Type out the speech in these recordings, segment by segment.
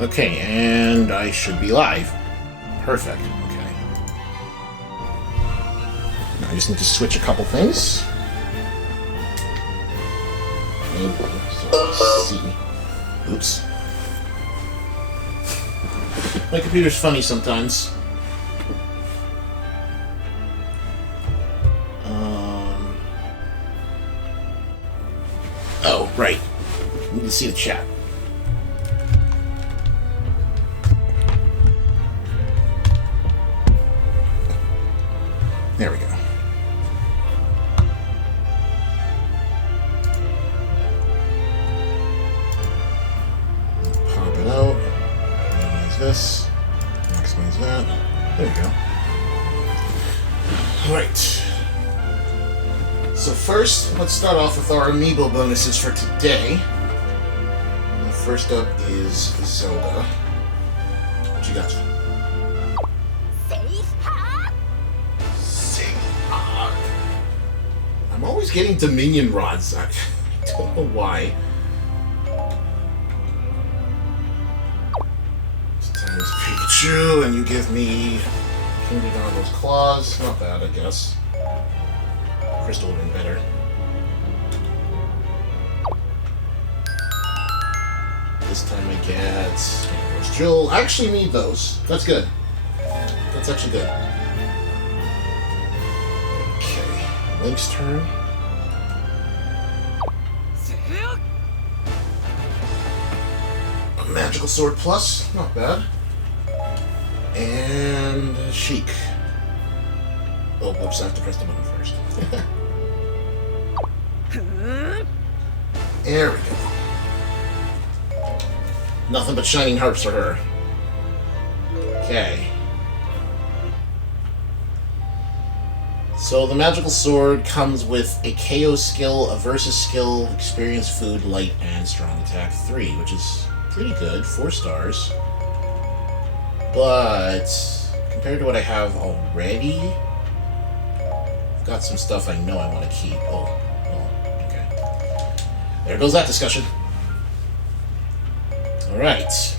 Okay, and I should be live. Perfect. Okay. Now I just need to switch a couple things. Anyway, so let's see. Oops. My computer's funny sometimes. Oh, right. Need to see the chat. There we go. Pop it out. Minimize this. Maximize that. There we go. Alright. So first, let's start off with our amiibo bonuses for today. And first up is Zelda. What you got? I'm always getting Dominion rods. I don't know why. Sometimes Pikachu, and you give me King Donald's claws. Not bad, I guess. Crystal would have been better. This time I get Jill. I actually need those. That's good. That's actually good. Okay, Link's turn. A Magical Sword Plus, not bad. And Sheik. Oh, whoops, I have to press the button first. There we go. Nothing but shining harps for her. Okay. So the magical sword comes with a KO skill, a versus skill, experience, food, light, and strong attack 3, which is pretty good, 4 stars. But compared to what I have already, I've got some stuff I know I want to keep. Oh, okay. There goes that discussion. Alright.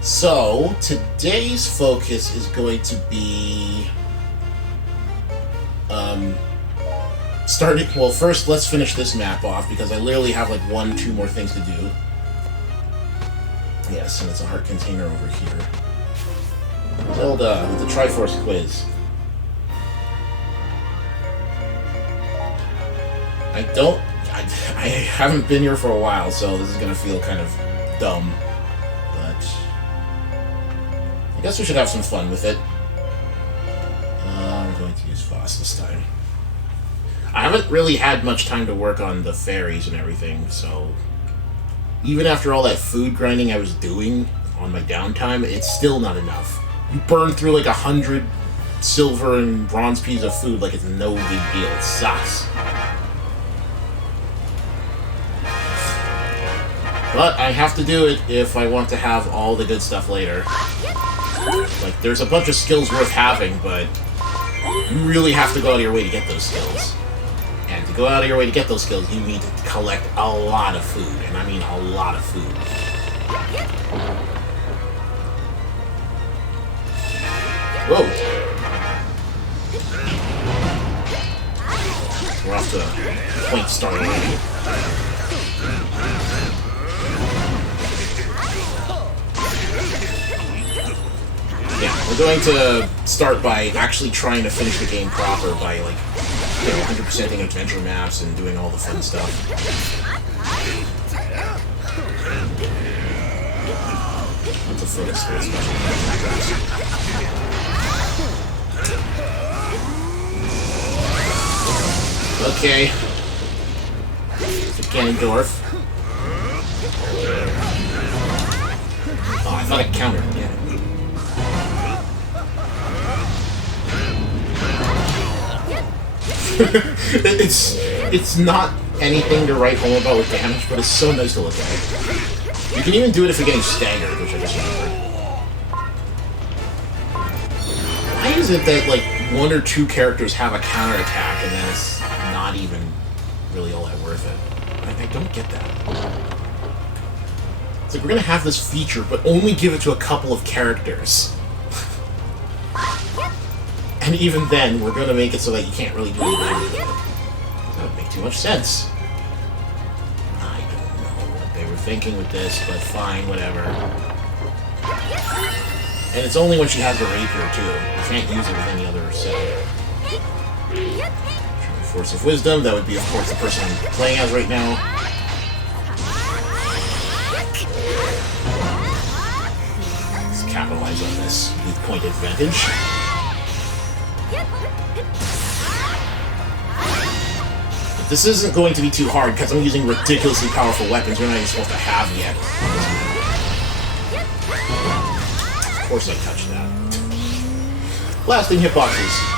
So, today's focus is going to be... well, first, let's finish this map off, because I literally have, like, 1-2 more things to do. Yes, and it's a heart container over here. Zelda, with the Triforce quiz. I haven't been here for a while, so this is gonna feel kind of dumb. But I guess we should have some fun with it. I'm going to use Voss this time. I haven't really had much time to work on the fairies and everything, so even after all that food grinding I was doing on my downtime, it's still not enough. You burn through like 100 silver and bronze pieces of food like it's no big deal. It sucks. But I have to do it if I want to have all the good stuff later. Like, there's a bunch of skills worth having, but you really have to go out of your way to get those skills. And to go out of your way to get those skills, you need to collect a lot of food. And I mean a lot of food. Whoa! We're off to a point start already. Yeah, we're going to start by actually trying to finish the game proper by, like, 100%ing adventure maps and doing all the fun stuff. What's a photo space? Okay. The Ganondorf. Oh, I thought it countered. Yeah. it's not anything to write home about with damage, but it's so nice to look at. You can even do it if you're getting staggered, which I just remembered. Why is it that, like, 1 or 2 characters have a counterattack and then it's not even really all that worth it? I don't get that. It's like, we're gonna have this feature, but only give it to a couple of characters. And even then, we're gonna make it so that you can't really do anything with it. That would make too much sense. I don't know what they were thinking with this, but fine, whatever. And it's only when she has the rapier, too. You can't use it with any other set. Force of Wisdom, that would be, of course, the person I'm playing as right now. Let's capitalize on this weak point advantage. But this isn't going to be too hard, because I'm using ridiculously powerful weapons we're not even supposed to have yet. Of course I touched that. Blasting hitboxes.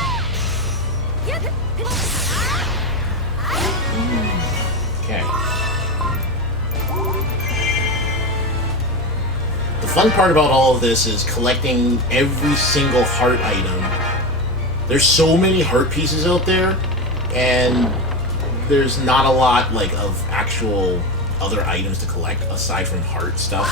Okay. The fun part about all of this is collecting every single heart item. There's so many heart pieces out there, and there's not a lot of actual other items to collect aside from heart stuff.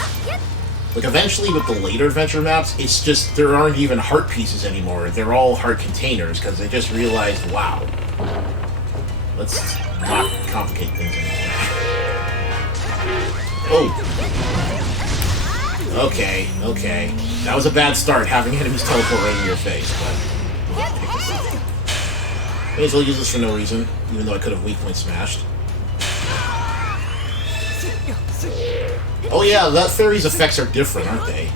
Like, eventually with the later adventure maps, it's just there aren't even heart pieces anymore. They're all heart containers because they just realized, wow, let's not complicate things anymore. Oh. Okay. That was a bad start, having enemies teleport right in your face, but... May as well use this for no reason, even though I could have weak point smashed. Oh yeah, that fairy's effects are different, aren't they?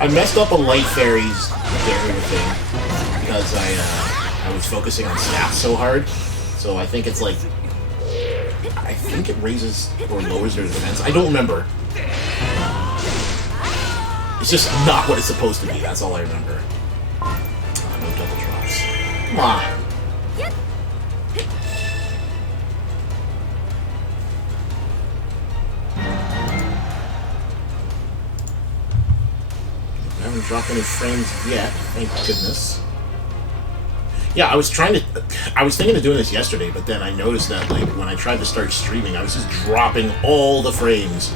I messed up a light fairy's barrier thing because I was focusing on stats so hard. So I think it's like... I think it raises or lowers their defense. I don't remember. It's just not what it's supposed to be, that's all I remember. No double drops. Come on. I haven't dropped any frames yet, thank goodness. Yeah, I was thinking of doing this yesterday, but then I noticed that, when I tried to start streaming, I was just dropping all the frames.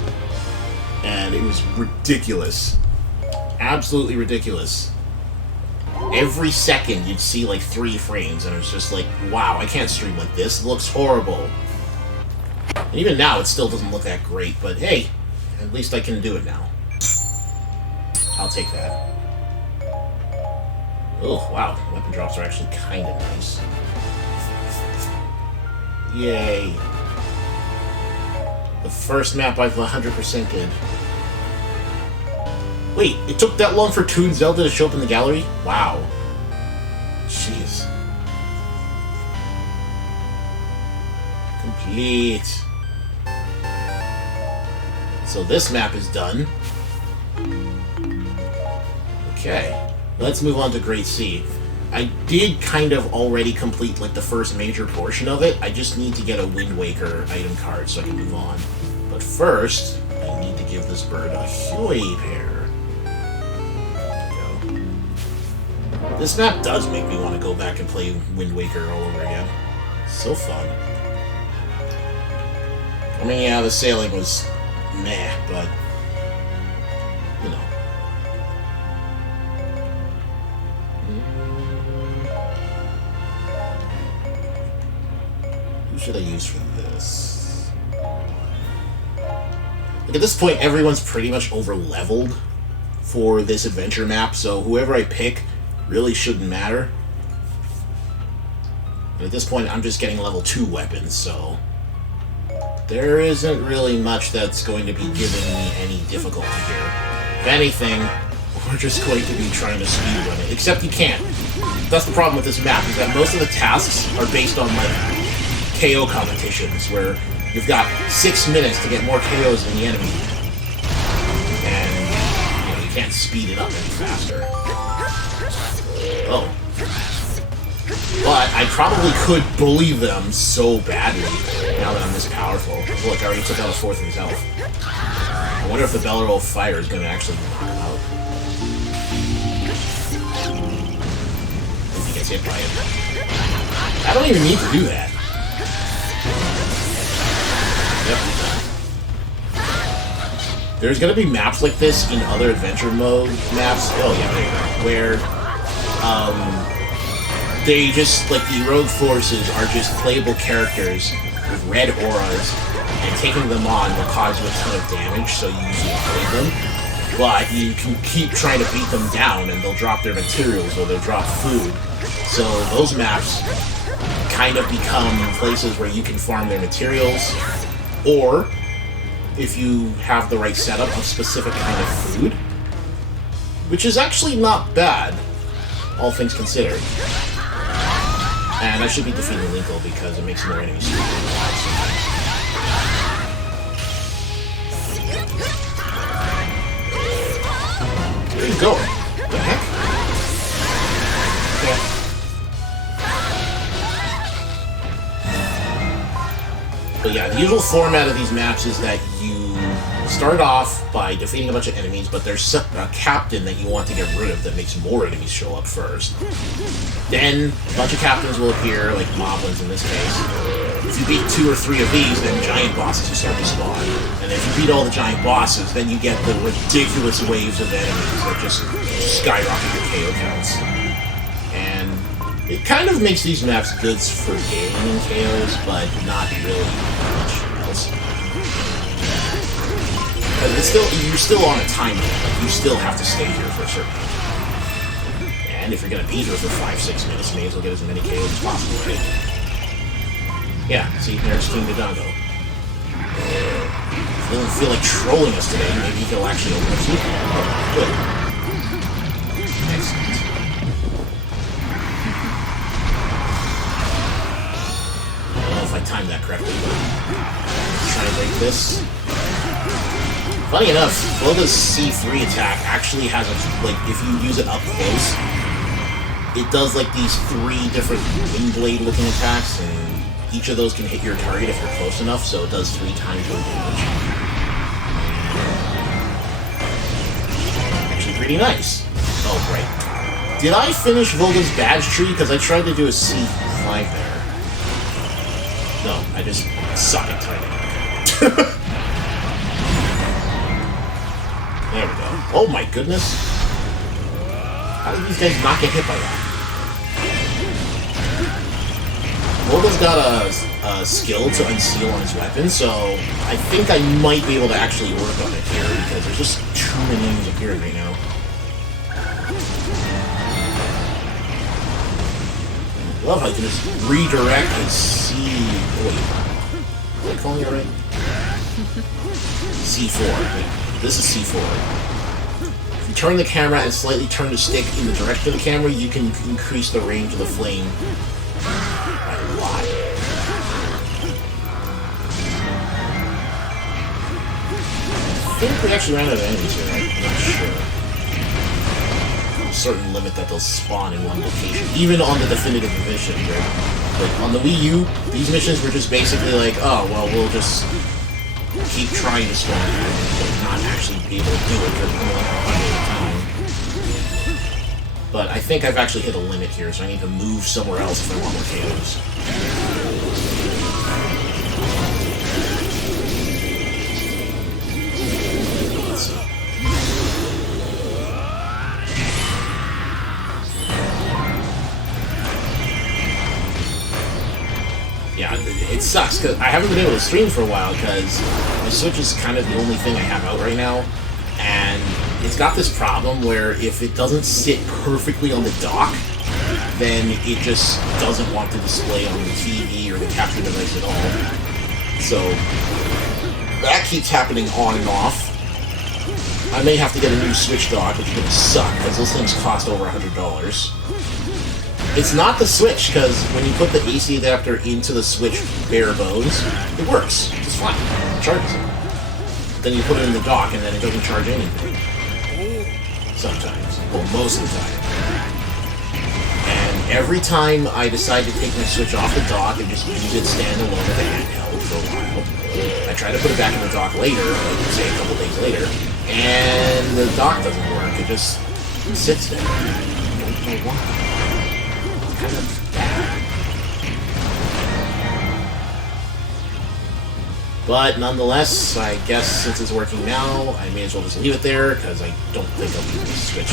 And it was ridiculous. Absolutely ridiculous. Every second, you'd see, 3 frames, and it was just like, wow, I can't stream like this. It looks horrible. And even now, it still doesn't look that great, but hey, at least I can do it now. I'll take that. Oh, wow. Weapon drops are actually kind of nice. Yay. The first map I've 100% did. Wait, it took that long for Toon Zelda to show up in the gallery? Wow. Jeez. Complete. So this map is done. Okay. Let's move on to Great Sea. I did kind of already complete, the first major portion of it. I just need to get a Wind Waker item card so I can move on. But first, I need to give this bird a Huey pair. There we go. This map does make me want to go back and play Wind Waker all over again. So fun. I mean, yeah, the sailing was meh, but... you know. Who should I use for this? At this point, everyone's pretty much over-leveled for this adventure map, so whoever I pick really shouldn't matter. And at this point, I'm just getting level 2 weapons, so... there isn't really much that's going to be giving me any difficulty here. If anything, we're just going to be trying to speedrun it. Except you can't. That's the problem with this map, is that most of the tasks are based on, KO competitions, where you've got 6 minutes to get more KOs than the enemy. And, you can't speed it up any faster. Oh. But I probably could bully them so badly now that I'm this powerful. Look, I already took out a fourth of his health. I wonder if the Bellerow of Fire is going to actually knock him out. If he gets hit by it. I don't even need to do that. Yep. There's gonna be maps like this in other adventure mode maps. Oh yeah, there you go. Where they just, like, the rogue forces are just playable characters with red auras, and taking them on will cause you a ton of damage, so you usually avoid them. But you can keep trying to beat them down, and they'll drop their materials or they'll drop food. So those maps kind of become places where you can farm their materials, or if you have the right setup of specific kind of food, which is actually not bad, all things considered. And I should be defeating Linkle because it makes more enemies stupid. Where are you going? What the heck? Okay. But yeah, the usual format of these maps is that you start off by defeating a bunch of enemies, but there's a captain that you want to get rid of that makes more enemies show up first. Then a bunch of captains will appear, like moblins in this case. If you beat 2 or 3 of these, then giant bosses will start to spawn. And if you beat all the giant bosses, then you get the ridiculous waves of enemies that just skyrocket your KO counts. And it kind of makes these maps good for gaming and KOs, but not really much else. Because you're still on a time limit. Like, you still have to stay here for a certain amount of time. And if you're gonna be here for 5-6 minutes, you may as well get as many KOs as possible, right? Yeah, see, there's King Dodongo. If he doesn't feel like trolling us today, maybe he'll actually open up Super. Oh, good. Excellent. I don't know if I timed that correctly, but let's try and break this. Funny enough, Volga's C3 attack actually has a, like, if you use it up close, it does, like, these 3 different wind blade looking attacks, and each of those can hit your target if you're close enough, so it does 3 times more damage. Actually pretty nice. Oh, right. Did I finish Volga's badge tree? Because I tried to do a C5 there. No, I just suck at timing. There we go. Oh my goodness. How did these guys not get hit by that? Volga's got a skill to unseal on his weapon, so I think I might be able to actually work on it here, because there's just too many enemies appearing right now. I love how you can just redirect and see... Wait. Am I calling it right? C4. This is C4. If you turn the camera and slightly turn the stick in the direction of the camera, you can increase the range of the flame by a lot. I think we actually ran out of enemies here, I'm not sure. There's a certain limit that they'll spawn in one location, even on the definitive mission. Like, on the Wii U, these missions were just basically like, oh, well, we'll just keep trying to spawn here, but not actually be able to do it because we're only at a time. But I think I've actually hit a limit here, so I need to move somewhere else if I want more KOs. Let's see. Yeah, it sucks, because I haven't been able to stream for a while, because my Switch is kind of the only thing I have out right now, and it's got this problem where if it doesn't sit perfectly on the dock, then it just doesn't want to display on the TV or the capture device at all. So, that keeps happening on and off. I may have to get a new Switch dock, which is going to suck, because those things cost over $100. It's not the Switch, because when you put the AC adapter into the Switch bare bones, it works just fine. It charges it. Then you put it in the dock, and then it doesn't charge anything. Sometimes. Well, most of the time. And every time I decide to take my Switch off the dock and just use it standalone with a handheld for a while, I try to put it back in the dock later, like say a couple days later, and the dock doesn't work. It just sits there. I don't know why. Kind of bad. But nonetheless, I guess since it's working now, I may as well just leave it there, because I don't think I'll be able to switch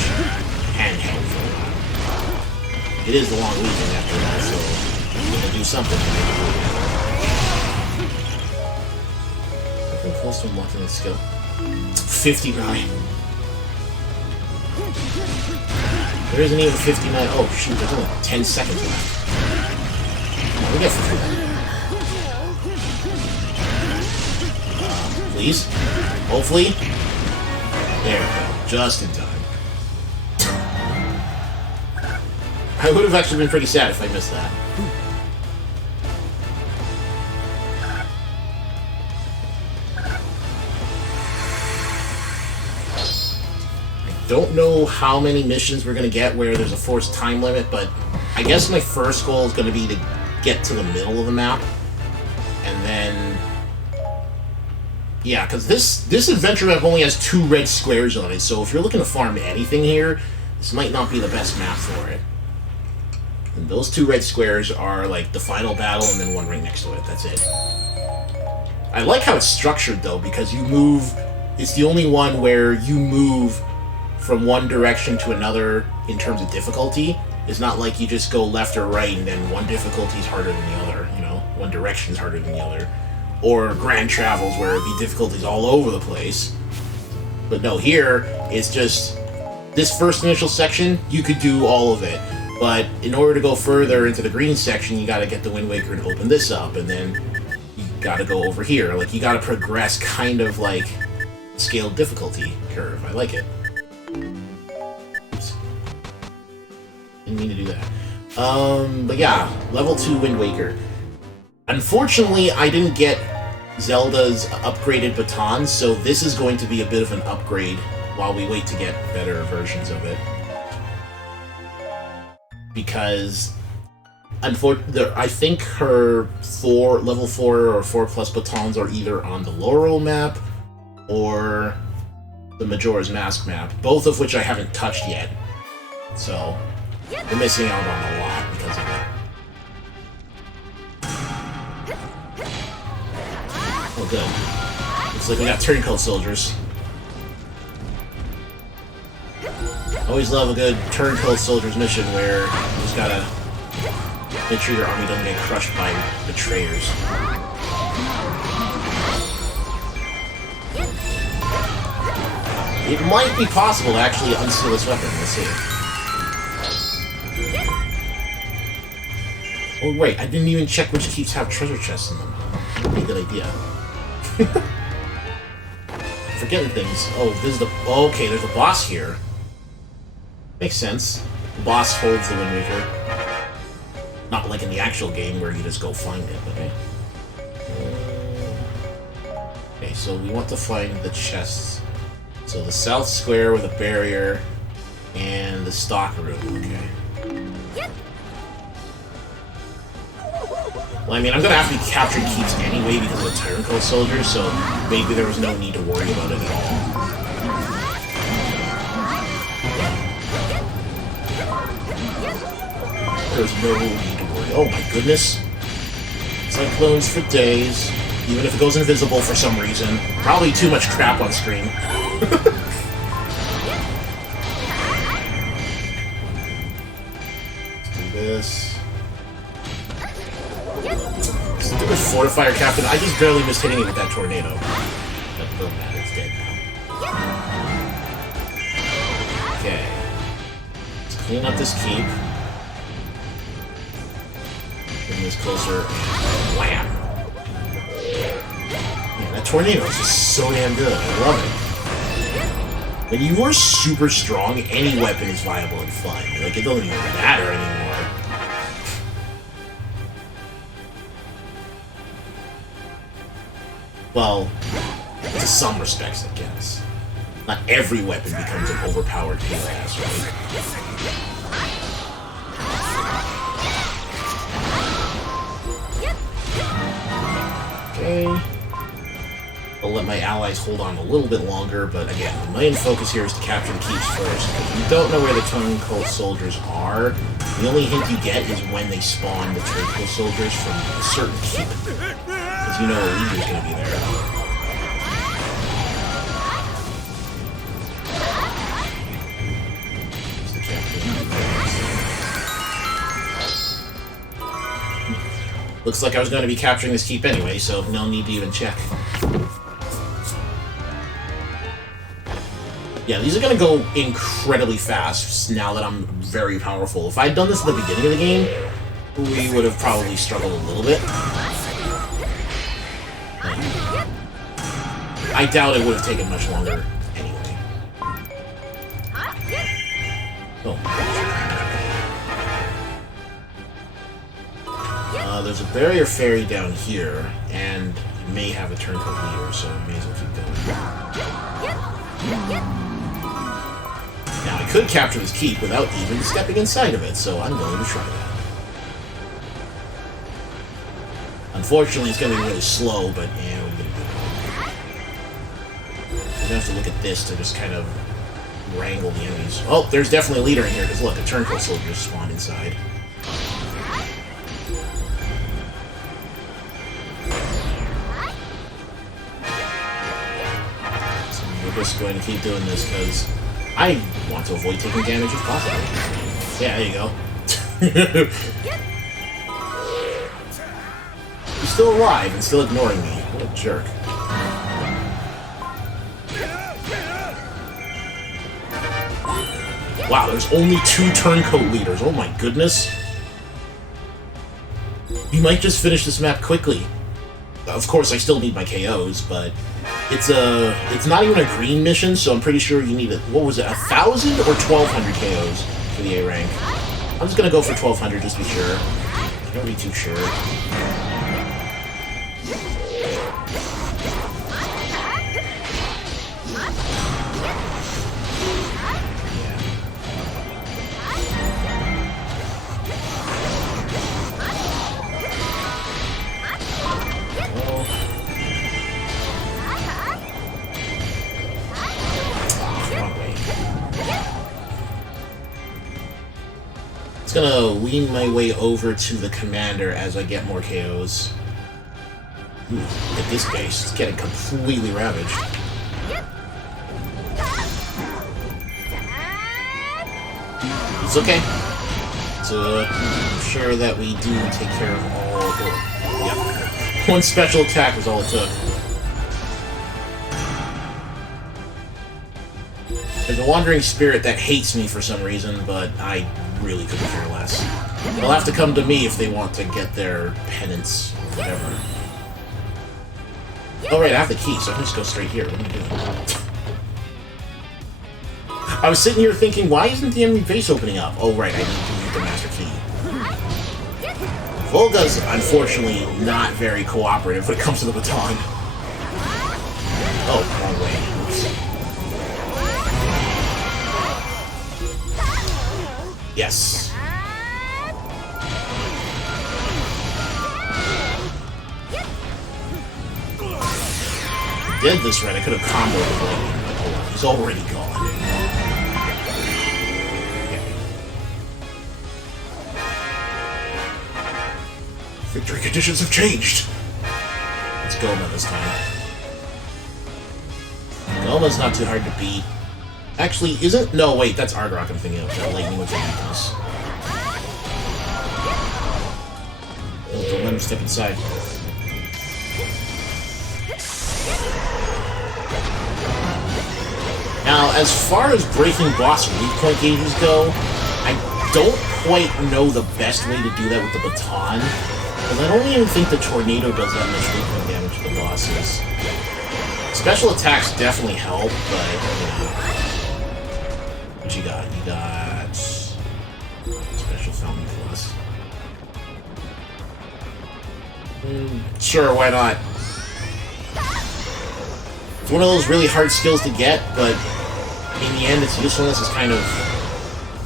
handheld for a while. It is the long weekend after that, so I'm going to do something. Looking close to unlocking that skill. 59. There isn't even 59. Oh, shoot, there's only 10 seconds left. Come on, we get 59. Please. Hopefully. There we go. Just in time. I would have actually been pretty sad if I missed that. I don't know how many missions we're going to get where there's a forced time limit, but I guess my first goal is going to be to get to the middle of the map. And then... yeah, because this adventure map only has 2 red squares on it, so if you're looking to farm anything here, this might not be the best map for it. And those 2 red squares are like the final battle and then one right next to it. That's it. I like how it's structured though, because you move... it's the only one where you move from one direction to another in terms of difficulty. It's not like you just go left or right and then one difficulty is harder than the other, you know? One direction is harder than the other. Or Grand Travels where the difficulty's all over the place. But no, here, it's just... this first initial section, you could do all of it. But in order to go further into the green section, you gotta get the Wind Waker and open this up, and then you gotta go over here. Like, you gotta progress kind of like scaled difficulty curve. I like it. Oops. Didn't mean to do that. But yeah, level 2 Wind Waker. Unfortunately, I didn't get Zelda's upgraded batons, so this is going to be a bit of an upgrade while we wait to get better versions of it. Because I think her level 4 or 4 plus batons are either on the Laurel map or the Majora's Mask map, both of which I haven't touched yet. So, we're missing out on a lot because of it. Oh, good. Looks like we got Turncoat soldiers. Always love a good Turncoat soldiers mission where you just gotta make sure your army doesn't get crushed by betrayers. It might be possible to actually unseal this weapon. Let's see. Oh wait, I didn't even check which keeps have treasure chests in them. That would be a good idea. Forgetting things. Oh, this is the... oh, okay, there's a boss here. Makes sense. The boss holds the Wind Waker. Not like in the actual game where you just go find it, okay? Okay, so we want to find the chests. So the south square with a barrier and the stock room, okay. Well, I mean, I'm gonna have to be capturing keeps anyway because of the Turncoat soldiers, so maybe there was no need to worry about it at all. There's no need to worry. Oh my goodness. Cyclones for days. Even if it goes invisible for some reason. Probably too much crap on screen. Let's do this. Stupid fortifier captain. I just barely missed hitting it with that tornado. That doesn't matter. It's dead now. Okay. Let's clean up this keep. Bring this closer. Wham! Man, that tornado is just so damn good. I love it. When you are super strong, any weapon is viable and fun. Like, it doesn't even matter anymore. Well, to some respects, I guess. Not every weapon becomes an overpowered kick-ass, right? Okay. I'll let my allies hold on a little bit longer, but again, the main focus here is to capture the keeps first. If you don't know where the Turncoat soldiers are, the only hint you get is when they spawn the Turncoat soldiers from a certain keep. because you know a leader's gonna be there. There's the captain. Looks like I was going to be capturing this keep anyway, so no need to even check. Yeah, these are going to go incredibly fast now that I'm very powerful. If I'd done this at the beginning of the game, we would have probably struggled a little bit. I doubt it would have taken much longer anyway. Oh. There's a barrier fairy down here, and it may have a turncoat leader, so I may as well keep going. Now, I could capture this keep without even stepping inside of it, so I'm going to try that. Unfortunately, it's going to be really slow, but yeah, we're going to do it. We're going to have to look at this to just kind of wrangle the enemies. Oh, there's definitely a leader in here, because look, a turncoat soldier just spawned inside. So we're just going to keep doing this, because I want to avoid taking damage if possible. Yeah, there you go. He's still alive and still ignoring me. What a jerk. Wow, there's only 2 turncoat leaders. Oh my goodness. You might just finish this map quickly. Of course, I still need my KOs, but it's not even a green mission, so I'm pretty sure you need what was it, 1,000 or 1,200 KOs for the A rank? I'm just gonna go for 1,200 just to be sure. Don't be too sure. Gonna wean my way over to the commander as I get more KOs. Ooh, look at this base. It's getting completely ravaged. It's okay. So, I'm sure that we do take care of all... Yep. One special attack was all it took. There's a wandering spirit that hates me for some reason, but I really couldn't care less. They'll have to come to me if they want to get their penance or whatever. Oh right, I have the key, so I can just go straight here. What am I doing? I was sitting here thinking, why isn't the enemy base opening up? Oh right, I need to use the master key. Volga's unfortunately not very cooperative when it comes to the baton. Oh, wrong way. Oops. Yes. If I did this right, I could have comboed the blade, but hold on, he's already gone. Okay. Victory conditions have changed. It's Goma this time. Goma's not too hard to beat. Actually, isn't... No, wait, that's Argrok I'm thinking of. That lightning with the weakness. Oh, don't let him step inside. Now, as far as breaking boss weak point gauges go, I don't quite know the best way to do that with the baton. Because I don't even think the tornado does that much weak point damage to the bosses. Special attacks definitely help, but, you know... What you got? You got... Special Fountain Plus. Sure, why not? It's one of those really hard skills to get, but in the end, its usefulness is kind of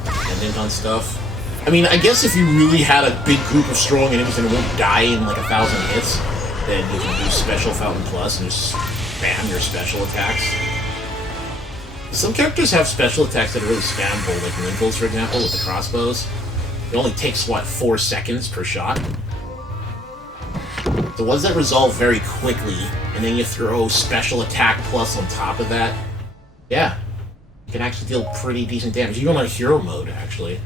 dependent on stuff. I mean, I guess if you really had a big group of strong enemies and it won't die in like 1,000 hits, then you can use Special Fountain Plus and just spam your special attacks. Some characters have special attacks that are really spammable, like Limples, for example, with the crossbows. It only takes, what, 4 seconds per shot? The ones that resolve very quickly, and then you throw special attack plus on top of that, yeah, you can actually deal pretty decent damage, even on hero mode, actually.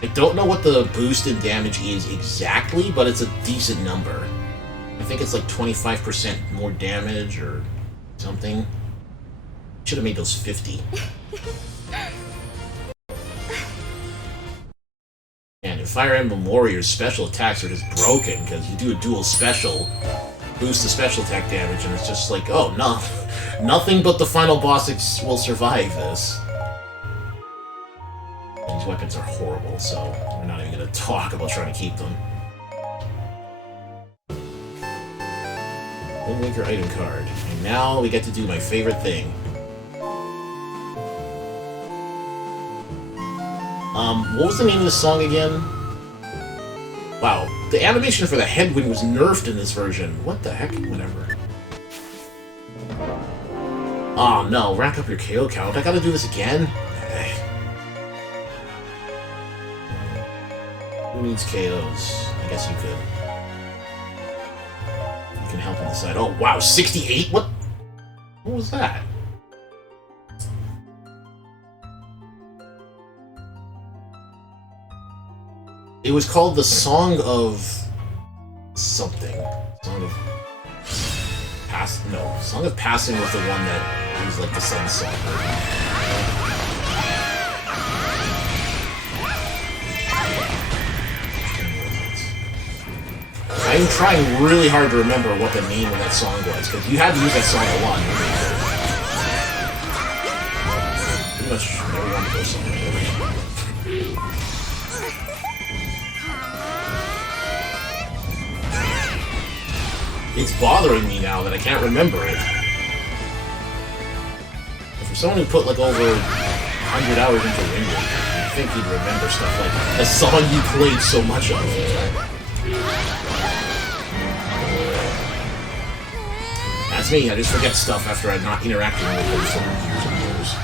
I don't know what the boosted damage is exactly, but it's a decent number. I think it's like 25% more damage or something. Should have made those 50. And in Fire Emblem Warriors, special attacks are just broken because you do a dual special, boost the special attack damage, and it's just like, oh no, nothing but the final boss will survive this. And these weapons are horrible, so we're not even going to talk about trying to keep them. Link your item card. And now we get to do my favorite thing. What was the name of the song again? Wow, the animation for the headwind was nerfed in this version. What the heck? Whatever. Oh no, rack up your KO count. I gotta do this again? Who needs KOs? I guess you could. You can help on the side. Oh wow, 68? What was that? It was called the Song of something. Song of Song of Passing was the one that was like the sun song. I'm trying really hard to remember what the name of that song was, because you had to use that song a lot. Pretty much everyone knows something. It's bothering me now that I can't remember it. And for someone who put like over 100 hours into Ringwood, you'd think he'd remember stuff like a song you played so much of. That's me, I just forget stuff after I'm not interacting with them for years and years.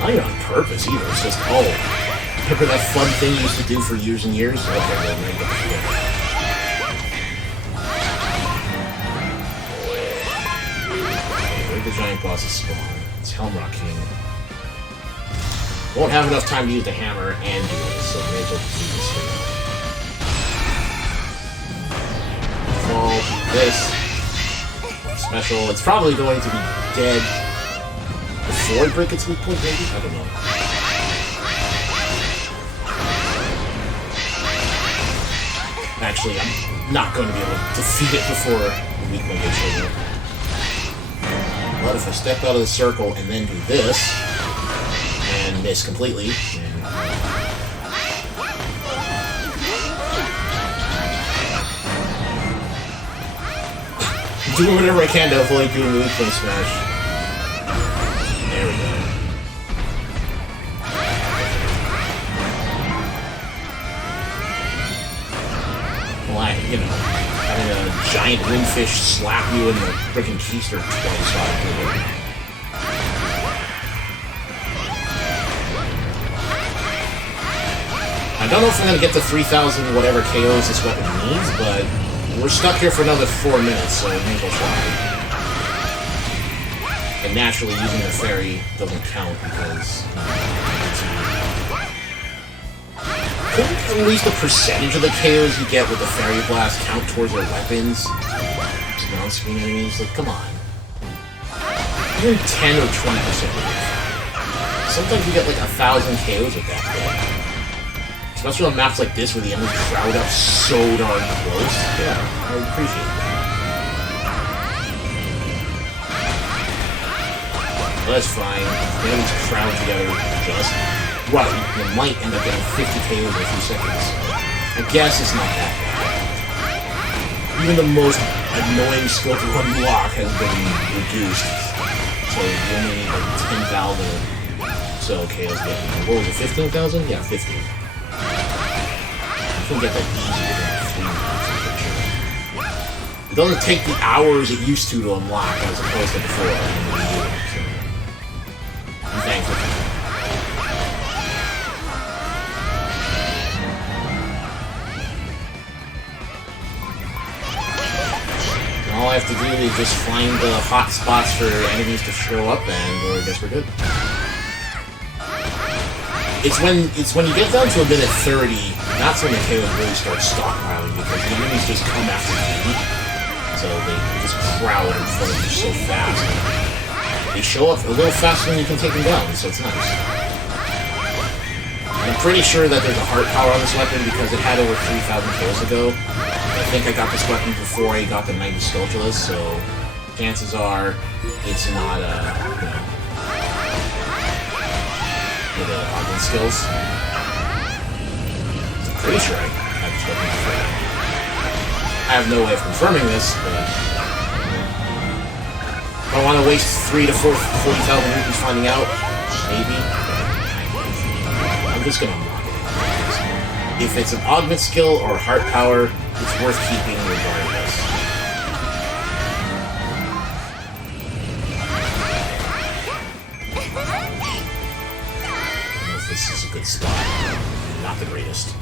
Not even on purpose either, it's just, oh, remember that fun thing you used to do for years and years? Okay, well, maybe that's it. Where'd the giant bosses spawn? It's Helmrock King. Won't have enough time to use the hammer and do this, so may as well do this here. Fall, this. Special. It's probably going to be dead before it breaks its weak point, maybe? I don't know. Actually, I'm not going to be able to defeat it before the weak point gets over. But if I step out of the circle and then do this, and miss completely, and doing whatever I can to avoid doing the weak point smash. There we go. Well, having a giant windfish slap you in the frickin' keister twice while doing it. I don't know if I'm going to get to 3,000 whatever KOs this weapon needs, but we're stuck here for another 4 minutes, so maybe I'll try. And naturally, using the fairy doesn't count because... couldn't at least the percentage of the KOs you get with the fairy blast count towards your weapons? Just non-screen enemies? Like, come on. Even 10 or 20%. Sometimes you get like 1,000 KOs with that thing. Especially on maps like this where the enemies crowd up so darn close. Yeah, I would appreciate that. Well, that's fine. The enemies crowd together just right. You might end up getting 50 KOs in a few seconds. I guess it's not that bad. Even the most annoying skill to unlock has been reduced. So you only need like 10,000 so KOs getting. What was it, 15,000? Yeah, 15. You can get that easy within 3 minutes. It doesn't take the hours it used to unlock as opposed to before. In we just find the hot spots for enemies to show up, and I guess we're good. It's when you get down to a minute 30, that's when the KOs really start stockpiling, because the enemies just come after you. So they just crowd in front of you so fast. They show up a little faster than you can take them down, so it's nice. I'm pretty sure that there's a heart power on this weapon because it had over 3,000 kills ago. I think I got this weapon before I got the Knight of Skulltulus, so chances are it's not with the augment skills. I'm pretty sure I have this weapon before. I have no way of confirming this, but if I want to waste 3,000 to 40,000 rupees finding out, maybe. I'm just gonna unlock it. If it's an augment skill or heart power, it's worth keeping regardless. I don't know if this is a good spot. Not the greatest.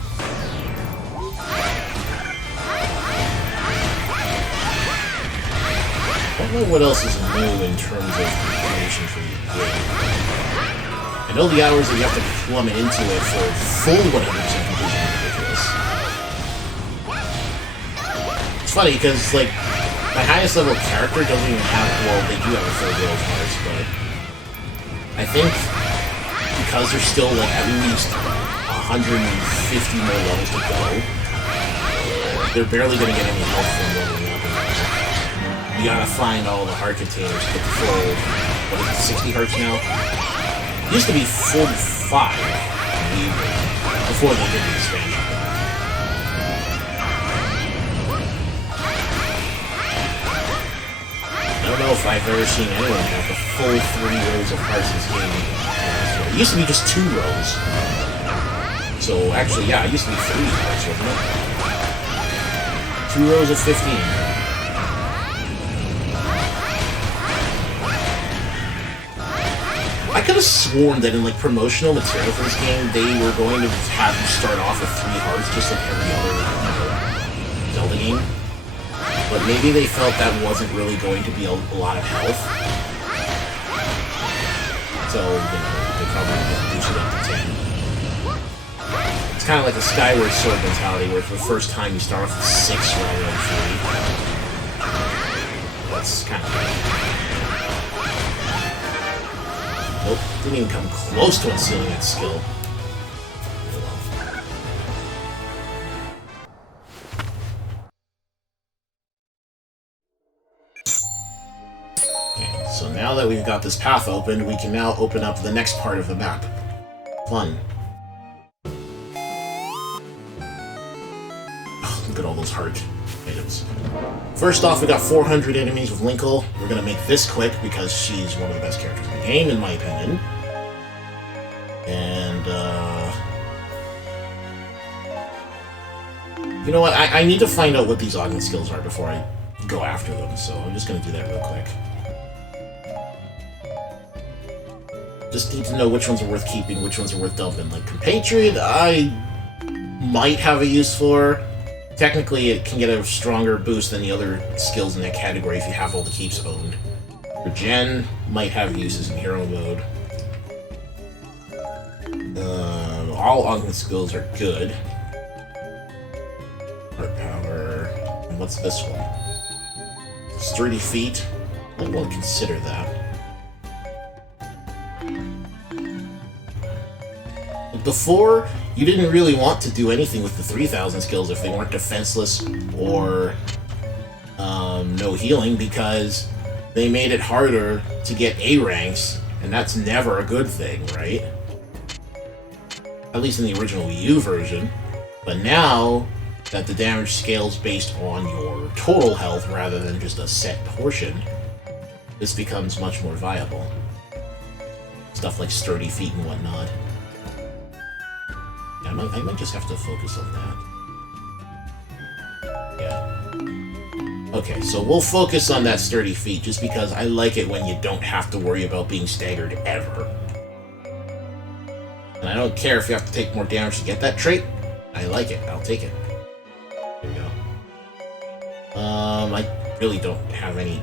I don't know what else is new in terms of information for the game. I know the hours that you have to plummet into it for full 100% completion is ridiculous. It's funny because, like, my highest level character doesn't even have, well, they do have a full world hearts, but I think because there's still, like, at least 150 more levels to go, they're barely going to get any health from leveling up. You gotta find all the heart containers to get the full, what is it, 60 hearts now? It used to be 45 before they did the expansion. I don't know if I've ever seen anyone have the full 3 rows of hearts in this game. It used to be just 2 rows. So actually, yeah, it used to be 3 hearts, wasn't it? 2 rows of 15. I could have sworn that in, like, promotional material for this game, they were going to have you start off with 3 hearts, just like every other Zelda game. But maybe they felt that wasn't really going to be a lot of health. So, they probably reduced it up to 10. It's kind of like a Skyward Sword mentality, where for the first time you start off with 6 rather than 3. That's kind of nope, didn't even come close to unsealing that skill. Okay, so now that we've got this path opened, we can now open up the next part of the map. Fun. Oh, look at all those heart items. First off, we got 400 enemies with Linkle. We're gonna make this quick because she's one of the best characters in the game, in my opinion. And, you know what? I need to find out what these augment skills are before I go after them, so I'm just gonna do that real quick. Just need to know which ones are worth keeping, which ones are worth dumping. Like, Compatriot, I might have a use for. Technically, it can get a stronger boost than the other skills in that category if you have all the keeps owned. Regen might have uses in hero mode. All augment skills are good. Heart power. And what's this one? Sturdy feet. I won't consider that. Before, you didn't really want to do anything with the 3,000 skills if they weren't defenseless or no healing, because they made it harder to get A ranks, and that's never a good thing, right? At least in the original Wii U version. But now that the damage scales based on your total health rather than just a set portion, this becomes much more viable. Stuff like sturdy feet and whatnot. I might just have to focus on that. Yeah. Okay, so we'll focus on that sturdy feet, just because I like it when you don't have to worry about being staggered ever. And I don't care if you have to take more damage to get that trait. I like it. I'll take it. There we go. I really don't have any...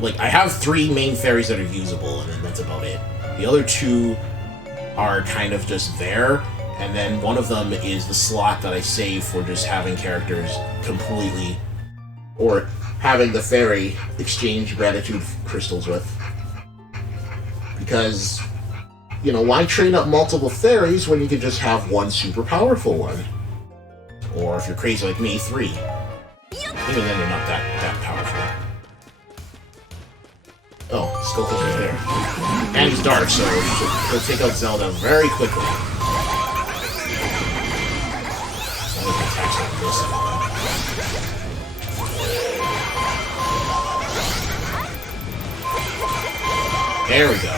Like, I have 3 main fairies that are usable, and then that's about it. The other 2 are kind of just there, and then one of them is the slot that I save for just having characters completely... Or having the fairy exchange gratitude crystals with. Because, you know, why train up multiple fairies when you can just have one super powerful one? Or, if you're crazy like me, 3. Even then, they're not that powerful. Oh, Skullkid is there. And he's dark, so he'll take out Zelda very quickly. So I can attach like this. There we go.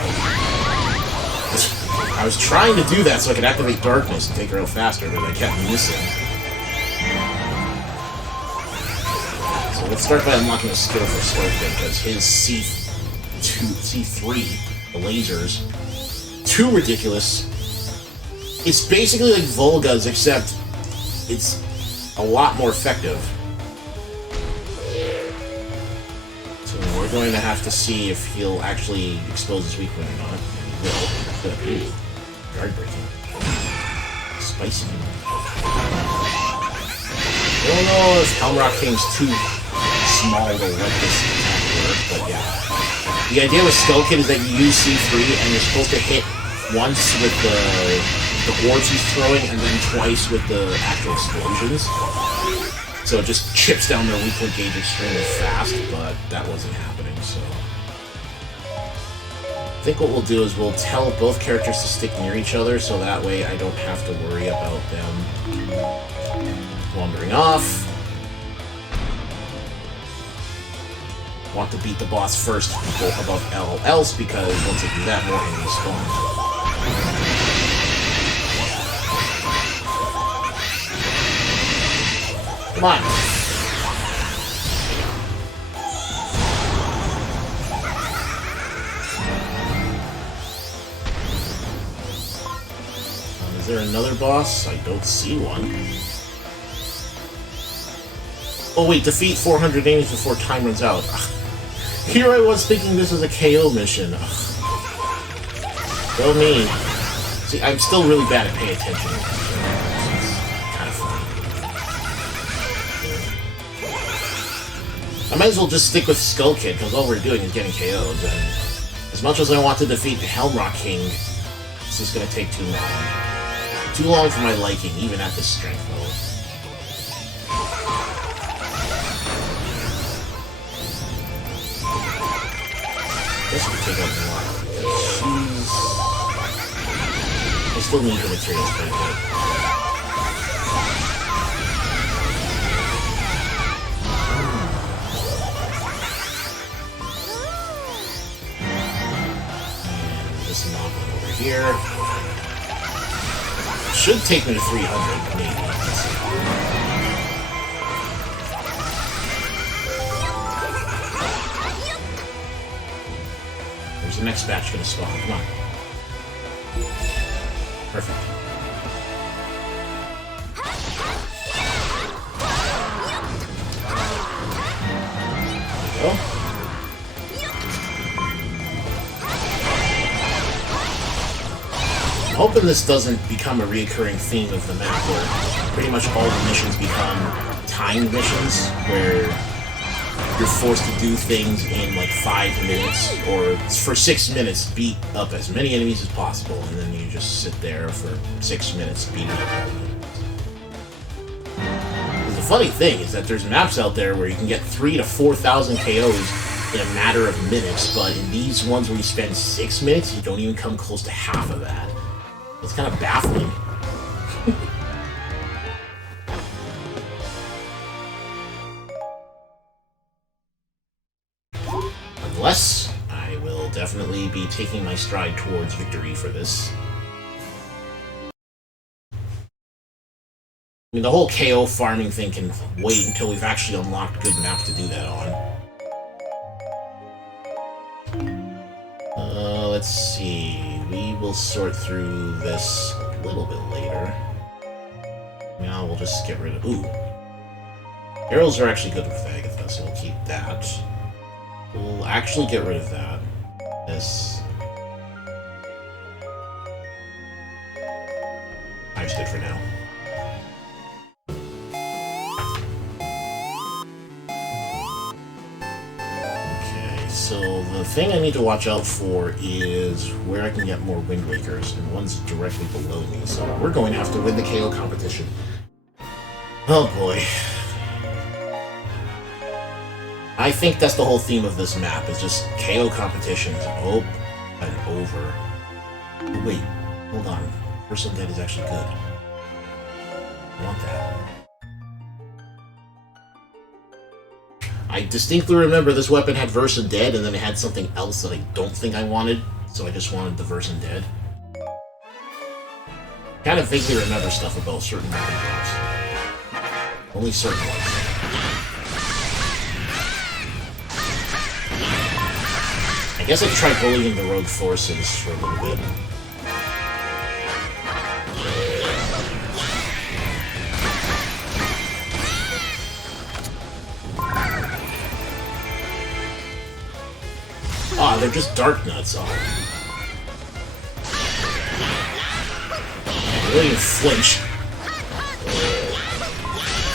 I was trying to do that so I could activate Darkness and take her out faster, but I kept missing. So let's start by unlocking a skill for Skullkid, because his C3, the lasers, too ridiculous. It's basically like Volga's, except it's a lot more effective. So we're going to have to see if he'll actually expose his weak point or not. And he will. But, ooh, guard breaking. Spicy. I don't know if Helmrock King's too small to let this attack work, but yeah. The idea with Skullkid is that you use C3 and you're supposed to hit once with the orbs he's throwing and then twice with the actual explosions. So it just chips down their weak point gauge extremely fast, but that wasn't happening, so... I think what we'll do is we'll tell both characters to stick near each other, so that way I don't have to worry about them wandering off. Want to beat the boss first above all else, because once I do that, more enemies spawn. Come on! Is there another boss? I don't see one. Oh wait, defeat 400 enemies before time runs out. Here I was thinking this was a KO mission. Go me. See, I'm still really bad at paying attention. It's kind of funny. I might as well just stick with Skullkid, because all we're doing is getting KO'd. And as much as I want to defeat the Helmrock King, this is going to take too long. Too long for my liking, even at this strength level. I guess we can take out Noir, because she's... I still need her materials pretty good. And this knob one over here. Should take me to 300, maybe. Where's the next batch gonna spawn? Come on. Perfect. There we go. I'm hoping this doesn't become a reoccurring theme of the map where pretty much all the missions become timed missions, where you're forced to do things in like 5 minutes, or for 6 minutes beat up as many enemies as possible, and then you just sit there for 6 minutes beating up enemies. The funny thing is that there's maps out there where you can get 3,000 to 4,000 KOs in a matter of minutes, but in these ones where you spend 6 minutes, you don't even come close to half of that. It's kind of baffling. Unless, I will definitely be taking my stride towards victory for this. I mean, the whole KO farming thing can wait until we've actually unlocked a good map to do that on. Let's see. We will sort through this a little bit later. Now we'll just get rid of... Ooh. Arrows are actually good with Agatha, so we'll keep that. We'll actually get rid of that. This... Time's good for now. Okay, so the thing I need to watch out for is where I can get more Wind Wakers, and one's directly below me, so we're going to have to win the KO competition. Oh boy. I think that's the whole theme of this map, is just KO competitions over and over. Oh, wait, hold on. First Undead is actually good. I want that. I distinctly remember this weapon had Verse Undead, and then it had something else that I don't think I wanted, so I just wanted the Verse Undead. Kind of vaguely remember stuff about certain weapon drops. Only certain ones. I guess I tried bullying the rogue forces for a little bit. Ah, they're just dark nuts. Oh. They don't even flinch.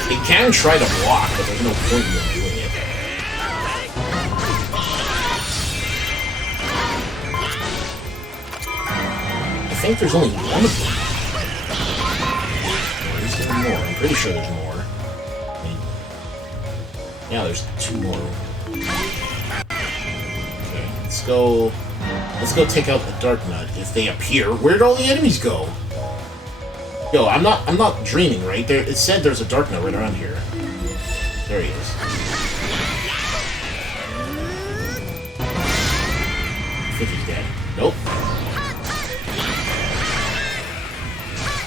They can try to block, but there's no point in them doing it. I think there's only one of them. Or is there more? I'm pretty sure there's more. I mean, yeah, there's two more. Okay, let's go take out the Dark Nut. If they appear, where'd all the enemies go? Yo, I'm not dreaming, right? There, it said there's a Dark Nut right around here. There he is. I think he's dead. Nope.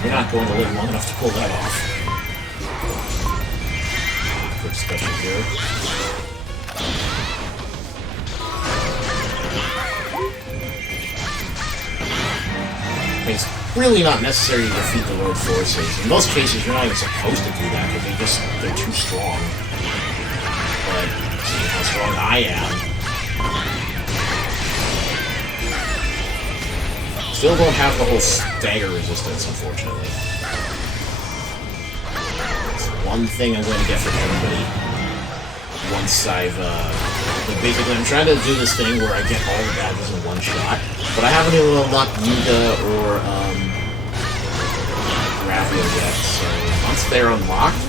You're not going to live long enough to pull that off. Quick special here. I mean, it's really not necessary to defeat the rogue forces. In most cases, you're not even supposed to do that because they're too strong. But see how strong I am. Still don't have the whole stagger resistance, unfortunately. That's one thing I'm going to get for everybody. Once I've, basically, I'm trying to do this thing where I get all the badges in one shot, but I haven't even unlocked Yuga or, Raphael yet, so once they're unlocked,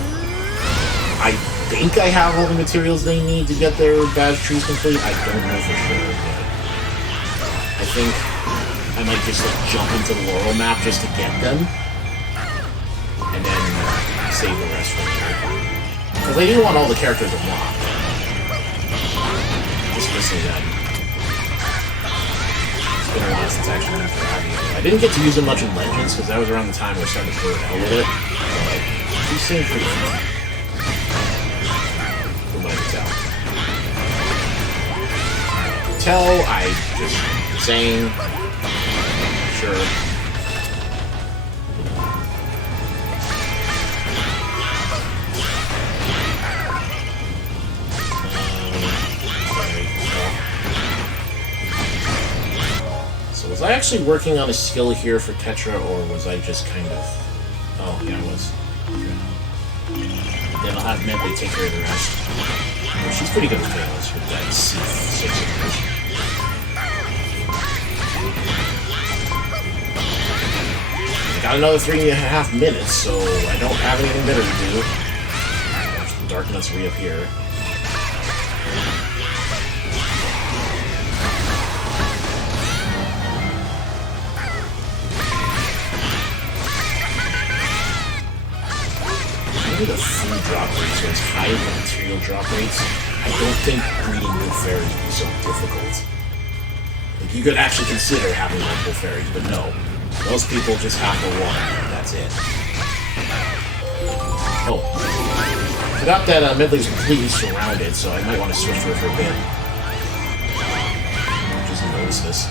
I think I have all the materials they need to get their badge trees complete. I don't know for sure yet. I think I might just, like, jump into the Laurel map just to get them, and then save the rest from here. Because I do want all the characters unlocked. Just missing them. It's been a while since I actually used Raphael. I didn't get to use them much in Legends, because that was around the time I was starting to burn out with it. But he seemed pretty fun. From what I can tell. I just saying. Sure. So was I actually working on a skill here for Tetra, or was I just kind of... Oh, yeah, I was. Okay. Then I'll have Medley take care of the rest. Well, she's pretty good with Chaos with that C6 information. Got another 3.5 minutes, so I don't have anything better to do. Watch the Dark Nuts reappear. Maybe the food drop rate, so it's higher than material drop rates. I don't think breeding good fairies would be so difficult. Like, you could actually consider having multiple fairies, but no. Most people just have the one, and that's it. Oh. Forgot that Medley's completely surrounded, so I might want to switch her for a bit. Just notice this.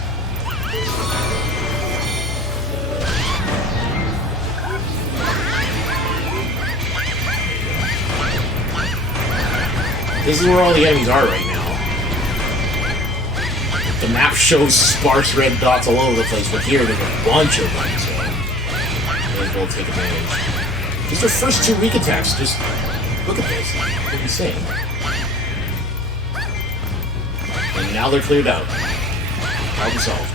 This is where all the enemies are right now. The map shows sparse red dots all over the place, but here there's a bunch of them, so may as well take advantage. Just their first 2 weak attacks, just look at this. What are you saying? And now they're cleared out. Problem solved.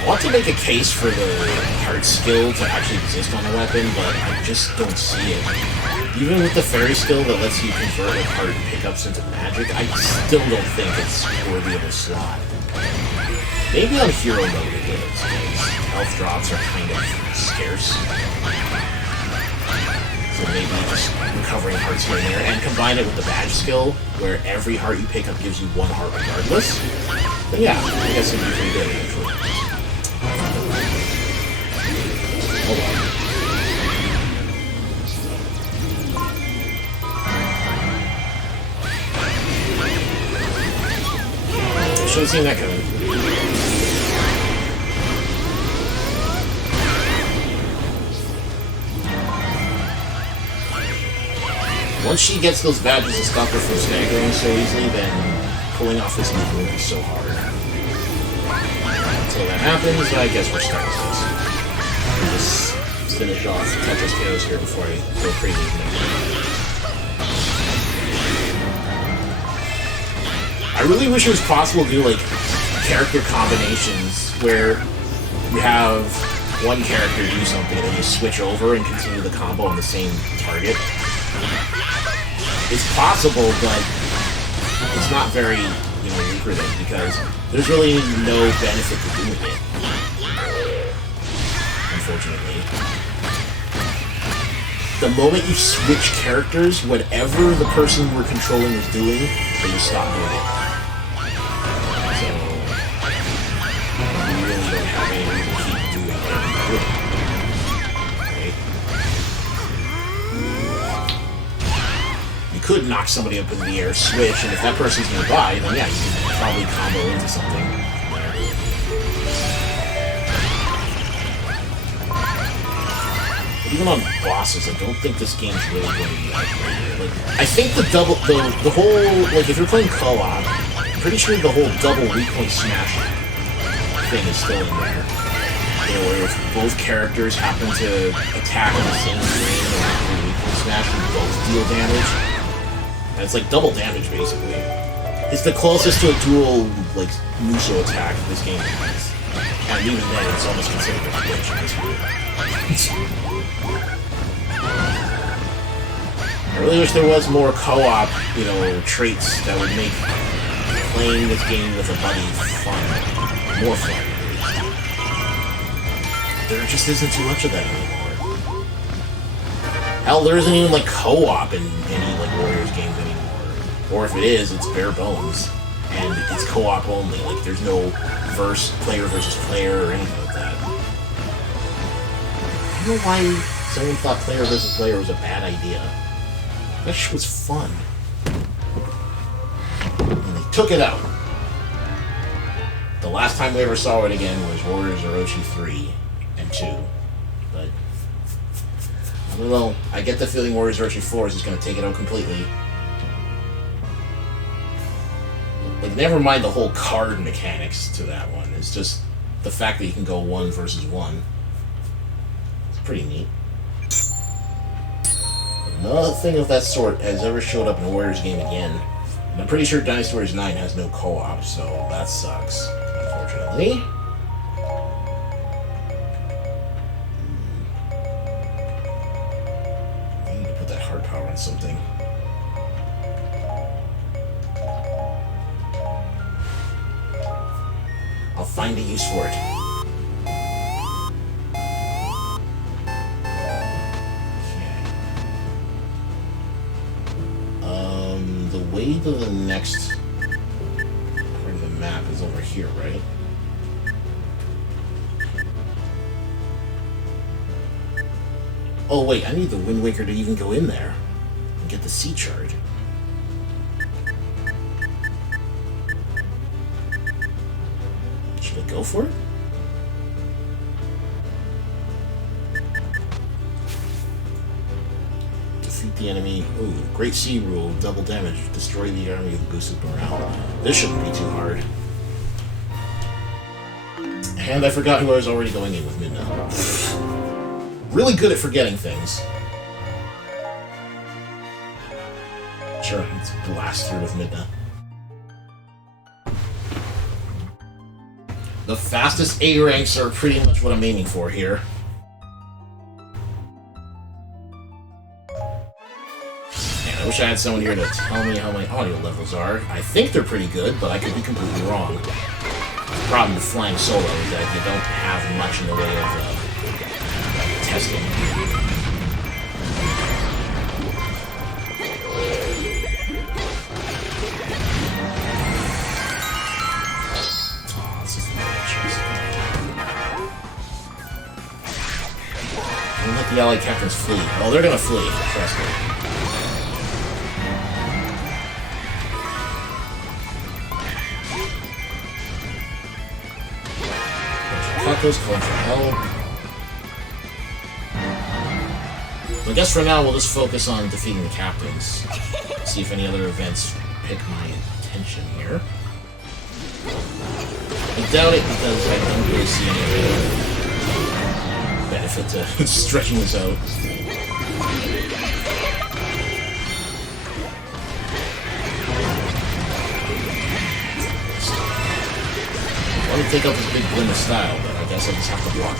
I want to make a case for the heart skill to actually exist on a weapon, but I just don't see it. Even with the fairy skill that lets you convert like heart pickups into magic, I still don't think it's worthy of a slot. Maybe on hero mode it is, because health drops are kind of scarce. So maybe just recovering hearts here and there, and combine it with the badge skill, where every heart you pick up gives you 1 heart regardless. But yeah, I guess it'd be pretty good actually. Hold on. Should have seen that coming. Once she gets those badges to stop her from staggering so easily, then pulling off this move will be so hard. Until that happens, I guess we're starting this. I'll just finish off Tetris KOs here before I go crazy with it. I really wish it was possible to do, like, character combinations where you have one character do something and then you switch over and continue the combo on the same target. It's possible, but it's not very, lucrative because there's really no benefit to doing it. Unfortunately. The moment you switch characters, whatever the person you were controlling was doing, then you stop doing it. So, you really don't have any reason to keep doing it. You could knock somebody up into the air, switch, and if that person's nearby, then yeah, you can probably combo into something. But even on bosses, I don't think this game's really going to be that great. Like, I think the whole, like, if you're playing co-op, I'm pretty sure the whole double weak point smash thing is still in there. Where if both characters happen to attack on the same screen and weak point smash, and both deal damage. And it's like double damage, basically. It's the closest to a dual, like, Musou attack this game has. And even then, it's almost considered a glitch in this game. I really wish there was more co-op, traits that would make playing this game with a buddy fun. More fun, at least. There just isn't too much of that anymore. Hell, there isn't even, like, co-op in any, like, Warriors games anymore. Or if it is, it's bare bones. And it's co-op only. Like, there's no player versus player or anything like that. I don't know why someone thought player versus player was a bad idea. That shit was fun. And they took it out. The last time we ever saw it again was Warriors Orochi 3 and 2. But I don't know. I get the feeling Warriors Orochi 4 is just going to take it out completely. Like, never mind the whole card mechanics to that one. It's just the fact that you can go 1 versus 1. It's pretty neat. Nothing of that sort has ever showed up in a Warriors game again. And I'm pretty sure Dynasty Warriors 9 has no co-op, so that sucks, unfortunately. I need to put that hard power on something. I'll find a use for it. The way to the next part of the map is over here, right? Oh wait, I need the Wind Waker to even go in there and get the sea chart. Should I go for it? Defeat the enemy. Ooh, Great Sea Rule, double damage. Destroy the army with boosted morale. This shouldn't be too hard. And I forgot who I was already going in with Midna. Really good at forgetting things. Sure, let's blast through with Midna. The fastest A ranks are pretty much what I'm aiming for here. I wish I had someone here to tell me how my audio levels are. I think they're pretty good, but I could be completely wrong. The problem with flying solo is that you don't have much in the way of testing. Oh, this is another chest. Don't let the allied captains flee. Oh, they're gonna flee. Trust me. Calling for help. So I guess for now we'll just focus on defeating the captains. See if any other events pick my attention here. I doubt it because I don't really see any other benefit to stretching this out. I want to take out this big blend of style, but I guess I just have to block it.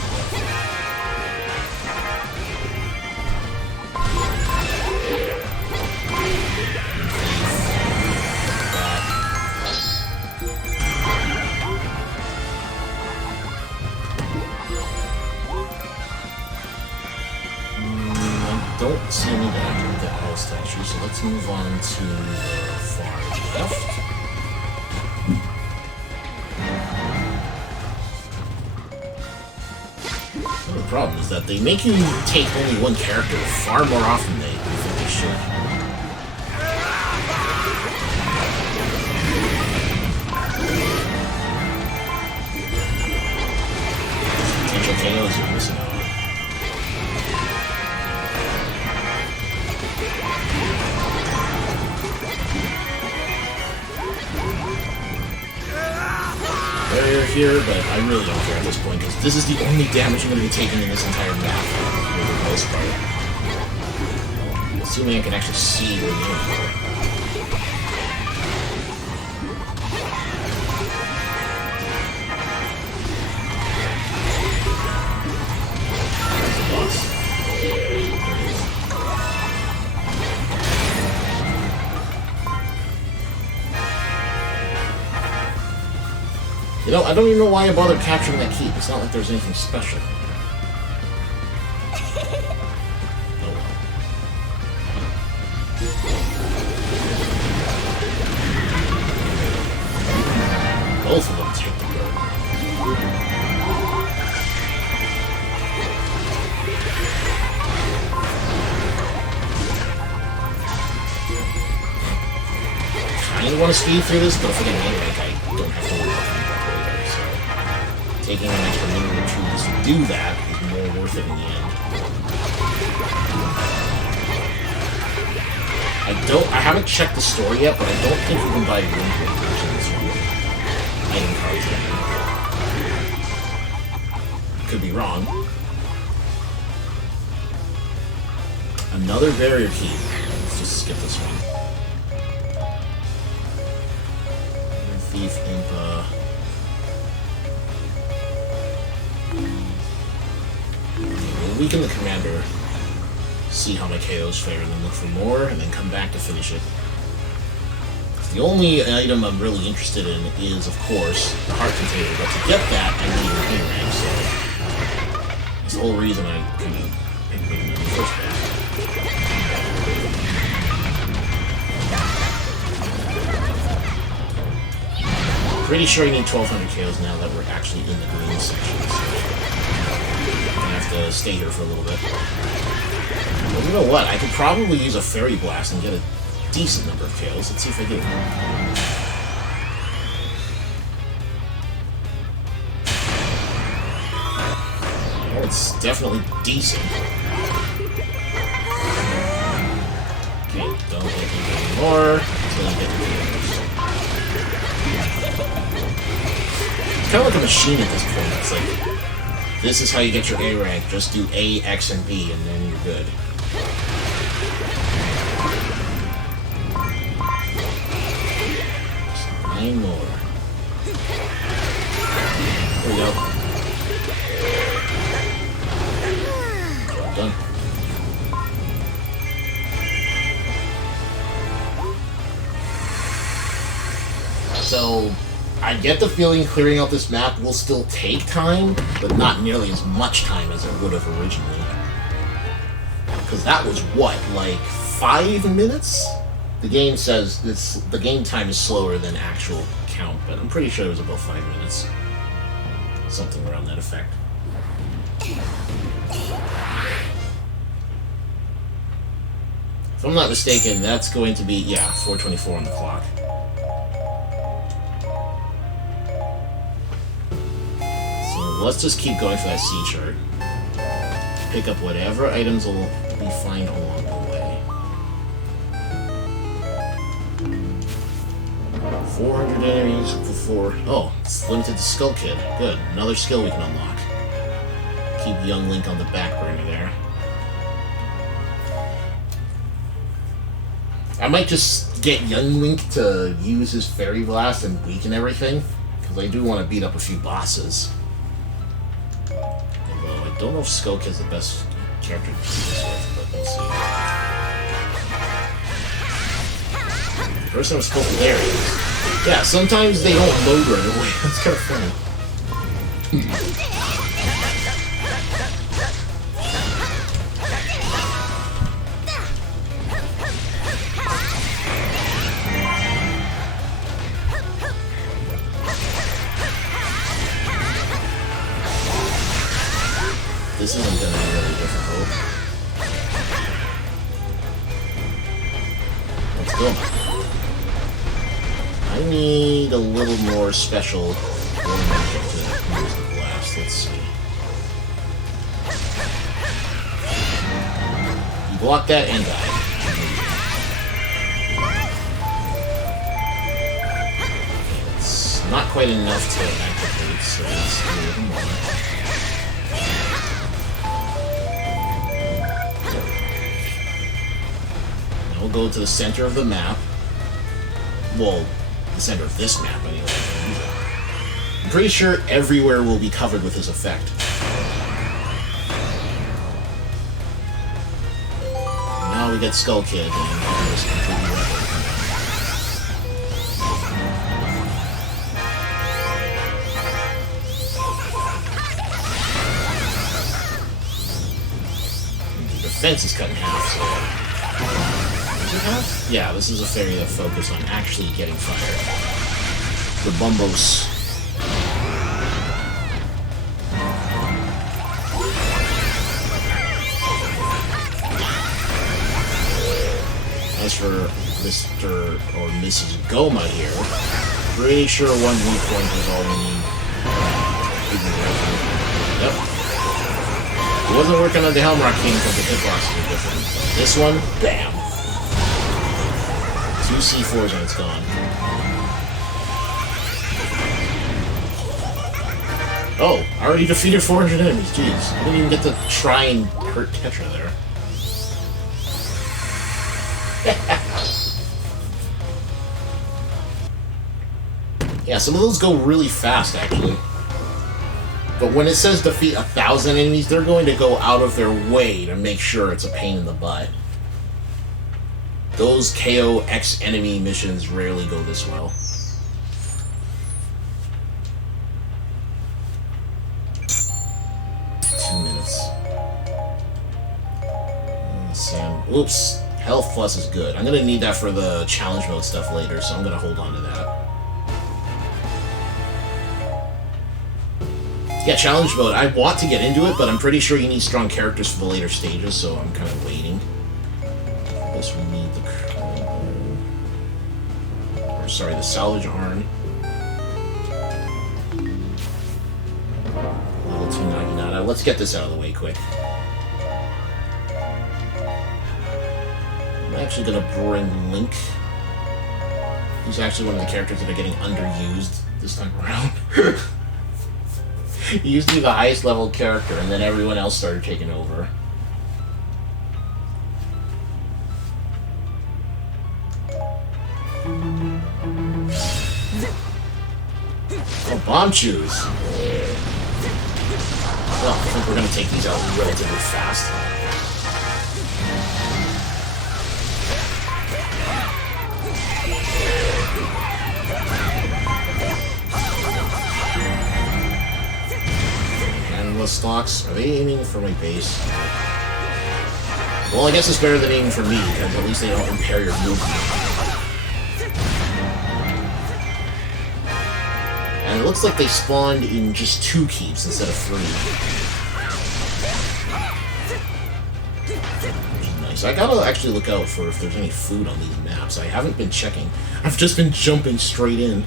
I don't see any that activate the Hall statue, so let's move on to the far left. The problem is that they make you take only one character far more often than they should. Potential KOs you're missing out on. Barrier here, but I really don't care at this point, because this is the only damage I'm going to be taking in this entire map, for the most part. Assuming I can actually see where the enemy are. There's the boss. You know, I don't even know why I bothered capturing that keep. It's not like there's anything special. Oh well. Both of them take the bird. I kind of want to speed through this, but if I get an A rank, I don't have to worry about it. Taking an extra minute or two just to do that is more worth it in the end. I haven't checked the store yet, but I don't think you can buy room breakers in this one. Item cards. Could be wrong. Another barrier key. Let's just skip this one. Thief, Impa. Weaken the commander, see how my KOs fare, and then look for more, and then come back to finish it. The only item I'm really interested in is, of course, the heart container, but to get that, I need an A rank, so that's the whole reason I couldn't pick it in the first place. Pretty sure you need 1200 KOs now that we're actually in the green section, so I'm gonna have to stay here for a little bit. Well, you know what? I could probably use a Fairy Blast and get a decent number of KOs. Let's see if I do. Well, it's definitely decent. more until you get the heroes. It's kind of like a machine at this point. It's like, this is how you get your A rank. Just do A, X, and B, and then you're good. Just 9 more. There we go. Done. So, I get the feeling clearing out this map will still take time, but not nearly as much time as it would have originally. Because that was what, like 5 minutes? The game says the game time is slower than actual count, but I'm pretty sure it was about 5 minutes. Something around that effect. If I'm not mistaken, that's going to be, yeah, 4:24 on the clock. Let's just keep going for that sea chart. Pick up whatever items we find along the way. 400 enemies before... Oh, it's limited to Skull Kid. Good. Another skill we can unlock. Keep young Link on the back burner there. I might just get young Link to use his Fairy Blast and weaken everything, because I do want to beat up a few bosses. I don't know if Skull Kid's the best character to do this with, but we'll see. First time I was supposed to there. Yeah, sometimes they don't load right away. That's kind of funny. This isn't gonna be really difficult. Let's go. I need a little more special ornament to use the blast. Let's see. You block that and die. It's not quite enough to activate, so let's do a little more. We'll go to the center of the map. Well, the center of this map, anyway. I'm pretty sure everywhere will be covered with his effect. Now we get Skull Kid, and it's completely red. The defense is cut in half, so... Yeah, this is a fairy that focuses on actually getting fired. The Bumbos. As for Mr. or Mrs. Goma here, pretty sure one weak point is all we need. Yep. It wasn't working on the Helmrock King because the hitboxes are different. This one, bam! 2 C4s and it's gone. Oh, I already defeated 400 enemies, jeez. I didn't even get to try and hurt Tetra there. Yeah, some of those go really fast, actually. But when it says defeat 1,000 enemies, they're going to go out of their way to make sure it's a pain in the butt. Those KO X enemy missions rarely go this well. Sam. Oops. Health plus is good. I'm gonna need that for the challenge mode stuff later, so I'm gonna hold on to that. Yeah, challenge mode. I want to get into it, but I'm pretty sure you need strong characters for the later stages, so I'm kind of waiting. I guess we need the... Or, sorry, the salvage arm. Level 2 Naginata. Let's get this out of the way quick. I'm actually gonna bring Link He's actually one of the characters that are getting underused this time around. He used to be the highest level character, and then everyone else started taking over. Oh, bomb shoes. Well, I think we're gonna take these out relatively fast. Endless stocks. Are they aiming for my base? Well, I guess it's better than aiming for me, because at least they don't impair your movement. And it looks like they spawned in just 2 keeps instead of 3. Which is nice. I gotta actually look out for if there's any food on these maps. I haven't been checking. I've just been jumping straight in.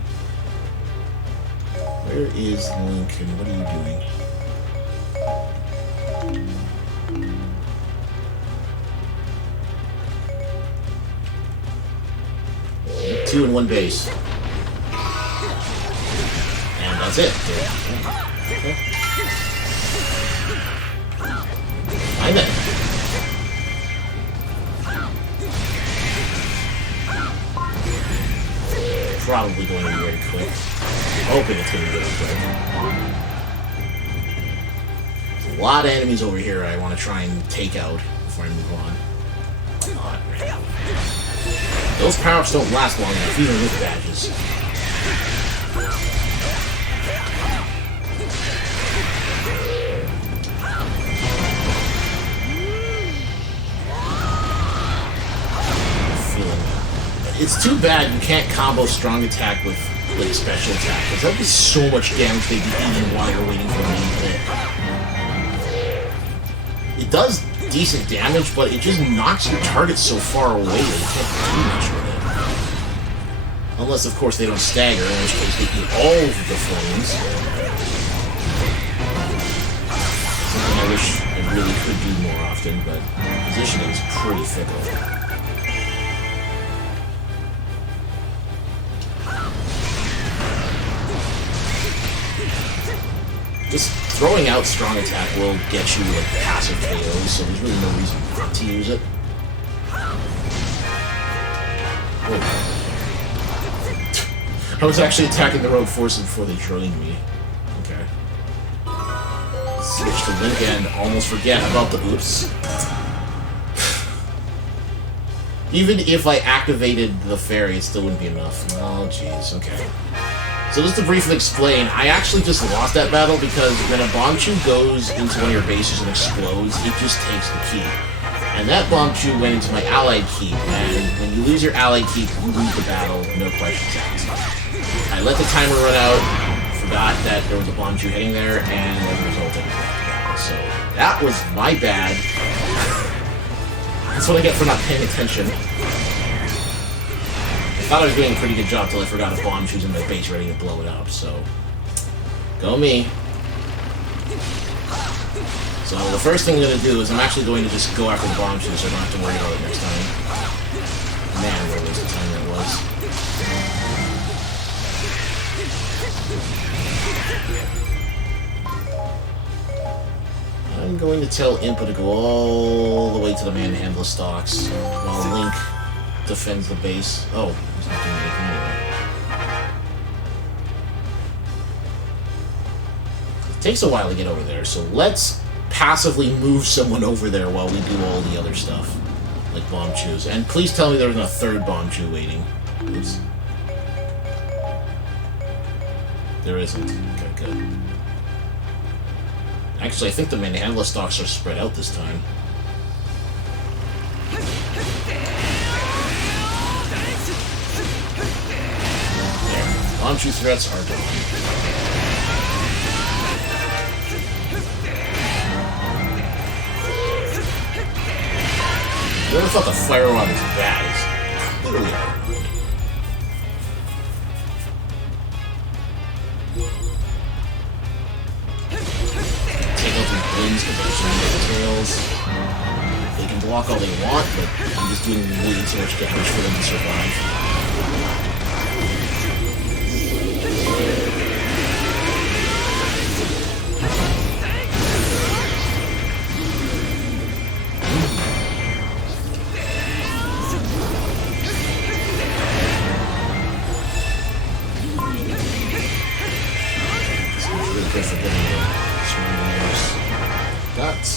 Where is Link and what are you doing? 2 in 1 base. That's it. Okay. Fine then. Probably going to be very quick. Hoping it's going to be really quick. There's a lot of enemies over here I want to try and take out before I move on. Those power-ups don't last long enough, even with badges. It's too bad you can't combo strong attack with like special attack, because that'd be so much damage they'd be eating while you're waiting for a main hit. It does decent damage, but it just knocks your target so far away that you can't do much with it. Unless, of course, they don't stagger, in which case they eat all of the flames. Something I wish I really could do more often, but positioning is pretty fickle. Just throwing out strong attack will get you like passive KOs, so there's really no reason not to use it. Whoa. I was actually attacking the rogue forces before they joined me. Okay. Switch to Link and almost forget about the oops. Even if I activated the fairy, it still wouldn't be enough. Oh, jeez. Okay. So just to briefly explain, I actually just lost that battle because when a bomb chew goes into one of your bases and explodes, it just takes the key. And that bomb chew went into my allied keep, and when you lose your allied keep, you lose the battle, no questions asked. I let the timer run out, forgot that there was a bomb chew heading there, and as a result, I just lost the battle. So that was my bad. That's what I get for not paying attention. I thought I was doing a pretty good job till I forgot a bomb chews in my base ready to blow it up, so... Go me. So the first thing I'm going to do is I'm actually going to just go after the bomb chews so I don't have to worry about it next time. Man, what a waste of time that was. I'm going to tell Impa to go all the way to the manhandle stocks while Link defends the base. Oh, he's not doing anything anyway. It takes a while to get over there, so let's passively move someone over there while we do all the other stuff, like bomb chews. And please tell me there's a third bomb chew waiting. Oops. There isn't. Okay, good. Actually, I think the manhandle stocks are spread out this time. Bomb chew threats are gone. Whoever thought the fire rod was bad is clearly out. Take out these blins because they're shooting the tails. They can block all they want, but I'm just doing way too much damage for them to survive. for getting the surrounding dots.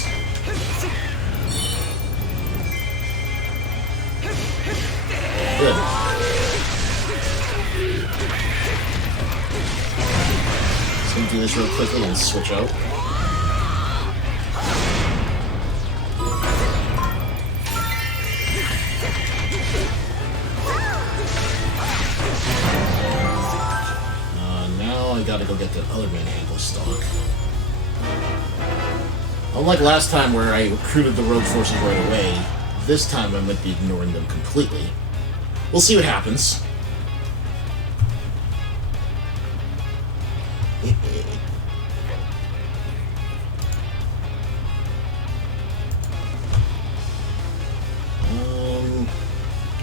Good. So I'm gonna do this real quickly and switch out. Now I gotta go get the other manhandle stock. Unlike last time where I recruited the rogue forces right away, this time I might be ignoring them completely. We'll see what happens.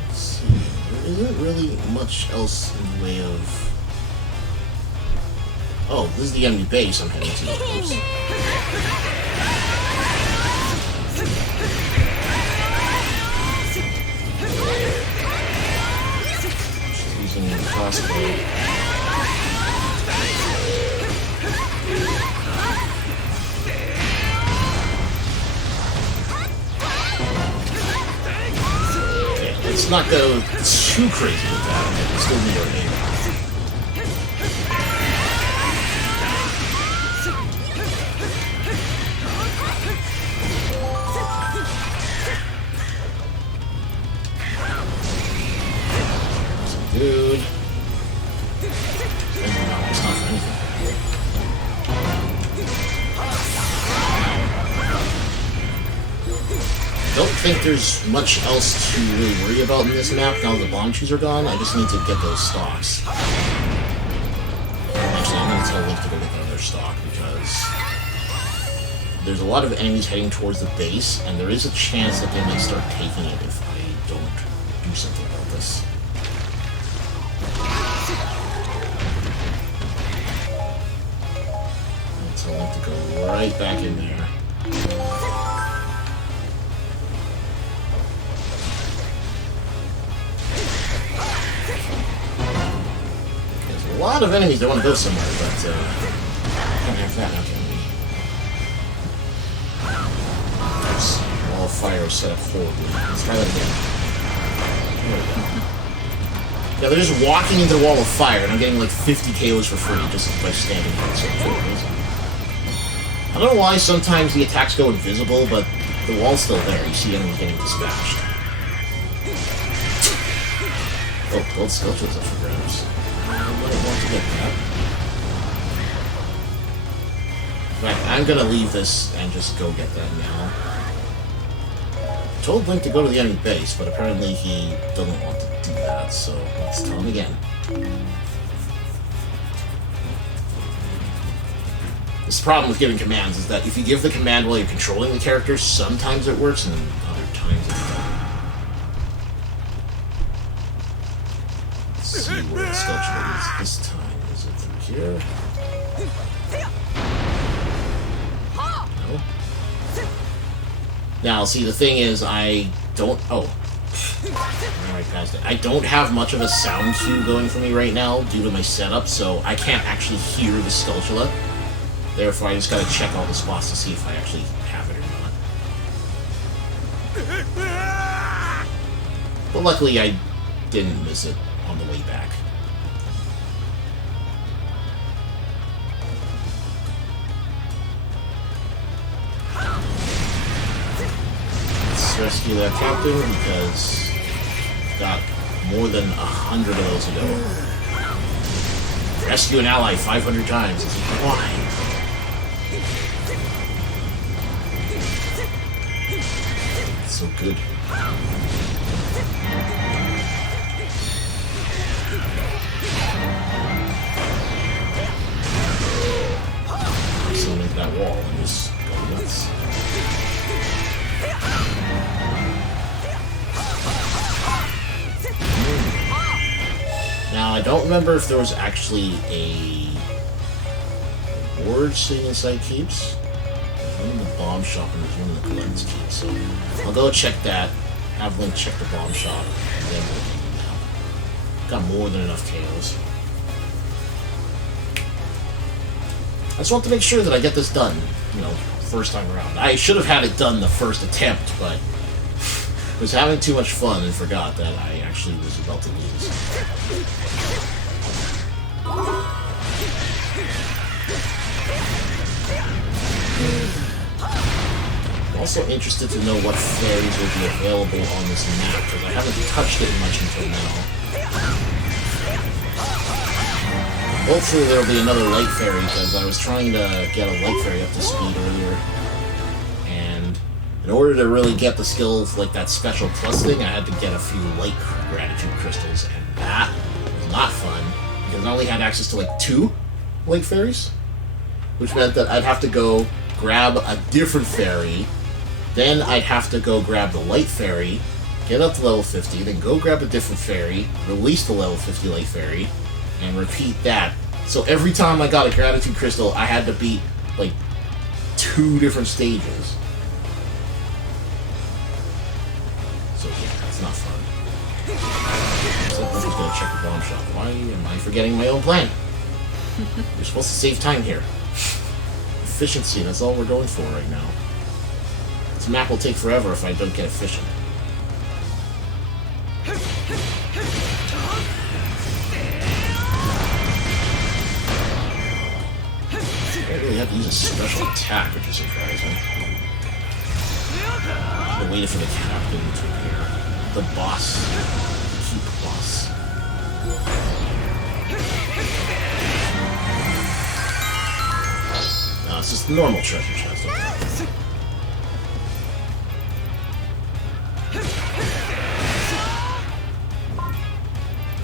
Let's see. There isn't really much else in the way of... Oh, this is the enemy base I'm heading to. Oops. She's using the crossbow. Okay, let's not go too crazy with that. Okay, still need our aim. Dude. No, it's not for anything. Don't think there's much else to really worry about in this map now that the bomb trees are gone. I just need to get those stocks. Actually, I'm going to tell Link to go get the other stock because there's a lot of enemies heading towards the base, and there is a chance that they might start taking it if I don't do something about this. Tell him to go right back in there. There's a lot of enemies that want to go somewhere, but can't have that now, can we? Oops. Wall of fire is set up horribly. Let's try that again. There we go. Yeah, they're just walking into the wall of fire, and I'm getting like 50 KOs for free just by standing here. So it's really amazing. I don't know why sometimes the attacks go invisible, but the wall's still there. You see enemies getting dispatched. Oh, gold sculptures up for grabs. I might want to get that. In fact, I'm gonna leave this and just go get that now. I told Link to go to the enemy base, but apparently he doesn't want to do that, so let's tell him again. This problem with giving commands is that if you give the command while you're controlling the character, sometimes it works and other times it doesn't. Let's see where the sculpture is this time. Is it through here? No? Now, see, the thing is, I don't... Oh. Right past it. I don't have much of a sound cue going for me right now due to my setup, so I can't actually hear the Skulltula. Therefore, I just gotta check all the spots to see if I actually have it or not. But luckily, I didn't miss it on the way back. Let's rescue that captain because I've got more than 100 of those to go. Rescue an ally 500 times. It's like, why? So good. So make that wall and just go nuts. Now I don't remember if there was actually a reward sitting inside keeps. One in the bomb shop and there's one in the Glenn's keep, so I'll go check that, have Link check the bomb shop, and then we'll take them down. Got more than enough KOs. just want to make sure that I get this done, you know, first time around. I should have had it done the first attempt, but I was having too much fun and forgot that I actually was about to lose. I'm also interested to know what fairies will be available on this map, because I haven't touched it much until now. Hopefully there'll be another light fairy, because I was trying to get a light fairy up to speed earlier. And in order to really get the skills like that special plus thing, I had to get a few light gratitude crystals, and that was not fun, because I only had access to like 2 light fairies, which meant that I'd have to go grab a different fairy, then I'd have to go grab the light fairy, get up to level 50, then go grab a different fairy, release the level 50 light fairy, and repeat that. So every time I got a gratitude crystal, I had to beat like 2 different stages. So yeah, it's not fun. So I'm just gonna check the bomb shop. Why am I forgetting my own plan? We're supposed to save time here. Efficiency, that's all we're going for right now. This map will take forever if I don't get efficient. I don't really have to use a special attack, which is surprising. I've been waiting for the captain to appear. The boss. Keep boss. No, it's just normal treasure chest.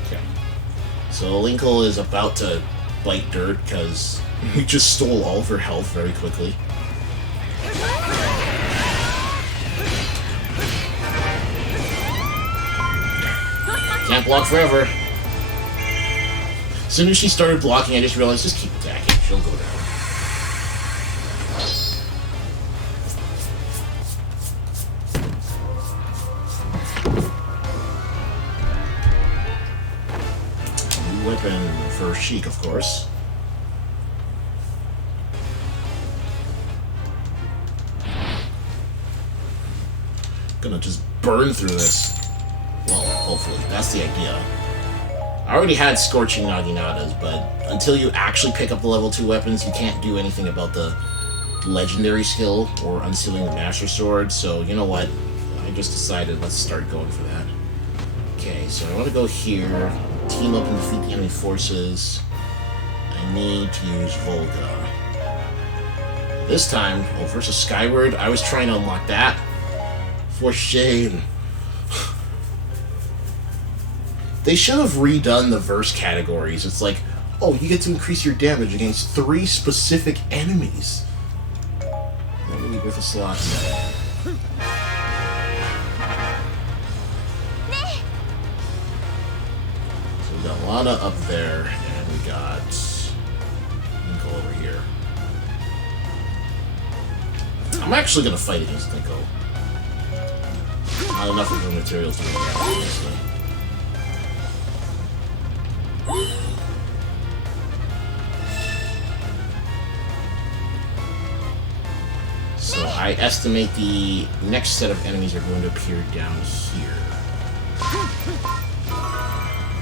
Okay. So Linkle is about to bite dirt because we just stole all of her health very quickly. Can't block forever. As soon as she started blocking, I just realized, just keep attacking. She'll go down. New weapon for Sheik, of course. Gonna just burn through this. Well, hopefully. That's the idea. I already had Scorching Naginatas, but until you actually pick up the level 2 weapons, you can't do anything about the legendary skill or unsealing the Master Sword, so you know what? I just decided let's start going for that. Okay, so I want to go here, team up and defeat the enemy forces. I need to use Volga. This time, versus Skyward, I was trying to unlock that. For shame. They should have redone the verse categories. It's like, oh, you get to increase your damage against 3 specific enemies. Enemy with a slot. So we got Lana up there, and we got Nico over here. I'm actually gonna fight against Nico. Not enough of the materials to go around, honestly. So I estimate the next set of enemies are going to appear down here.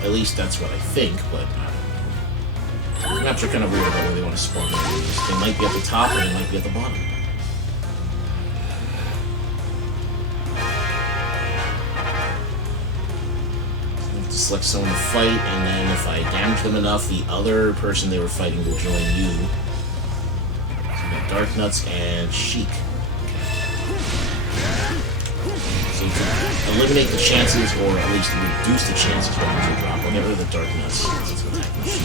At least that's what I think, but I don't know. Maps are kind of weird about where they want to spawn enemies. They might be at the top or they might be at the bottom. Select someone to fight, and then if I damage them enough, the other person they were fighting will join you. So we got Dark Nuts and Sheik. So to eliminate the chances, or at least reduce the chances weapons will drop, I'll get rid of the Dark Nuts. Let's attack the Sheik.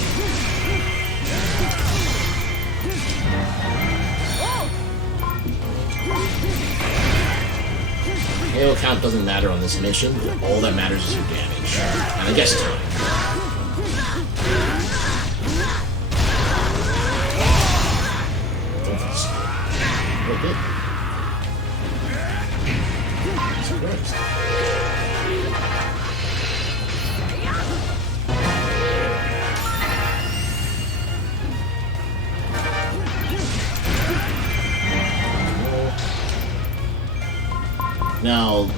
AO count doesn't matter on this mission. All that matters is your damage. And I guess time. Don't think so. Oh, good. I'm surprised. Now,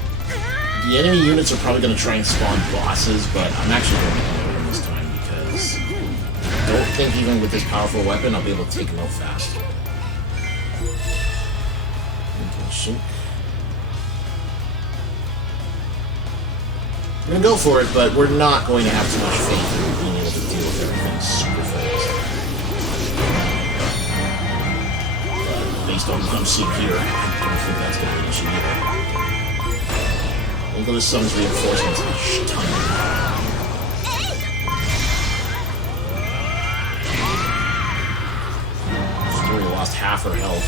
the enemy units are probably going to try and spawn bosses, but I'm actually going to ignore them this time because I don't think even with this powerful weapon I'll be able to take them out fast. We're going to go for it, but we're not going to have too much faith in being able to deal with everything super fast. Based on what I'm seeing here, I don't think that's going to be an issue either. Although this summons reinforcements a ton. She's already lost half her health.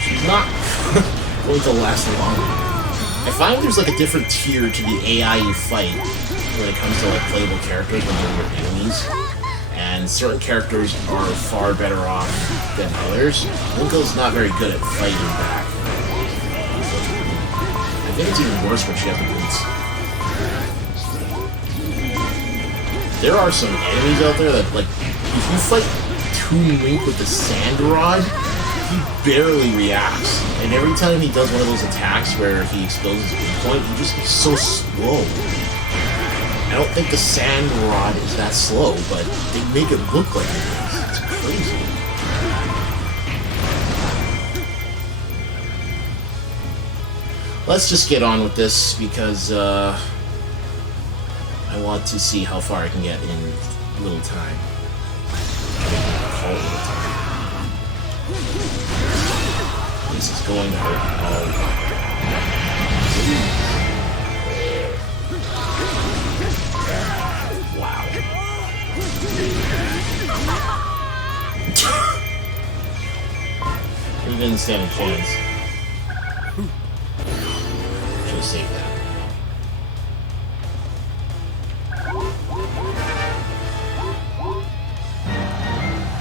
She's not going to last long. I find there's like a different tier to the AI you fight when it comes to like playable characters when they're your enemies. And certain characters are far better off than others. Linko's not very good at fighting back. I think it's even worse when she has the boots. There are some enemies out there that, like, if you fight Toon Link with the Sand Rod, he barely reacts. And every time he does one of those attacks where he exposes a weak point, he's so slow. I don't think the Sand Rod is that slow, but they make it look like it is. It's crazy. Let's just get on with this because I want to see how far I can get in little time. Call it little time. This is going to hurt. Oh. Wow. He didn't stand a chance. Should have saved that.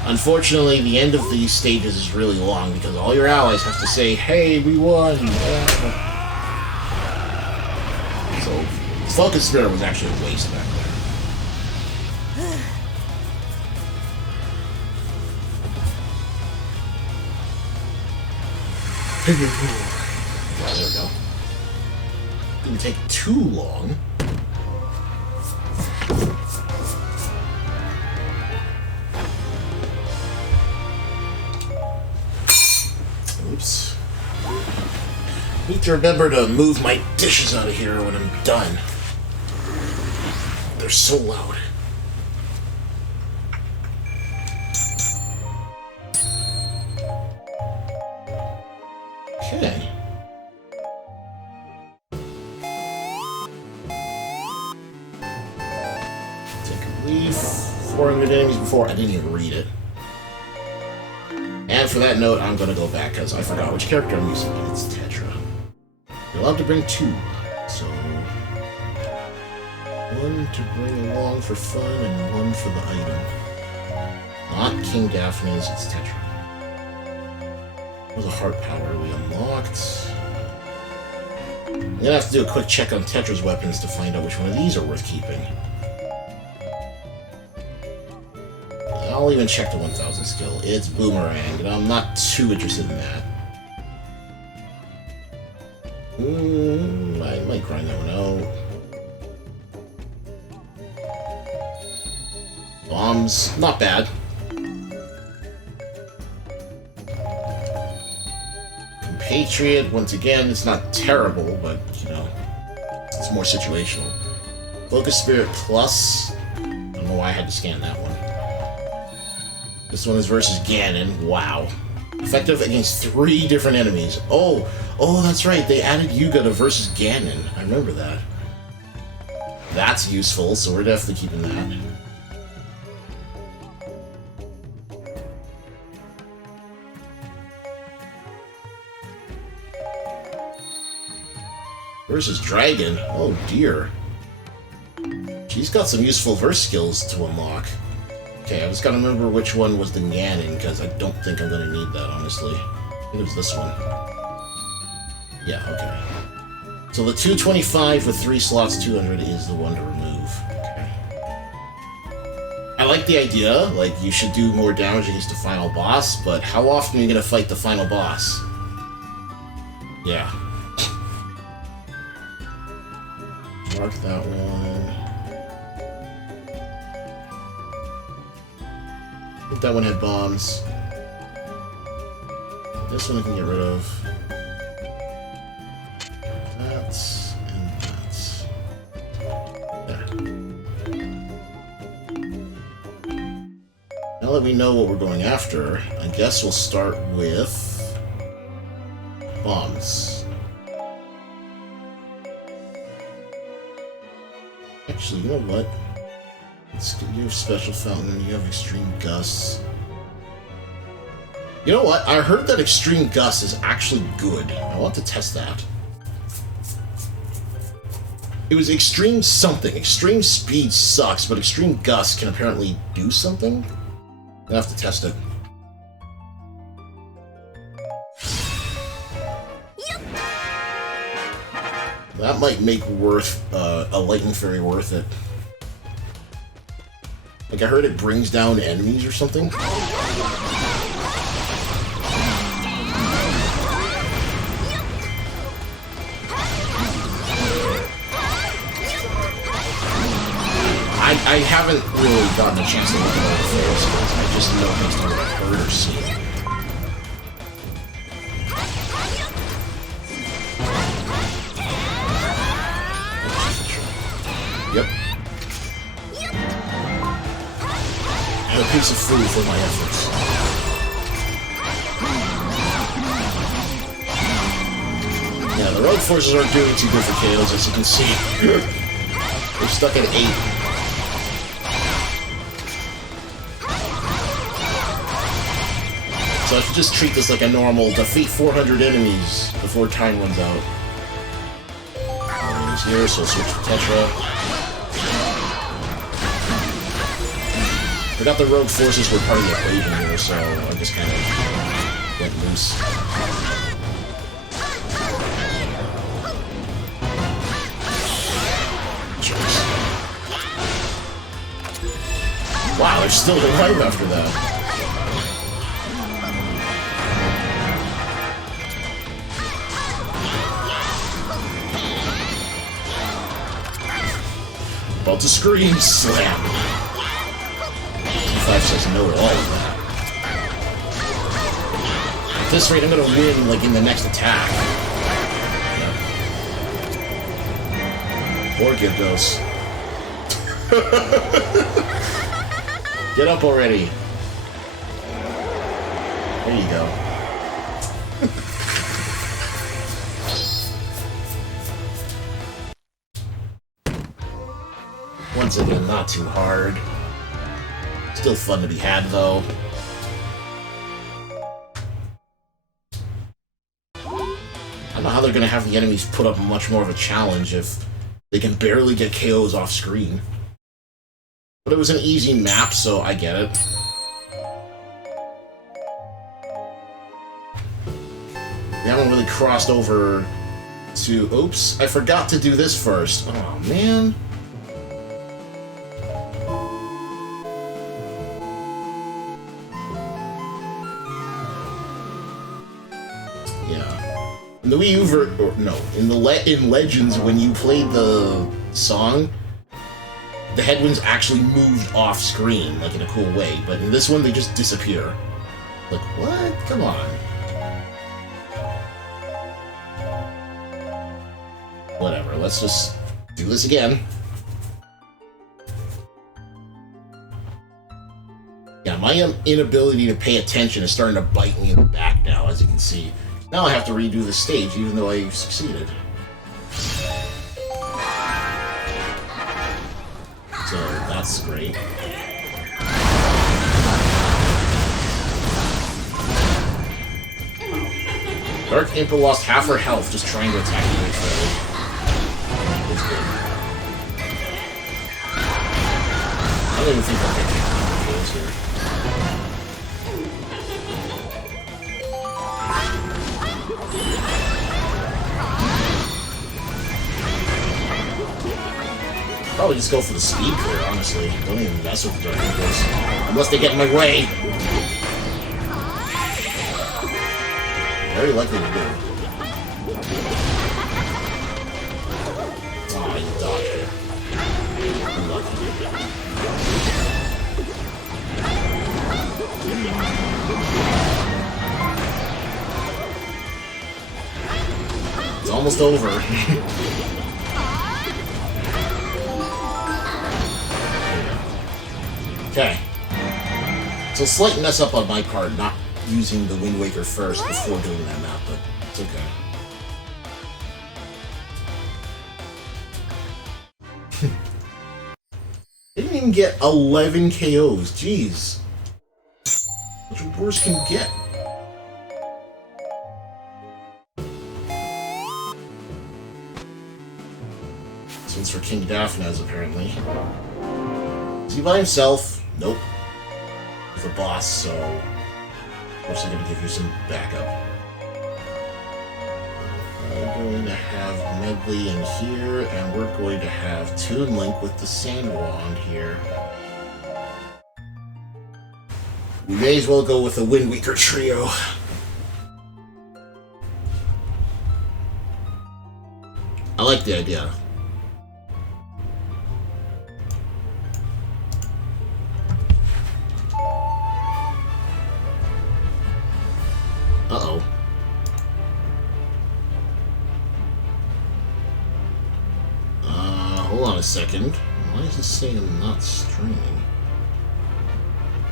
Unfortunately, the end of these stages is really long because all your allies have to say, "Hey, we won!" So, Focus Spirit was actually a waste back there. There we go. Didn't take too long. Oops. Need to remember to move my dishes out of here when I'm done. They're so loud. Okay. Take a leaf. 400 enemies before. I didn't even read it. And for that note, I'm going to go back because I forgot which character I'm using. It's Tetra. You're allowed to bring 2. So, 1 to bring along for fun and 1 for the item. Not King Daphne's, it's Tetra. There's a heart power we unlocked. I'm going to have to do a quick check on Tetra's weapons to find out which one of these are worth keeping. I'll even check the 1000 skill. It's Boomerang, and I'm not too interested in that. I might grind that one out. Bombs, not bad. Compatriot, once again, it's not terrible, but, you know, it's more situational. Focus Spirit Plus, I don't know why I had to scan that one. This one is versus Ganon. Wow. Effective against 3 different enemies. Oh, that's right. They added Yuga to versus Ganon. I remember that. That's useful, so we're definitely keeping that. Versus Dragon. Oh dear. She's got some useful verse skills to unlock. Okay, I just gotta remember which one was the Ganon, because I don't think I'm gonna need that, honestly. I think it was this one. Yeah, okay. So the 225 with 3 slots, 200 is the one to remove. Okay. I like the idea, like you should do more damage against the final boss, but how often are you going to fight the final boss? Yeah. Mark that one. I think that one had bombs. This one I can get rid of. That's and that's. There. Now that we know what we're going after, I guess we'll start with bombs. Actually, you know what? You have Special Fountain, you have Extreme Gusts. You know what? I heard that Extreme Gust is actually good. I want to test that. It was Extreme something. Extreme Speed sucks, but Extreme Gust can apparently do something? I'll have to test it. That might make a Lightning Fairy worth it. Like, I heard it brings down enemies or something. I haven't really gotten a chance to look at all the fails, I just know based on what I've heard or seen. Yep. And a piece of food for my efforts. Yeah, the rogue forces aren't doing too good for KOs, as you can see. They're stuck at 8. So I should just treat this like a normal defeat 400 enemies before time runs out. Enemies here, so I'll switch to Tetra. Forgot the rogue forces were part of the equation here, so I just kind of went loose. Jerks. Wow, they're still alive after that. About to scream, slam. T5 says no to all of that. At this rate, I'm gonna win, like, in the next attack. Yeah. Or give those. Get up already. There you go. Once again, not too hard. Still fun to be had, though. I don't know how they're gonna have the enemies put up much more of a challenge if they can barely get KOs off screen. But it was an easy map, so I get it. We haven't really crossed over to... Oops, I forgot to do this first. Oh, man. In the Wii U in Legends, when you played the song, the headwinds actually moved off screen, like in a cool way, but in this one they just disappear. Like, what? Come on. Whatever, let's just do this again. Yeah, my inability to pay attention is starting to bite me in the back now, as you can see. Now I have to redo the stage, even though I succeeded. So, that's great. Dark Impa lost half her health just trying to attack you with her. It's good. I don't even think I'll get kills here. Probably just go for the speed clear, honestly. Don't even mess with the Turncoats. Unless they get in my way. Very likely to do. Oh, you dodged it. Unlucky. It's almost over. Okay. So a slight mess up on my part, not using the Wind Waker first before doing that map, but it's okay. Didn't even get 11 KOs, jeez. What worse can you get? This one's for King Daphnes, apparently. Is he by himself? Nope. The boss, so of course they're going to give you some backup. We're going to have Medley in here, and we're going to have Toon Link with the Sand Wand here. We may as well go with a Wind Waker trio. I like the idea. Uh-oh. Hold on a second. Why is this saying I'm not streaming?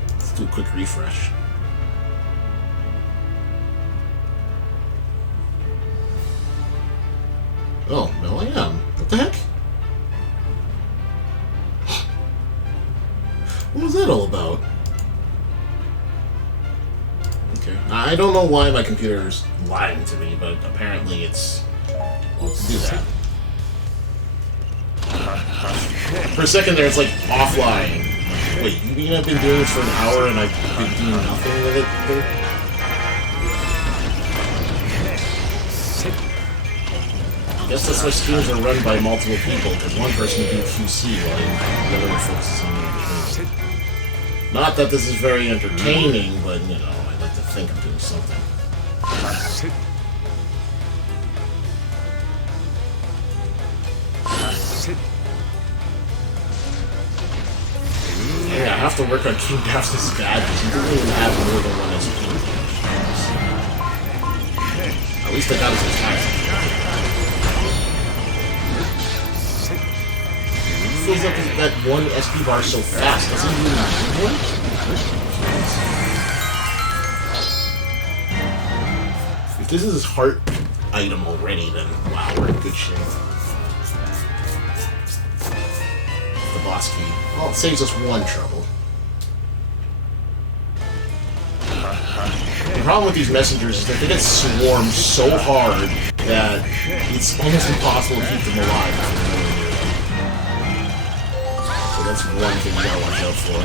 Let's do a quick refresh. Oh, no I am. What the heck? What was that all about? Okay. I don't know why my computer is lying to me, but apparently it's wants to do that. For a second there, it's like offline. Wait, you mean I've been doing this for an hour and I've been doing nothing with it? I guess that's why streams are run by multiple people, because one person can do QC while the other one focuses on the entertainment. Not that this is very entertaining, but, you know, I'd like to think I'm doing something. Yeah, I have to work on King Daphnes' badges. He doesn't even have more than one SP. At least I got his attacks. It feels like that one SP bar is so fast. Doesn't he even need one? If this is his heart item already, then wow, we're in good shape. The boss key. Well, it saves us one trouble. The problem with these messengers is that they get swarmed so hard that it's almost impossible to keep them alive. So that's one thing you gotta watch out for.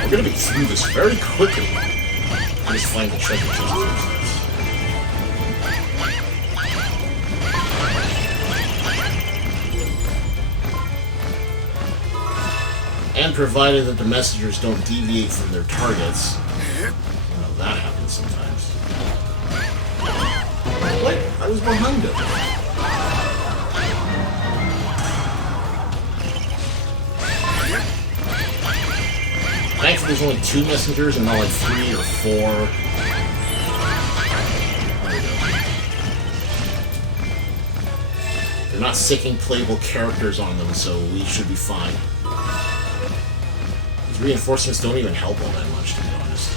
We're gonna be through this very quickly. I'm just flying the treasure chest. And provided that the messengers don't deviate from their targets. Well, that happens sometimes. What? I was behind him. Thankfully, there's only 2 messengers and not like 3 or 4. They're not sicking playable characters on them, so we should be fine. These reinforcements don't even help all that much, to be honest.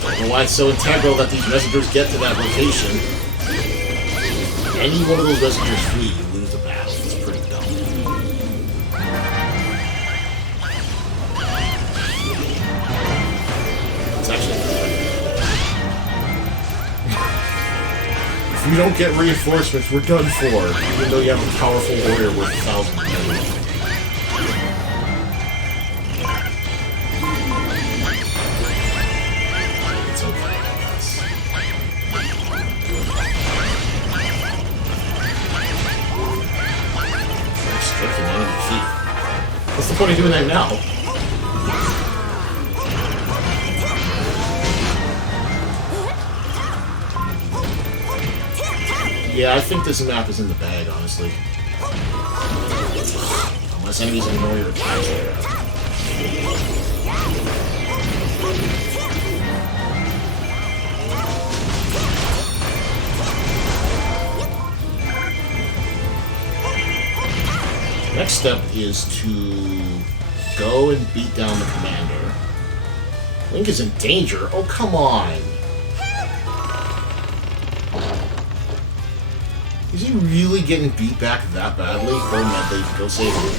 Don't know why it's so integral that these messengers get to that location. If any one of those messengers flee, you lose the battle. It's pretty dumb. we don't get reinforcements, we're done for. Even though you have a powerful warrior with 1,000 men. It's okay, guys. Striking enemy key. What's the point of doing that now? Yeah, I think this map is in the bag, honestly. Unless enemies ignore your attacks like that. Next step is to go and beat down the commander. Link is in danger? Oh, come on! Is he really getting beat back that badly? Go Medley, go save him.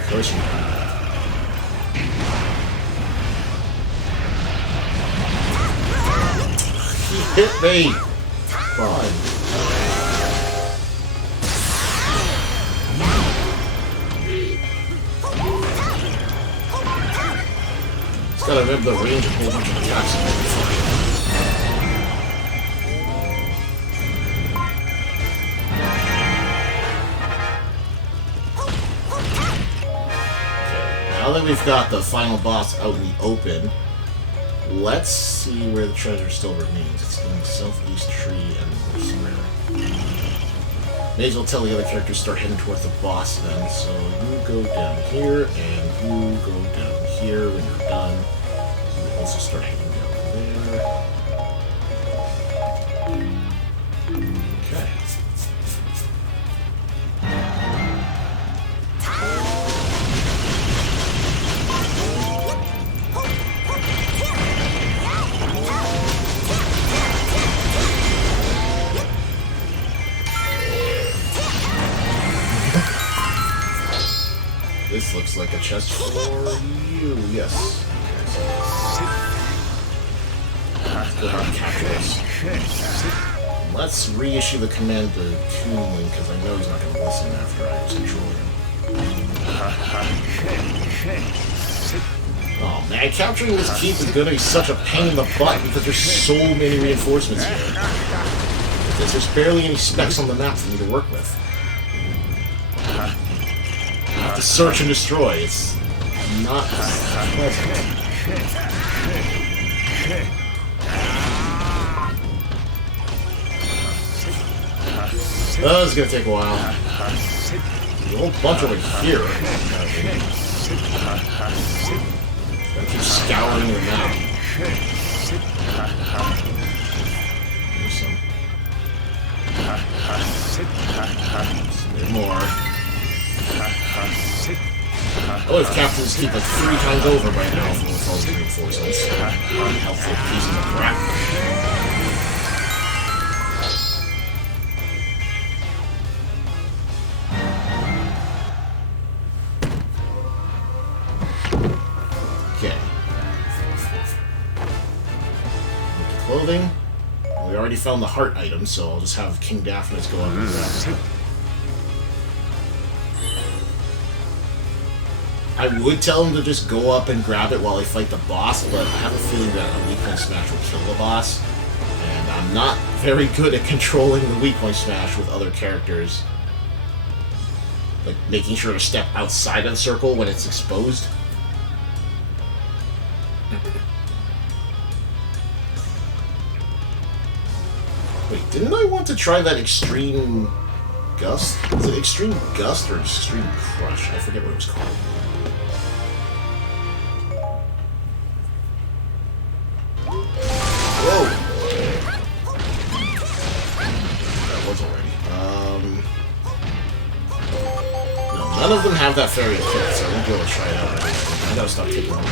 Of course you can. He hit me! Fine. Gotta remember the range of a whole bunch of attacks. Okay, now that we've got the final boss out in the open, let's see where the treasure still remains. It's in the southeast tree and square. May as well tell the other characters to start heading towards the boss then. So you go down here, and you go down here when you're done. Also start heading down there. Okay. This looks like a chest for you, yes. Go ahead and capture this. Let's reissue the command to Toon Link, because I know he's not going to listen after I control him. Oh man, capturing this keep is going to be such a pain in the butt, because there's so many reinforcements here. There's barely any specs on the map for me to work with. I have to search and destroy. It's not pleasant. Oh, this is gonna take a while. There's a whole bunch over here. Gotta keep scouring the map. There's some. There's more. I would have captured this keep like 3 times over by now with all these reinforcements. Helpful pieces of crap. Clothing. We already found the heart item, so I'll just have King Daphnis go up and grab it. I would tell him to just go up and grab it while I fight the boss, but I have a feeling that a weak point smash will kill the boss, and I'm not very good at controlling the weak point smash with other characters. Like, making sure to step outside of the circle when it's exposed. Wait, didn't I want to try that Extreme Gust? Was it Extreme Gust or Extreme Crush? I forget what it was called. Whoa! That was already. No, none of them have that fairy equipped, so I won't be able to try it out right now. I gotta stop taking them.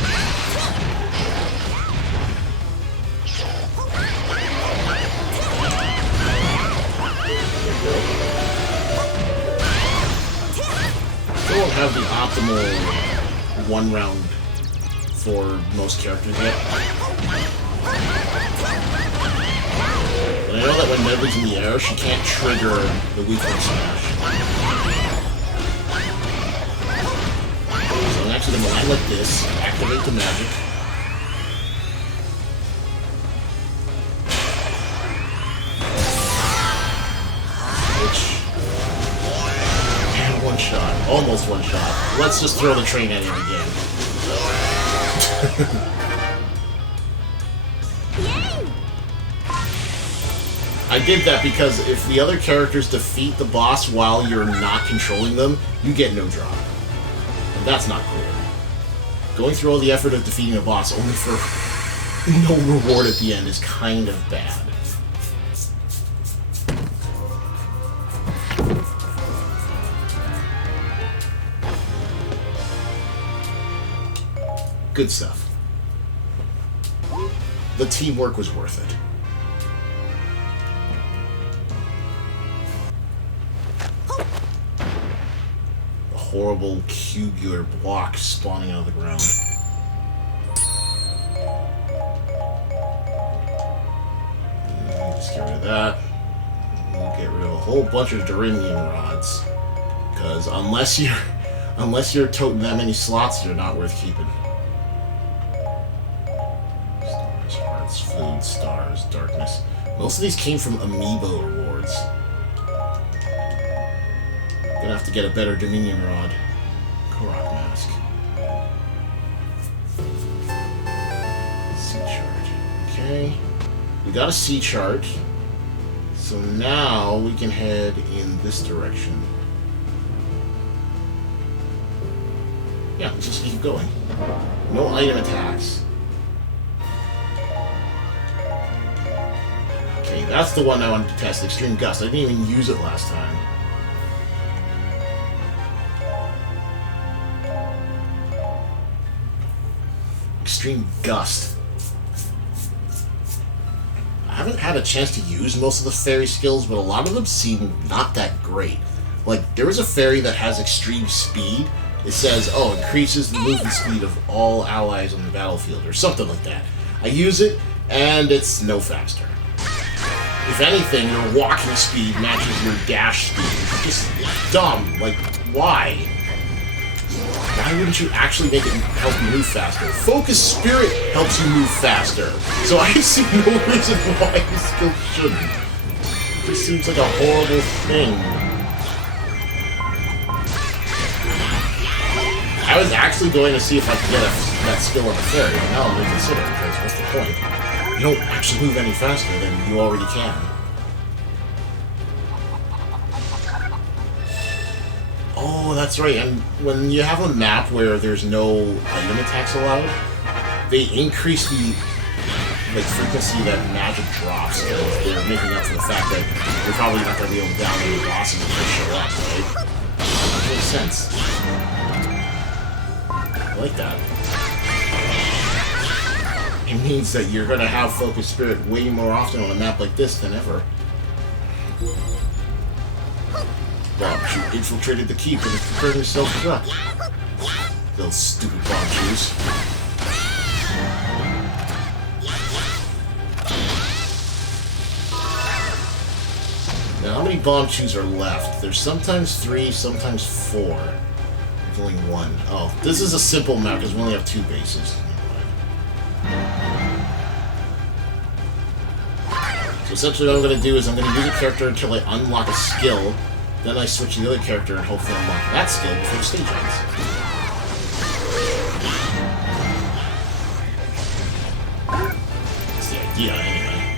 have the optimal one round for most characters yet. But I know that when Medley's in the air, she can't trigger the weakling smash. So I'm actually going to land like this, activate the magic. And one shot. Almost one shot. Let's just throw the train at him again. I did that because if the other characters defeat the boss while you're not controlling them, you get no drop. And that's not cool. Going through all the effort of defeating a boss only for no reward at the end is kind of bad. Good stuff. The teamwork was worth it. A horrible cubular block spawning out of the ground. Just get rid of that. We'll get rid of a whole bunch of Durimian rods. Because unless you're toting that many slots, they're not worth keeping. Food, stars, darkness. Most of these came from amiibo rewards. Gonna have to get a better Dominion rod. Korok mask. Sea chart. Okay. We got a sea chart. So now we can head in this direction. Yeah, let's just keep going. No item attacks. Okay, that's the one I wanted to test, Extreme Gust. I didn't even use it last time. Extreme Gust. I haven't had a chance to use most of the fairy skills, but a lot of them seem not that great. Like, there was a fairy that has Extreme Speed. It says, oh, increases the movement speed of all allies on the battlefield, or something like that. I use it, and it's no faster. If anything, your walking speed matches your dash speed. It's just dumb. Like, why? Why wouldn't you actually make it help you move faster? Focus Spirit helps you move faster. So I see no reason why this skill shouldn't. It just seems like a horrible thing. I was actually going to see if I could get that skill on the fairy, but now I'm reconsidering, because what's the point? You don't actually move any faster than you already can. Oh, that's right. And when you have a map where there's no item attacks allowed, they increase the frequency that magic drops, because they're making up for the fact that you're probably not going to be able to down any bosses if they show up, right? That makes sense. I like that. It means that you're going to have Focus Spirit way more often on a map like this than ever. Well, you infiltrated the keep and it's preparing yourself to up. Those stupid bomb shoes. Now, how many bomb shoes are left? There's sometimes 3, sometimes 4. There's only 1. Oh, this is a simple map because we only have 2 bases. So essentially what I'm going to do is I'm going to use a character until I unlock a skill, then I switch to the other character and hopefully unlock that skill before the stage ends. That's the idea, anyway.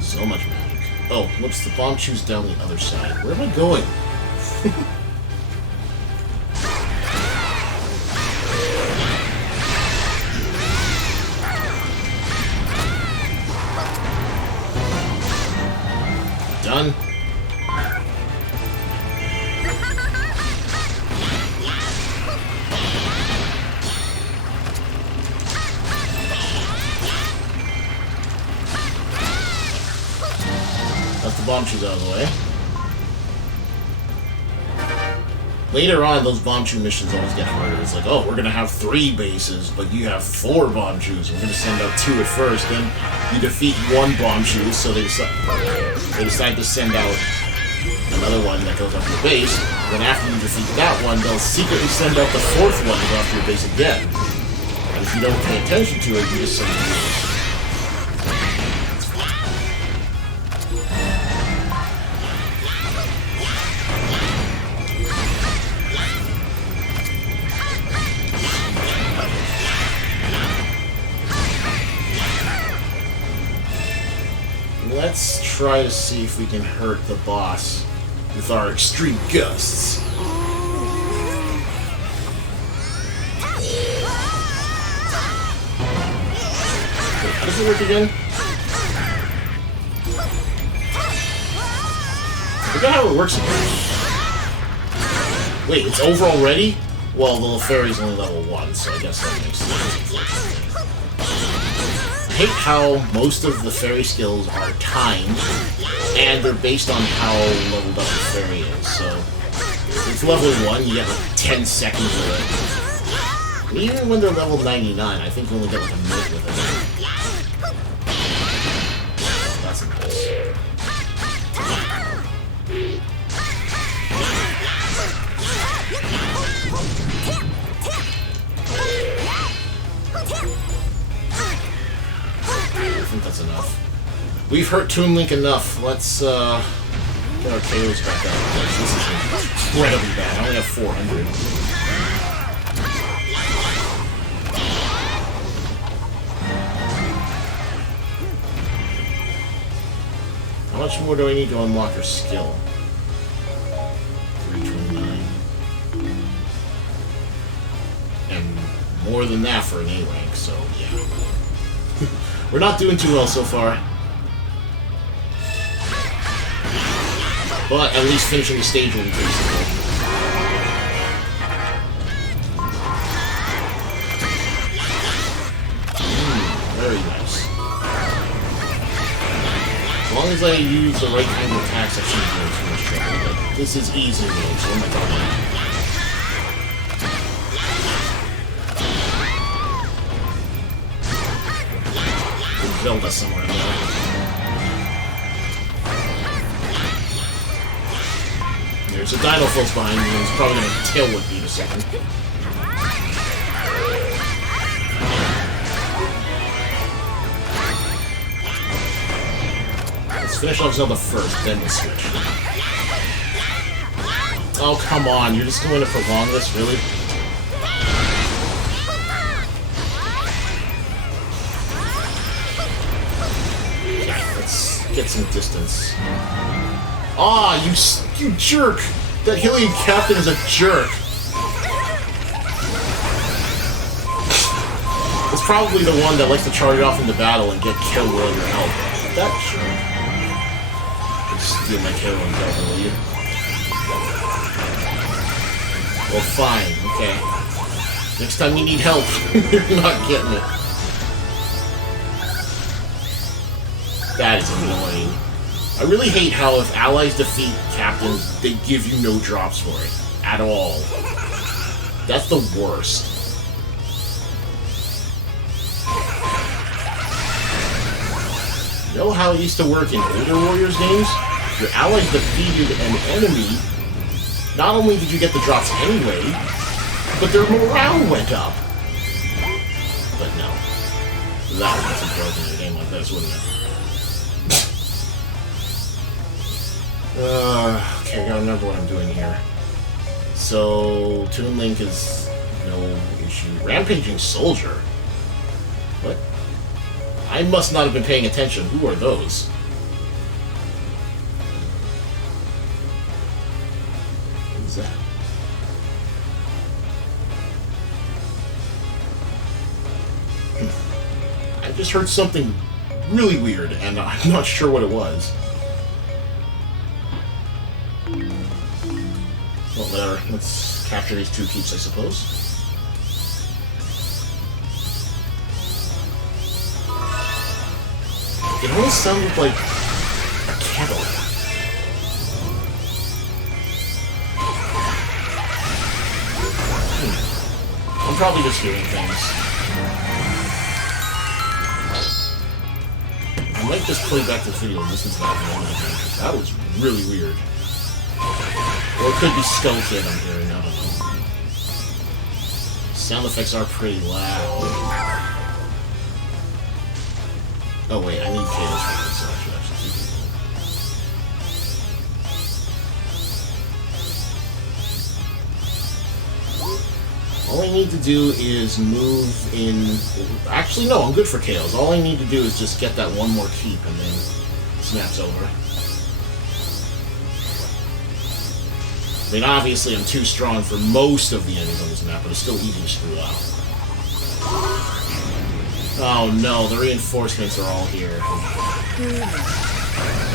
So much magic. Oh, whoops, the bomb shoes down the other side. Where am I going? Done. bomb shoes out of the way. Later on, those bomb shoe missions always get harder. It's like, oh, we're going to have 3 bases, but you have 4 bomb shoes. We're going to send out 2 at first, then you defeat 1 bomb shoe, so they decide to send out another one that goes after your base. Then after you defeat that one, they'll secretly send out the 4th one to go after your base again. And if you don't pay attention to it, you just send it. Let's try to see if we can hurt the boss with our extreme gusts. Wait, how does it work again? I forgot how it works again. Wait, it's over already? Well, the little fairy's only level 1, so I guess that makes sense. I hate how most of the fairy skills are timed, and they're based on how leveled up the fairy is. So, if it's level 1, you get like 10 seconds of it. And even when they're level 99, I think you only get like a minute with it. That's nice. I think that's enough. We've hurt Toon Link enough. Let's get our KOs back up. This is incredibly bad. I only have 400. How much more do I need to unlock her skill? 329. And more than that for an A rank, so yeah. We're not doing too well so far. But at least finishing the stage will be pretty simple. Very nice. As long as I use the right kind of attacks, I shouldn't be in too much trouble. But this is easy game, so what am I talking about? Zelda somewhere in there. There's a dino close behind me, and he's probably going to tail whip me in a second. Let's finish off Zelda first, then we'll switch. Oh, come on, you're just going to prolong this, really? Get some distance. Ah, you jerk! That Hylian captain is a jerk. It's probably the one that likes to charge off into battle and get killed with your help. That jerk. Steal my KO and Zelda, will you? Well, fine. Okay. Next time you need help, you're not getting it. That is annoying. I really hate how if allies defeat captains, they give you no drops for it. At all. That's the worst. You know how it used to work in older Warriors games? If your allies defeated an enemy, not only did you get the drops anyway, but their morale went up. But no. That wasn't broken in a game like this, wouldn't it? Okay, I gotta remember what I'm doing here. So, Toon Link is no issue. Rampaging Soldier? What? I must not have been paying attention. Who are those? What is that? I just heard something really weird, and I'm not sure what it was. Well, whatever. Let's capture these 2 keeps, I suppose. It almost sounded like a kettle. probably just doing things. I might just play back the video and listen to that one again, because that was really weird. Or it could be Skull Kid I'm hearing, I don't know. Sound effects are pretty loud. Oh wait, I need cables for this, so I should actually keep it. All I need to do is move in... Actually, no, I'm good for Chaos. All I need to do is just get that one more keep, and then snaps over. I mean, obviously, I'm too strong for most of the enemies on this map, but it's still easy to screw up. Oh no, the reinforcements are all here.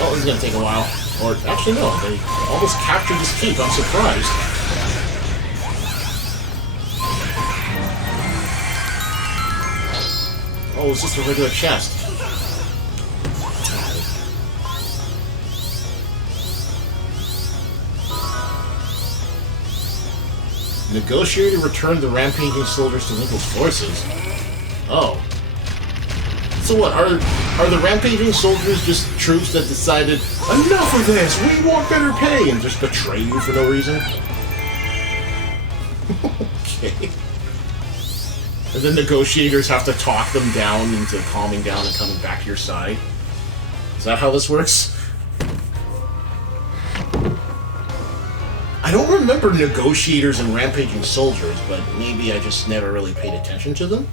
Oh, this is gonna take a while. Or, actually, no, they almost captured this keep. I'm surprised. Oh, it's just a regular chest. Negotiator returned the rampaging soldiers to Winkle's forces. Oh. So what, are the rampaging soldiers just troops that decided, enough of this, we want better pay, and just betray you for no reason? Okay. And then negotiators have to talk them down into calming down and coming back to your side. Is that how this works? I don't remember negotiators and rampaging soldiers, but maybe I just never really paid attention to them.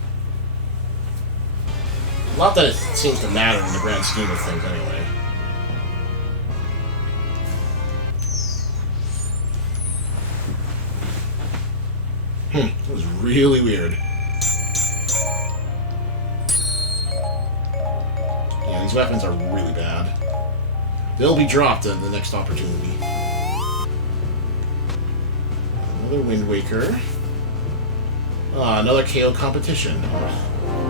Not that it seems to matter in the grand scheme of things, anyway. That was really weird. Yeah, these weapons are really bad. They'll be dropped in the next opportunity. Another Wind Waker. Another KO competition.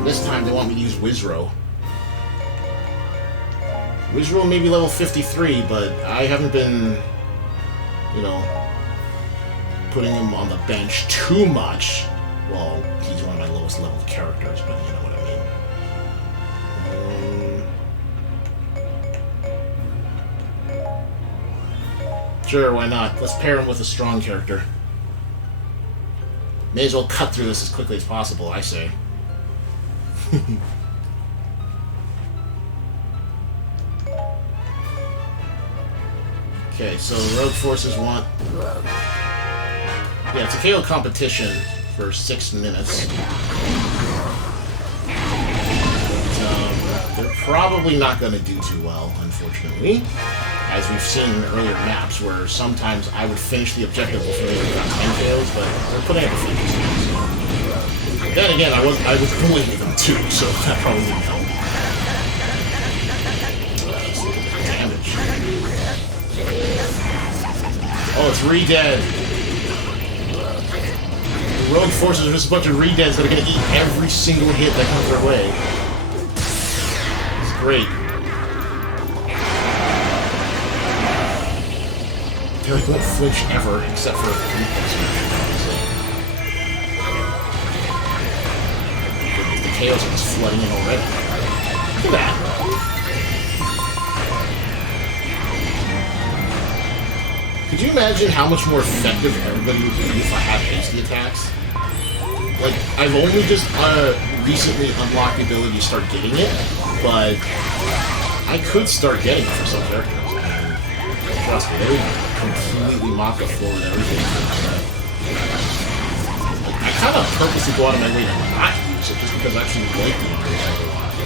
This time they want me to use Wizro. Wizro may be level 53, but I haven't been, you know, putting him on the bench too much. Well, he's one of my lowest level characters, but you know what I mean. Sure, why not? Let's pair him with a strong character. May as well cut through this as quickly as possible, I say. Okay, so the rogue forces want... Yeah, it's a KO competition for 6 minutes. But, they're probably not going to do too well, unfortunately. As we've seen in earlier maps, where sometimes I would finish the objective before they got 10 KOs, but they're putting up a few mistakes. Then again, I was bullying them too, so that probably didn't help. Let's look at the damage. Oh, it's re-dead. The rogue forces are just a bunch of re-deads that are going to eat every single hit that comes their way. It's great. They like won't flinch ever, except for the chaos is flooding in already. Look at that. Could you imagine how much more effective everybody would be if I had hasty attacks? Like, I've only just recently unlocked the ability to start getting it, but I could start getting it for some characters. Trust me, they would completely mop the floor with everything. I kind of purposely go out of my way to not use it, just because I actually like the Underworld a lot.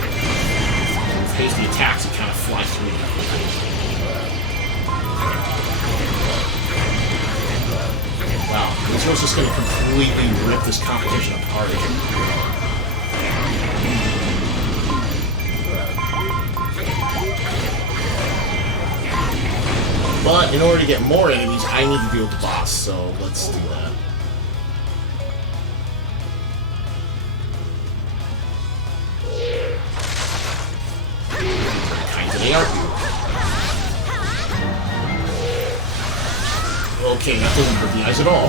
With hasty attacks, it kind of flies through me. Wow, this was just going to completely rip this competition apart. But in order to get more enemies, I need to deal with the boss, so let's do that. Kinds of AR. Okay, that doesn't hurt the eyes at all.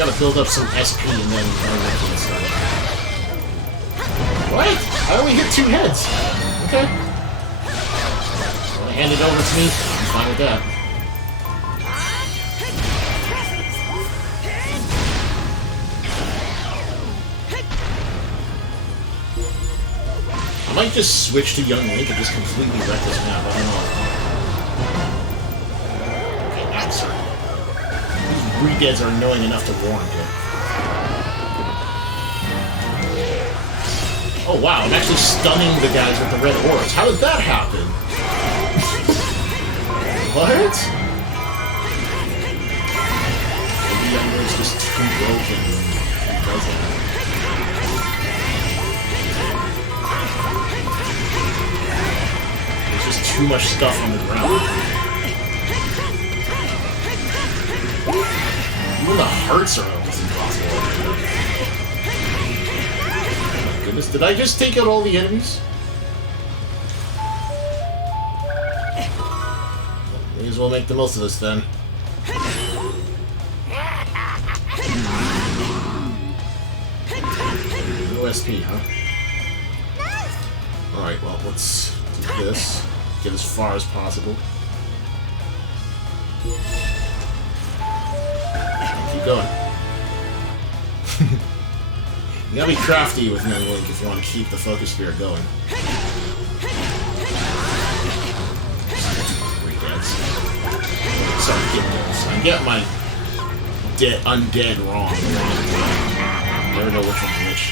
Gotta build up some SP and then can start. What? I only hit 2 heads. Okay. Well, hand it over to me. I'm fine with that. I might just switch to Young Link and just completely wreck this map. I don't know. Okay, now sorry. These re-deads are annoying enough to warrant it. Oh wow, I'm actually stunning the guys with the red orbs. How did that happen? What? Maybe Young Link's just too broken and he does it. There's just too much stuff on the ground. Even the hearts are almost impossible. Oh my goodness, did I just take out all the enemies? May as well make the most of this then. No SP, huh? Alright, well, let's do this. Get as far as possible. Keep going. You gotta be crafty with Young Link if you want to keep the focus spirit going. Sorry, I get my undead wrong. I never know which one's which.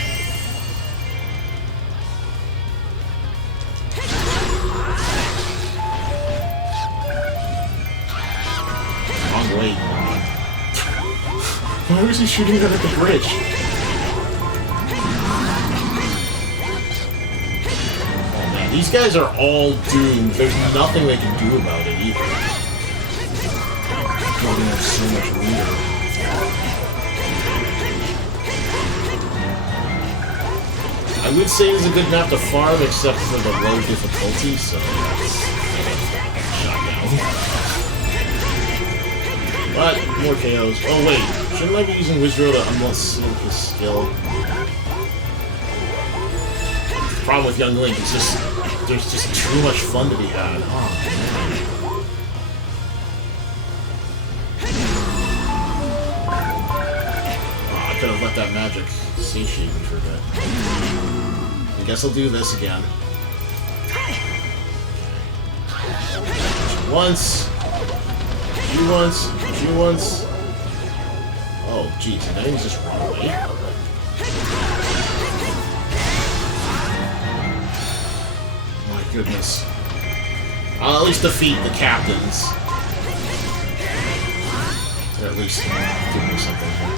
Wrong way. Why was he shooting that at the bridge? Oh man, these guys are all doomed. There's nothing they can do about it either. Oh, they have so much meter. I would say it's a good map to farm, except for the low difficulty, so that's shot down. But, more KOs. Oh wait, shouldn't I be using Wizrow to unlock his skill? The problem with Young Link is just, there's just too much fun to be had. Oh, man. I could have let that magic satiate me for a bit. I guess I'll do this again. Once. You once. You once. Oh, jeez. Did I just run away? My goodness. I'll at least defeat the captains. Or at least give me something here.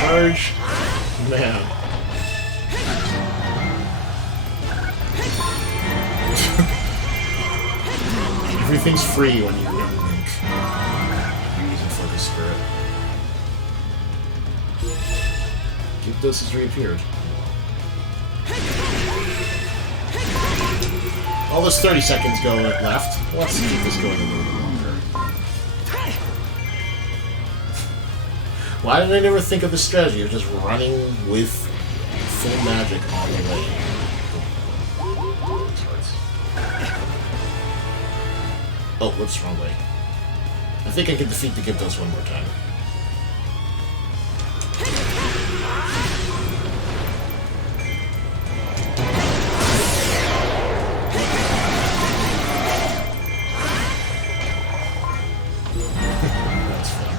Charge. Man. Everything's free when you're Young Link. You're using Focus Spirit. Gyptos has reappeared. All those 30 seconds go left. Let's keep this going a little bit longer. Why did I never think of the strategy of just running with full magic on the way? Oh, whoops, wrong way. I think I can defeat the Gyptos one more time. That's fun.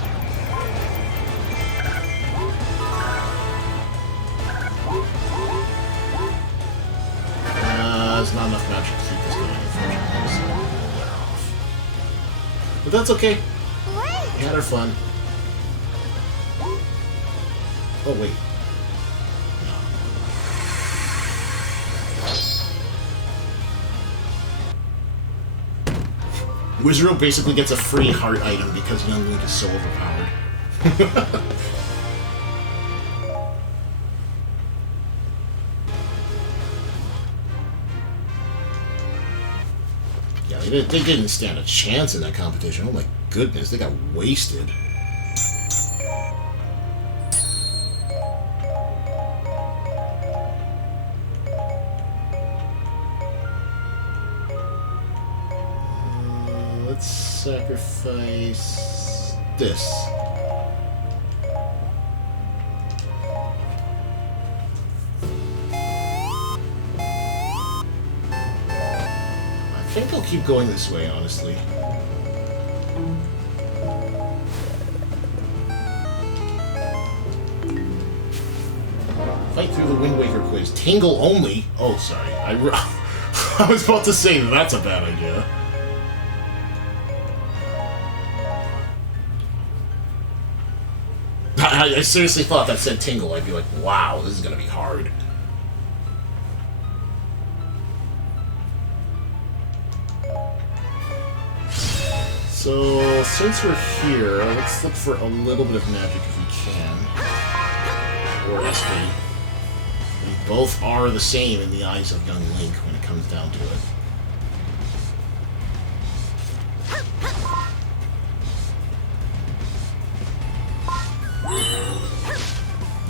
There's not enough magic to keep this going, unfortunately, so we're off. But that's okay. We had our fun. Oh, wait. No. Wizrow basically gets a free heart item because Young Link is so overpowered. They didn't stand a chance in that competition. Oh my goodness, they got wasted. Let's sacrifice this. I think I'll keep going this way, honestly. Fight through the Wind Waker quiz. Tingle only? Oh, sorry. I was about to say that's a bad idea. I seriously thought that said Tingle. I'd be like, wow, this is going to be hard. So, since we're here, let's look for a little bit of magic if we can. Or SP. They both are the same in the eyes of young Link when it comes down to it.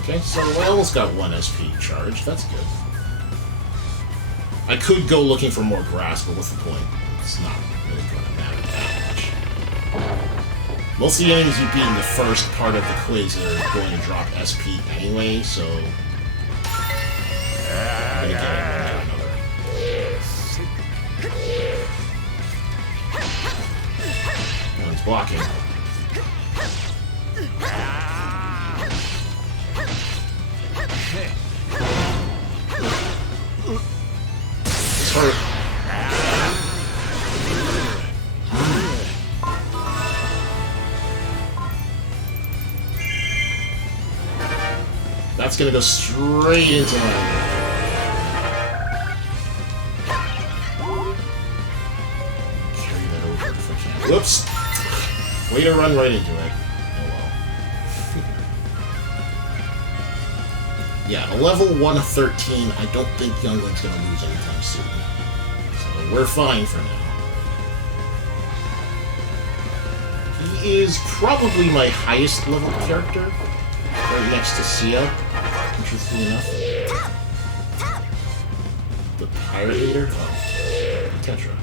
Okay, so I almost got 1 SP charge. That's good. I could go looking for more grass, but what's the point? It's not really going to matter that much. Most of the enemies you beat in the first part of the quiz are going to drop SP anyway, so I'm going to get it one way or another. One's blocking. Hurt. That's gonna go straight into my... Carry that over if I can. Whoops! Way to run right into it. Yeah, at a level 113, I don't think Young Link's gonna lose anytime soon. So we're fine for now. He is probably my highest level character, right next to Sia, interestingly enough. The Pirate Leader? Oh, Tetra.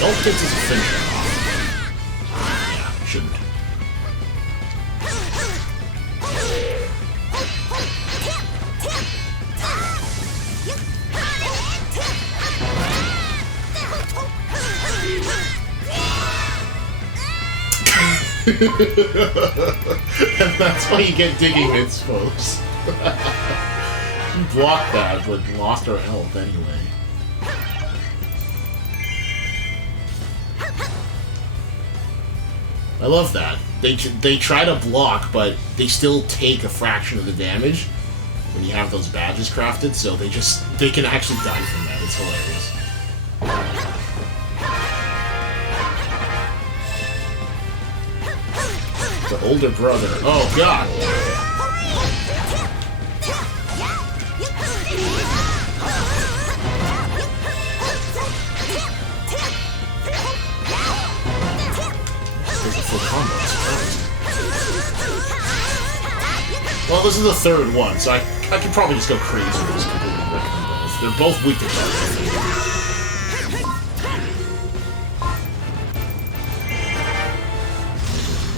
Don't think this is a finisher. Yeah, shouldn't. And that's why you get digging mitts, folks. She blocked that, but lost her health anyway. I love that. They try to block, but they still take a fraction of the damage when you have those badges crafted, so they can actually die from that. It's hilarious. The older brother. Oh, God! Well, this is the third one, so I could probably just go crazy and just completely wreck them both. They're both weak to target.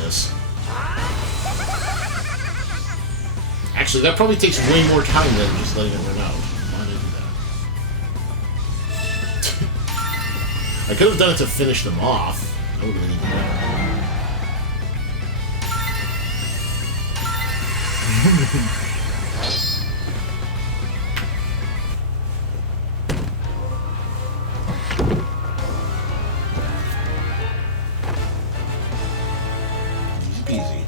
This. Actually, that probably takes way more time than just letting it run out. Why did I do that? I could have done it to finish them off. That would have been even better. Easy.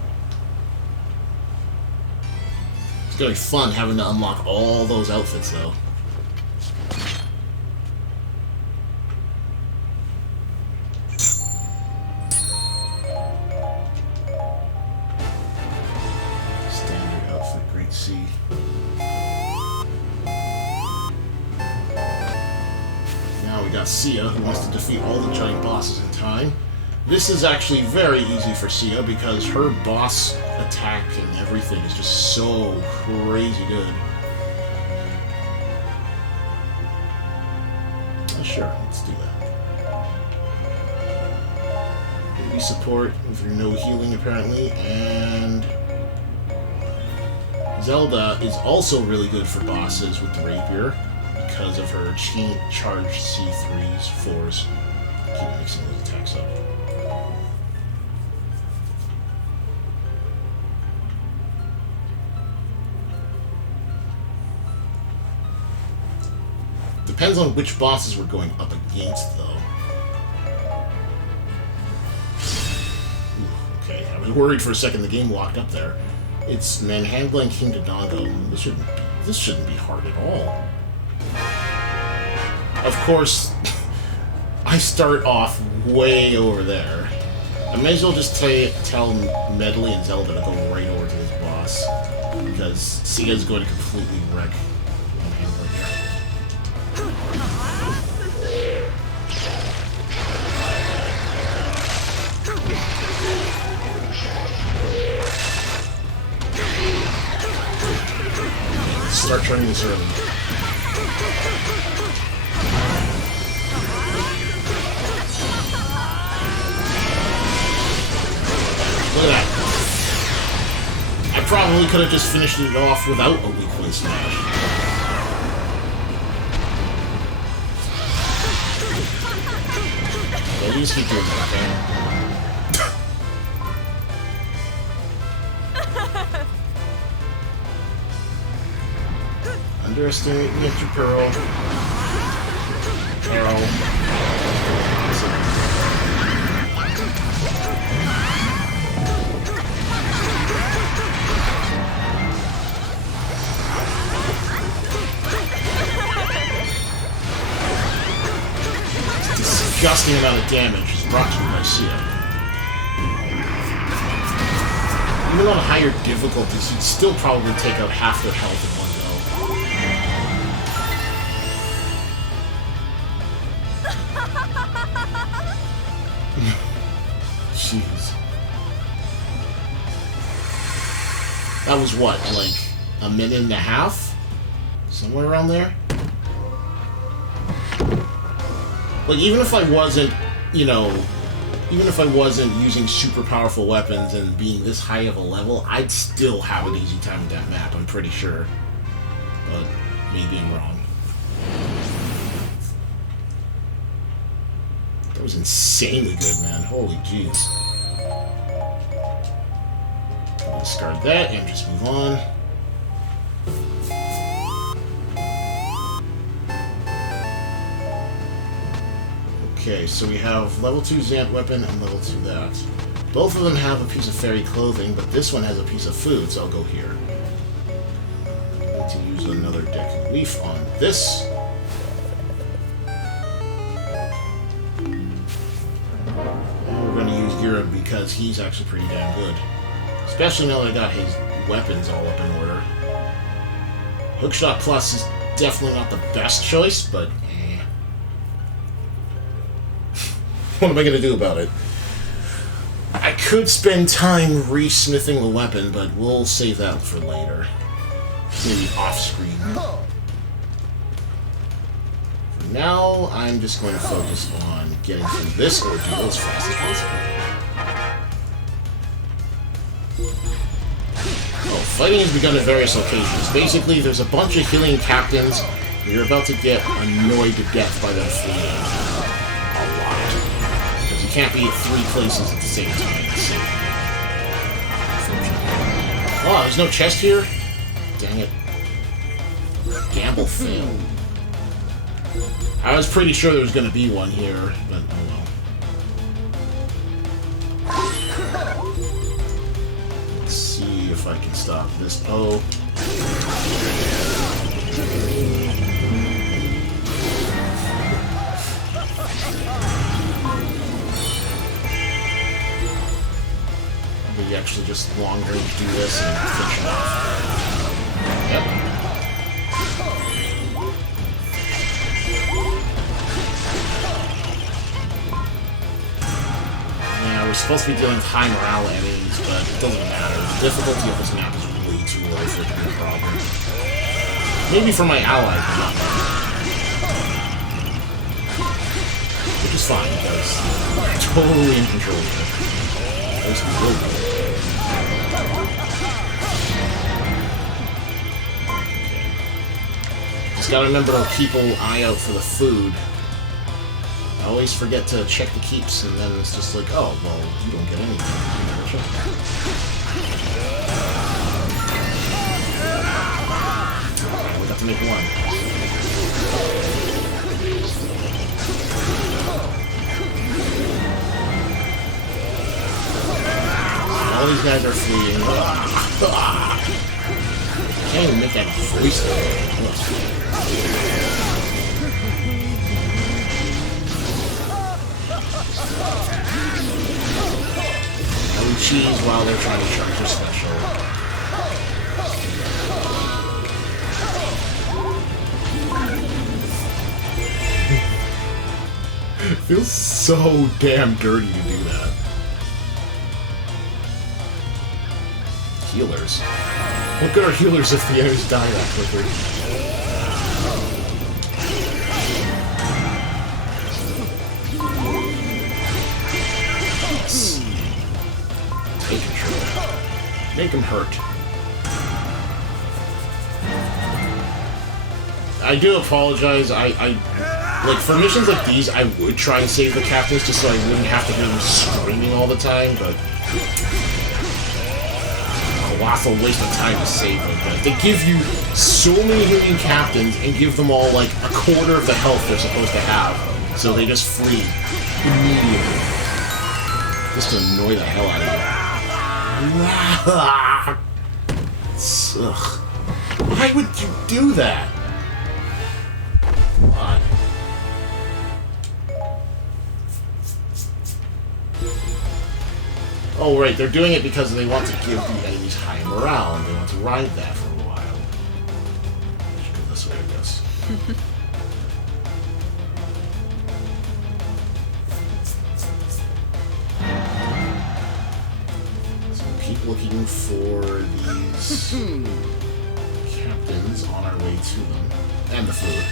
It's gonna be fun having to unlock all those outfits, though. see. Now we got Sia, who wants to defeat all the giant bosses in time. This is actually very easy for Sia because her boss attack and everything is just so crazy good. Sure, let's do that. Baby support with your no healing apparently, and Zelda is also really good for bosses with the rapier because of her charged C3s, 4s. Keep mixing those attacks up. Depends on which bosses we're going up against, though. Ooh, okay, I was worried for a second the game locked up there. It's manhandling King Dodongo. This shouldn't be hard at all. Of course, I start off way over there. I may as well just tell Medley and Zelda to go right over to this boss, because Sia's going to completely wreck manhandling here. Start turning this early. Look at that. I probably could have just finished it off without a weak point smash. Well, you just keep doing that, okay? Underestimate against your Pearl. Arrow. Disgusting amount of damage is brought to you by Sia. Even on higher difficulties, you'd still probably take out half their health in one go. Jeez. That was what, like a minute and a half? Somewhere around there? Like, even if I wasn't, even if I wasn't using super powerful weapons and being this high of a level, I'd still have an easy time with that map, I'm pretty sure. But maybe I'm wrong. That was insanely good, man. Holy jeez. Discard that and just move on. Okay, so we have level 2 Zant weapon and level 2 that. Both of them have a piece of fairy clothing, but this one has a piece of food, so I'll go here. I need to use another Deku Leaf on this. And we're going to use Gira because he's actually pretty damn good. Especially now that I got his weapons all up in order. Hookshot Plus is definitely not the best choice, but what am I going to do about it? I could spend time re-smithing the weapon, but we'll save that for later. Maybe off-screen. For now, I'm just going to focus on getting through this ordeal as fast as possible. Oh, fighting has begun at various locations. Basically, there's a bunch of healing captains, and you're about to get annoyed to death by them fleeing. A lot. Because you can't be at 3 places at the same time. Oh, there's no chest here? Dang it. Gamble failed. I was pretty sure there was going to be one here, but oh well. Let's see if I can stop this. Oh. Maybe actually just long range do this and finish it off. supposed to be dealing with high morale enemies, but it doesn't matter. The difficulty of this map is way too low for it to be a problem. Maybe for my allies, but not mine. Which is fine, because I'm totally in control here. At least we will be. Just gotta remember to keep an eye out for the food. I always forget to check the keeps, and then it's just like, oh, well, you don't get anything. We got to make one. All these guys are fleeing. I can't even make that voice though. No cheese while they're trying to charge their special. It feels so damn dirty to do that. Healers. What good are healers if the enemies die that quickly? Yes. Take control. Make them hurt. I do apologize. I like, for missions like these, I would try and save the captains just so I wouldn't have to hear them screaming all the time, but a colossal waste of time to save them. But they give you so many healing captains and give them all like a quarter of the health they're supposed to have, so they just flee immediately. Just to annoy the hell out of you. Ugh. Why would you do that? Why? Oh, right, they're doing it because they want to give the enemies high morale, and they want to ride that for a while. I should go this way, I guess. So keep looking for these captains on our way to them. And the food.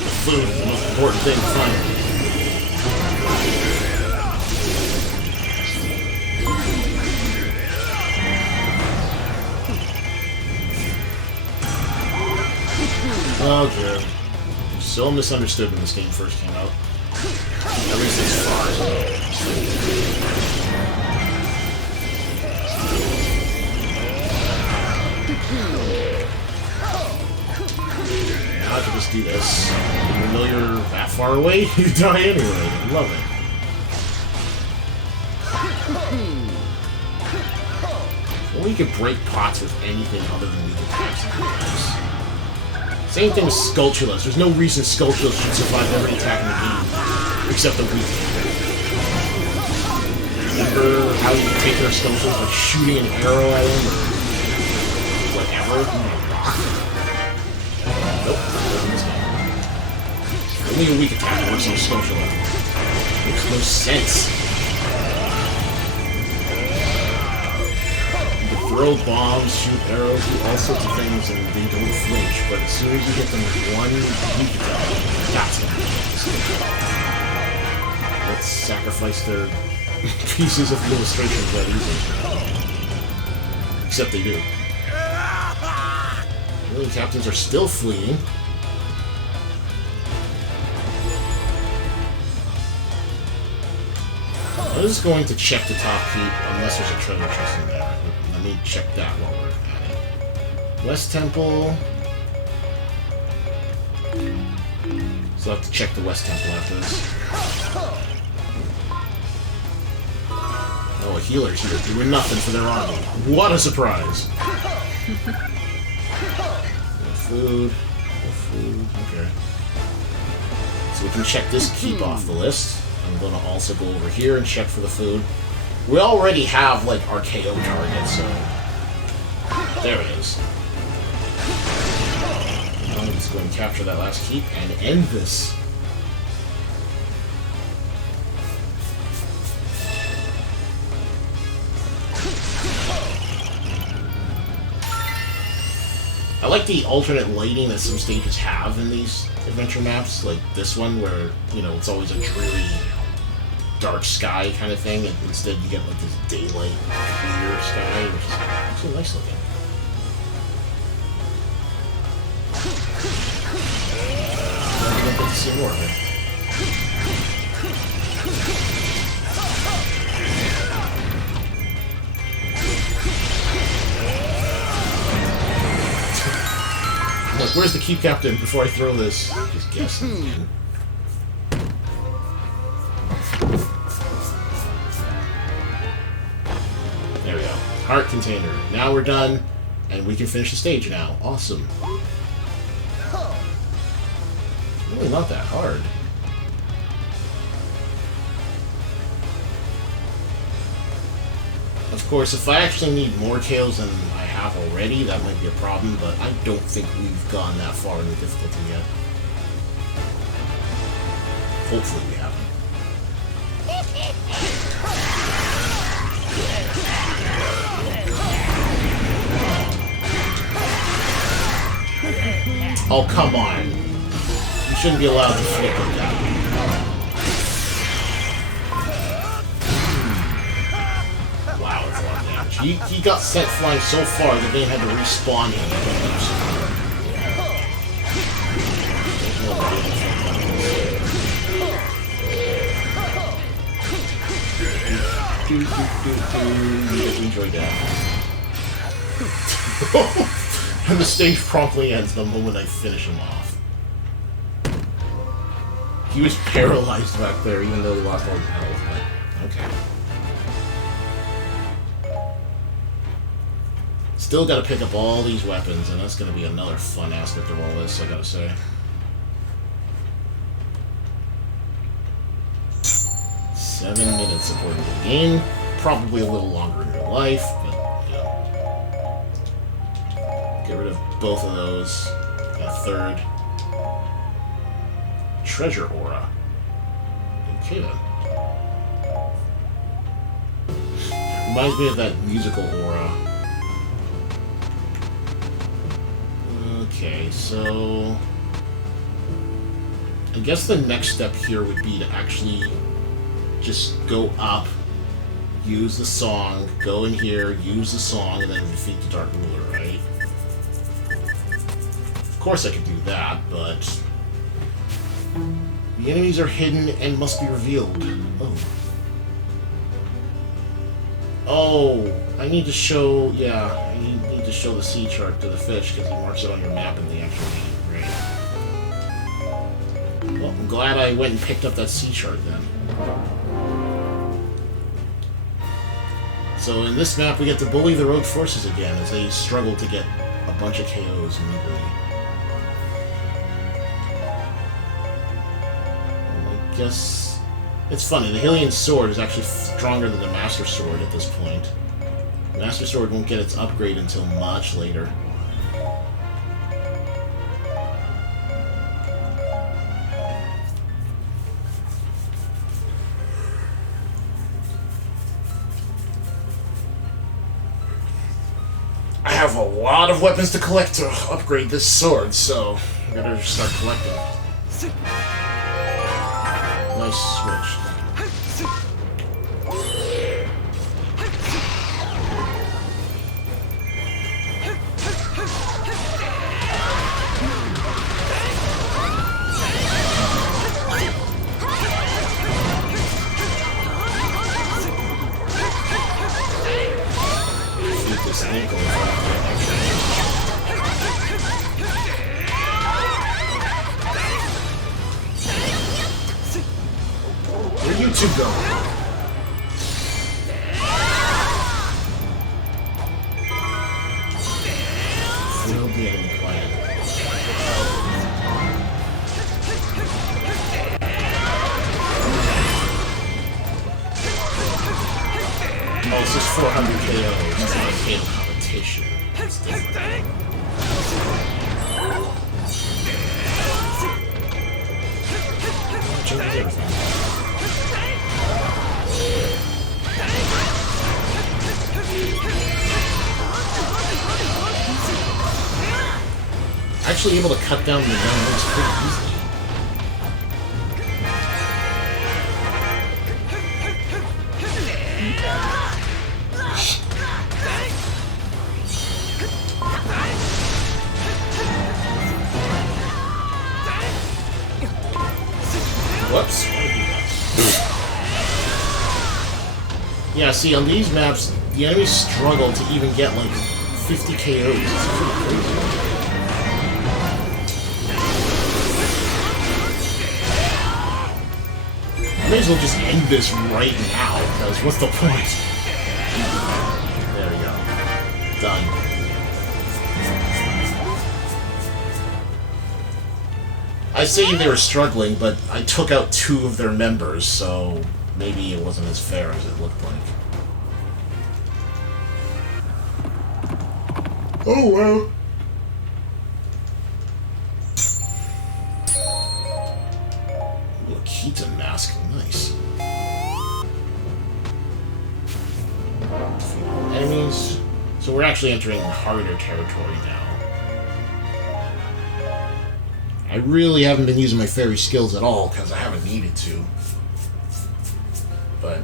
The food is the most important thing to find. Oh, good. So misunderstood when this game first came out. At least as far as I now I can just do this. Even though you're that far away, you die anyway. I love it. Only you could break pots with anything other than weak attacks. Same thing with Skulltulas. There's no reason Skulltulas should survive every attack in the game, except the weak. Remember how you take their Skulltulas by shooting an arrow at them, or whatever? Nope, that doesn't this game. Only a weak attack works on Skulltula. Makes no sense. Throw bombs, shoot arrows, do all sorts of things, and they don't flinch. But as soon as you hit them with one weak attack, that's when they get to let's sacrifice their pieces of illustrations that easily. Except they do. The captains are still fleeing. I was going to check the top keep, unless there's a treasure chest in there. Let me check that while we're at it. West Temple. So I'll have to check the West Temple after this. Oh, a healer's here doing nothing for their army. What a surprise! Food. Food. Okay. So we can check this keep off the list. I'm going to also go over here and check for the food. We already have, like, our KO target, so... There it is. Now I'm just going to capture that last keep and end this. I like the alternate lighting that some stages have in these adventure maps, like this one where, you know, it's always a dreary, dark sky kind of thing, and instead you get like this daylight, clear sky, which is actually nice looking. I don't get to see more of it. Like, where's the keep captain before I throw this? Just guessing again. There we go. Heart container. Now we're done, and we can finish the stage now. Awesome. Really not that hard. Of course, if I actually need more tails than I have already, that might be a problem, but I don't think we've gone that far in the difficulty yet. Hopefully we haven't. Oh, come on. You shouldn't be allowed to flick like that. Wow, that's a lot of damage. He got sent flying so far the game had to respawn him. You enjoyed that. And the stage promptly ends the moment I finish him off. He was paralyzed back there even though he lost all his health, but okay. Still gotta pick up all these weapons, and that's gonna be another fun aspect of all this, I gotta say. "7 minutes according to the game. Probably a little longer in real life, but yeah. Get rid of both of those. And a third. Treasure aura. Okay then. Reminds me of that musical aura. Okay, so I guess the next step here would be to actually just go up, use the song, go in here, use the song, and then defeat the Dark Ruler, right? Of course I could do that, but the enemies are hidden and must be revealed. Oh, I need to show, yeah, I need to show the sea chart to the fish, because he marks it on your map in the actual game, right? Well, I'm glad I went and picked up that sea chart then. So in this map, we get to bully the rogue forces again as they struggle to get a bunch of KOs immediately. Well, I guess it's funny. The Hylian sword is actually stronger than the Master Sword at this point. The Master Sword won't get its upgrade until much later. I have a lot of weapons to collect to upgrade this sword, so I gotta start collecting. Nice switch. This ankle. Where'd you two go? Still the enemy plan. Oh, it's just 400 KOs. It's not a KO competition. It's different. Jump everything. Actually able to cut down the numbers pretty easily. Whoops. Yeah, see, on these maps, the enemies struggle to even get, like, 50 KOs. It's pretty crazy. I may as well just end this right now, because what's the point? There we go. Done. I say they were struggling, but I took out 2 of their members, so maybe it wasn't as fair as it looked like. Oh well. Ooh, a Keaton mask, nice. Enemies. So we're actually entering harder territory now. I really haven't been using my fairy skills at all because I haven't needed to. But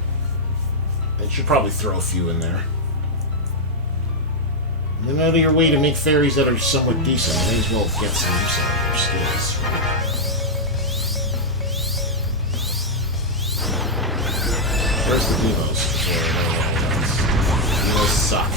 I should probably throw a few in there. No matter your way to make fairies that are somewhat decent, you may as well get some use out of their skills. Where's the Devos? Devos suck.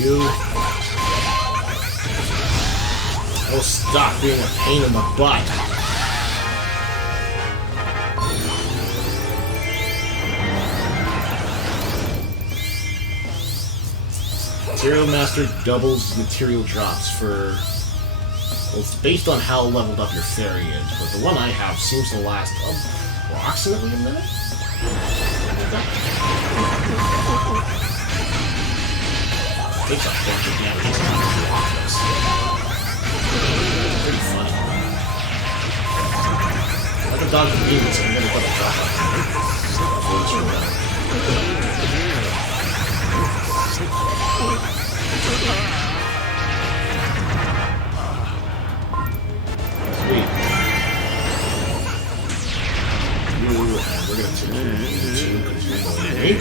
You. Oh, stop being a pain in the butt. Material Master doubles material drops for... Well, it's based on how leveled up your fairy is, but the one I have seems to last approximately a minute? Takes a bunch of damage to block this. Pretty funny. Like a dog can beat me, so I'm gonna double drop on him. Sweet. You, and we're gonna take you too, because you're going to me.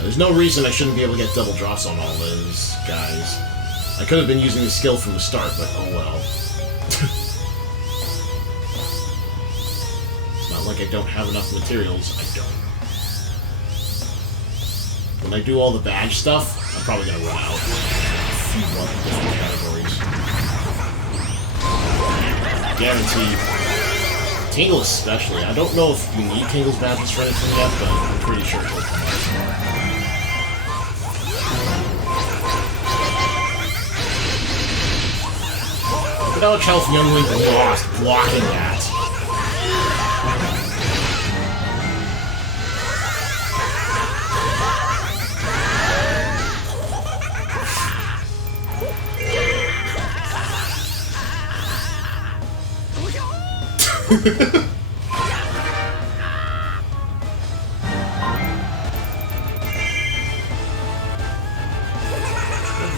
There's no reason I shouldn't be able to get double drops on all those guys. I could have been using the skill from the start, but oh well. It's not like I don't have enough materials. I don't. When I do all the badge stuff, I'm probably going to run out. A few different categories. Guaranteed. Tingle especially. I don't know if you need Tingle's badges for anything yet, but I'm pretty sure it'll come out. Look at how much health Young Link lost blocking that.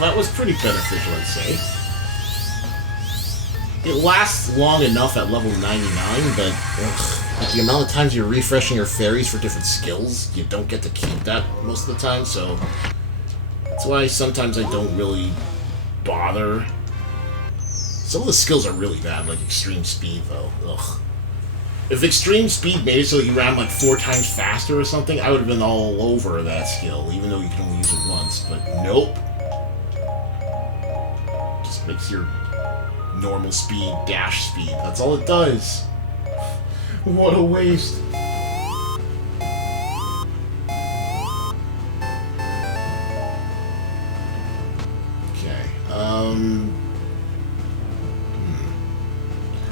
That was pretty beneficial, I'd say. It lasts long enough at level 99, but with the amount of times you're refreshing your fairies for different skills, you don't get to keep that most of the time, so that's why sometimes I don't really bother. Some of the skills are really bad, like Extreme Speed, though. Ugh. If Extreme Speed made it so you ran like 4 times faster or something, I would have been all over that skill, even though you can only use it once, but nope. Just makes your normal speed dash speed. That's all it does. What a waste. Okay.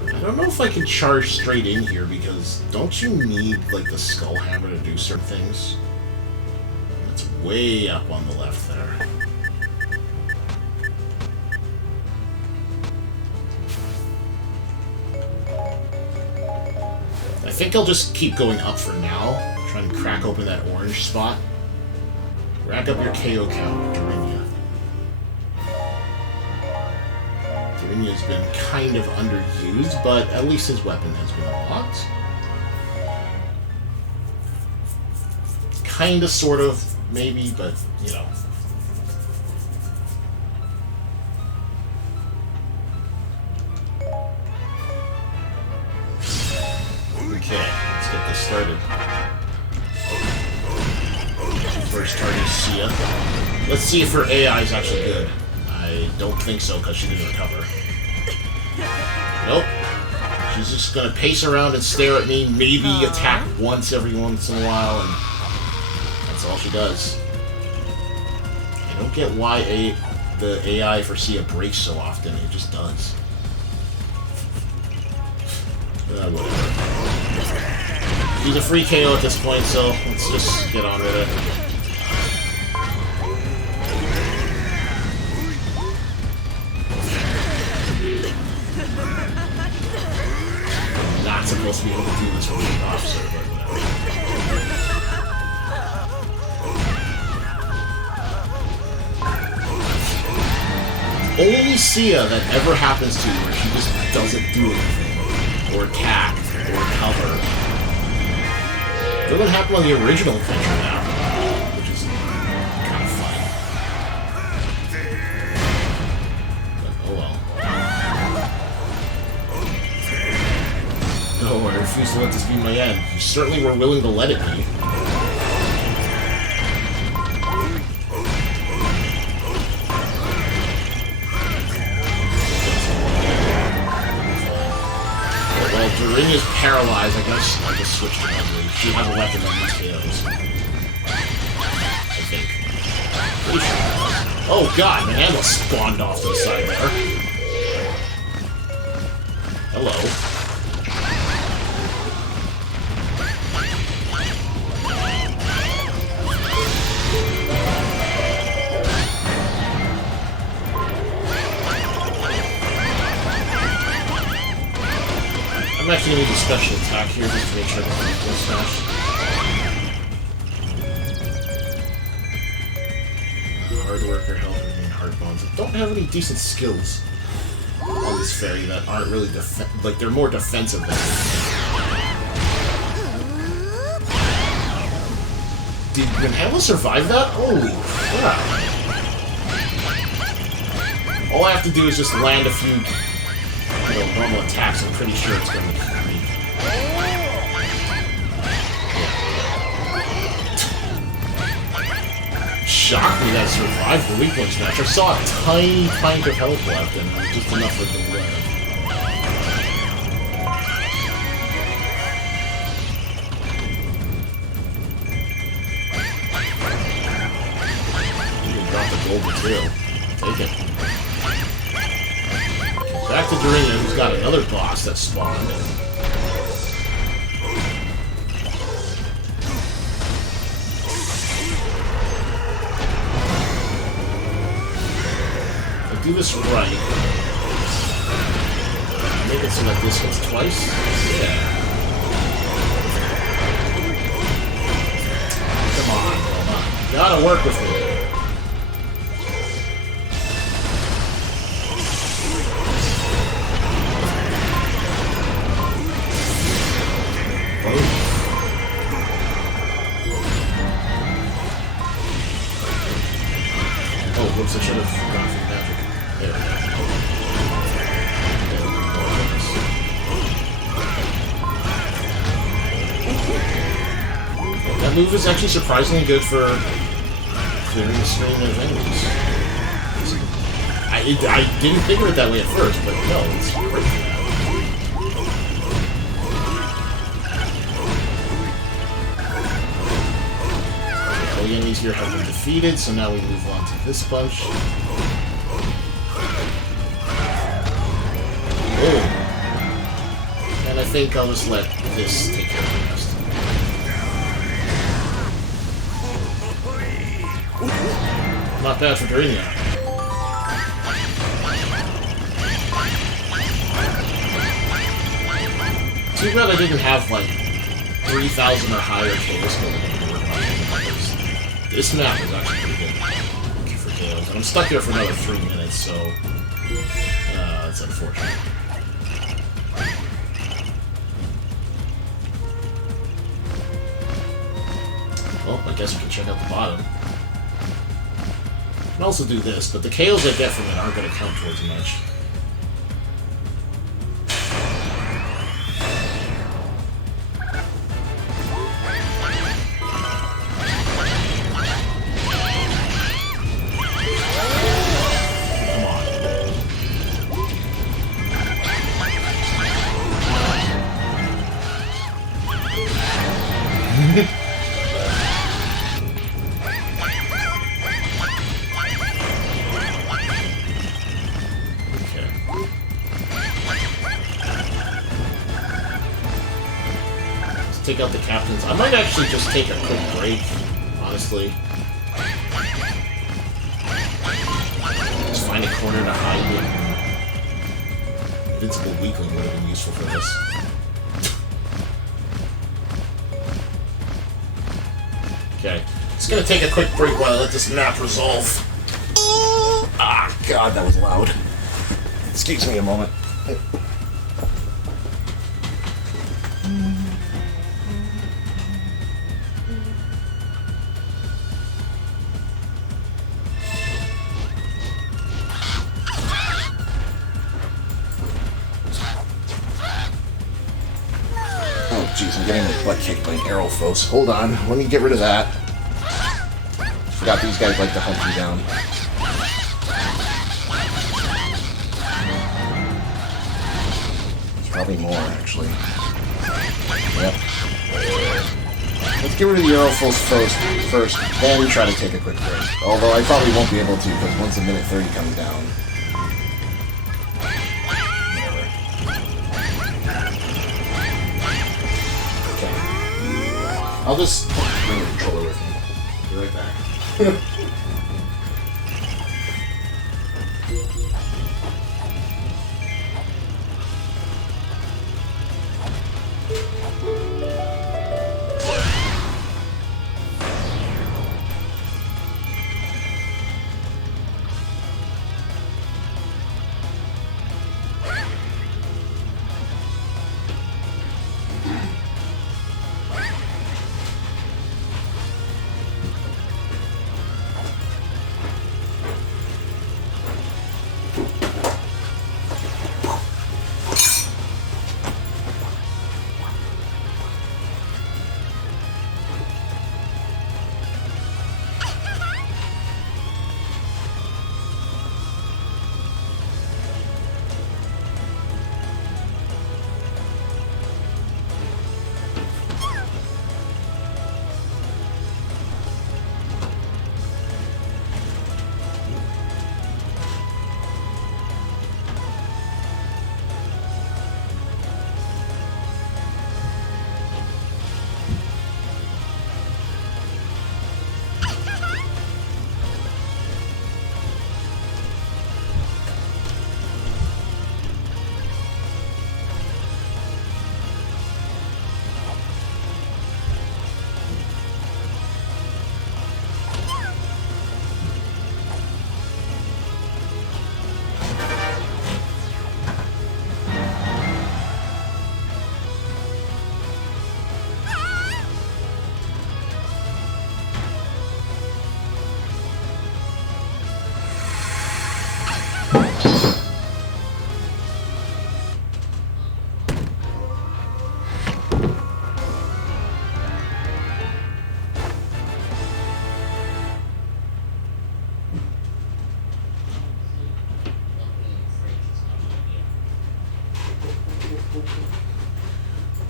I don't know if if I can charge straight in here, because don't you need, like, the skull hammer to do certain things? That's way up on the left there. I think I'll just keep going up for now. Try and crack open that orange spot. Rack up your KO count, Durinia. Durinia's been kind of underused, but at least his weapon has been unlocked. Kinda, sort of, maybe, but, you know. Okay, let's get this started. First target is Sia. Let's see if her AI is actually good. I don't think so, because she didn't recover. Nope. She's just gonna pace around and stare at me, maybe attack once every once in a while, and that's all she does. I don't get why the AI for Sia breaks so often. It just does. Whatever. He's a free KO at this point, so let's just get on with it. Not supposed to be able to do this with the officer, but whatever. Only Sia that ever happens to where she just doesn't do anything, or attack, or cover. It doesn't happen on the original adventure now, which is kind of fun. But, oh well. No, I refuse to let this be my end. You certainly were willing to let it be. Well, Durinia's paralyzed. I guess I'll just switch to memory. She has a weapon that needs KOs. I think. Pretty sure. Oh god, the handle spawned off to the side there. Hello. I'm actually going to use a special attack here just to make sure that I'm full smash. Hard worker, health, and heart bones. I don't have any decent skills on this fairy that aren't really like they're more defensive than Did Vanilla survive that? Holy crap. All I have to do is just land a few normal attacks. I'm pretty sure it's going to kill me. Shocked me that I survived the weak ones match. I saw a tiny pint of health left, and just enough for it to live. You can drop the gold material. Take it. Back to Durinia, who's got another boss that spawned. If I do this right, make it so that this hits twice. Yeah. Come on, you gotta work with me. Whoops, I should have gone for magic. There we go. That move is actually surprisingly good for clearing the screen of enemies. I didn't figure it that way at first, but no, it's great for that. All the enemies here have been defeated, so now we move on to this bunch. Oh! think I'll just let this take care of the rest. Not bad for doing that. Too bad I didn't have, like, 3,000 or higher kills going to work on. This map is actually pretty good for kills. And I'm stuck here for another 3 minutes, so... that's unfortunate. Well, I guess we can check out the bottom. I can also do this, but the KOs I get from it aren't going to count towards much. Take out the captains. I might actually just take a quick break, honestly. Just find a corner to hide in. Invincible Weakling would have been useful for this. Okay. Just gonna take a quick break while I let this map resolve. Ah, God, that was loud. Excuse me a moment. Jeez, I'm getting my butt kicked by an arrow foes. Hold on, let me get rid of that. Forgot these guys like to hunt you down. There's probably more, actually. Yep. Let's get rid of the arrow foes first, then try to take a quick break. Although I probably won't be able to, because once a minute 30 comes down. I'll just bring the controller with me. Be right back.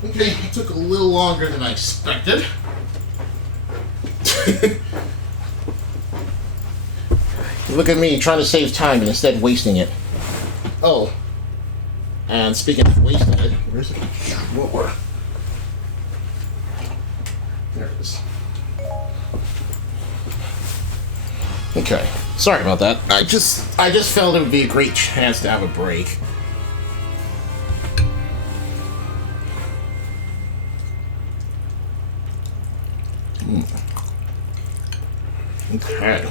Okay, it took a little longer than I expected. Look at me trying to save time and instead wasting it. Oh. And speaking of wasted, where's it? What were? There it is. Okay, sorry about that. I just felt it would be a great chance to have a break. Okay.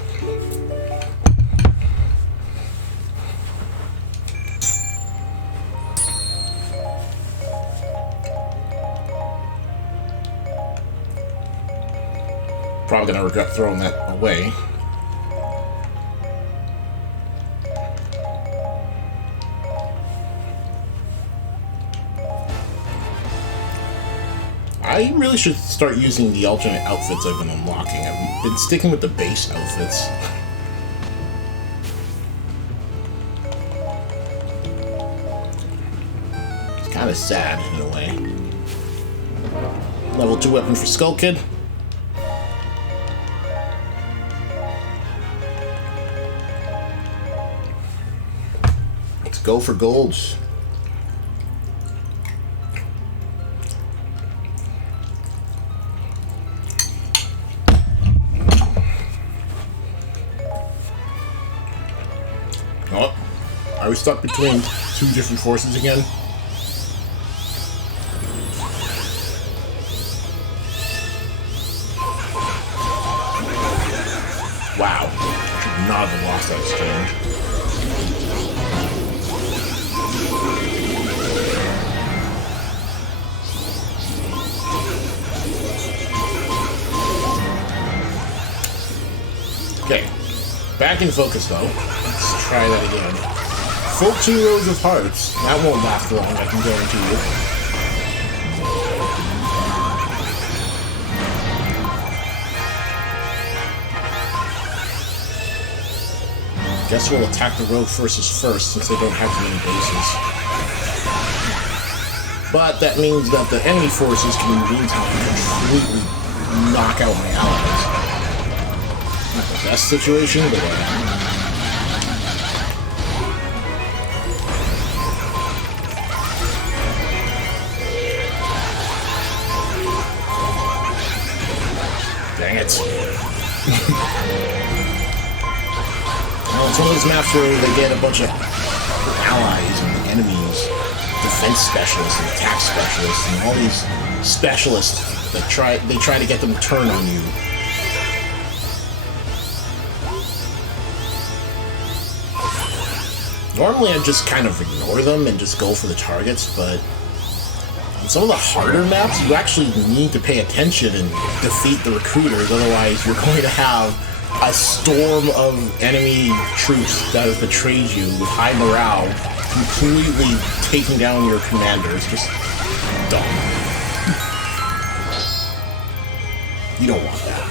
Probably gonna regret throwing that away. I really should start using the alternate outfits I've been unlocking. I've been sticking with the base outfits. It's kind of sad in a way. Level 2 weapon for Skull Kid. Let's go for golds. Oh, are we stuck between two different forces again? Wow, should not have lost that exchange. Okay, back in focus though. Let's try that again. Full 2 rows of hearts. That won't last long, I can guarantee you. Guess we'll attack the rogue forces first since they don't have many bases. But that means that the enemy forces can in the meantime completely knock out my allies. Not the best situation, but dang it. Well, it's one of those maps where they get a bunch of allies and enemies, defense specialists and attack specialists, and all these specialists that try to get them to turn on you. Normally I just kind of ignore them and just go for the targets, but on some of the harder maps, you actually need to pay attention and defeat the recruiters, otherwise you're going to have a storm of enemy troops that have betrayed you with high morale, completely taking down your commanders. Just dumb. You don't want that.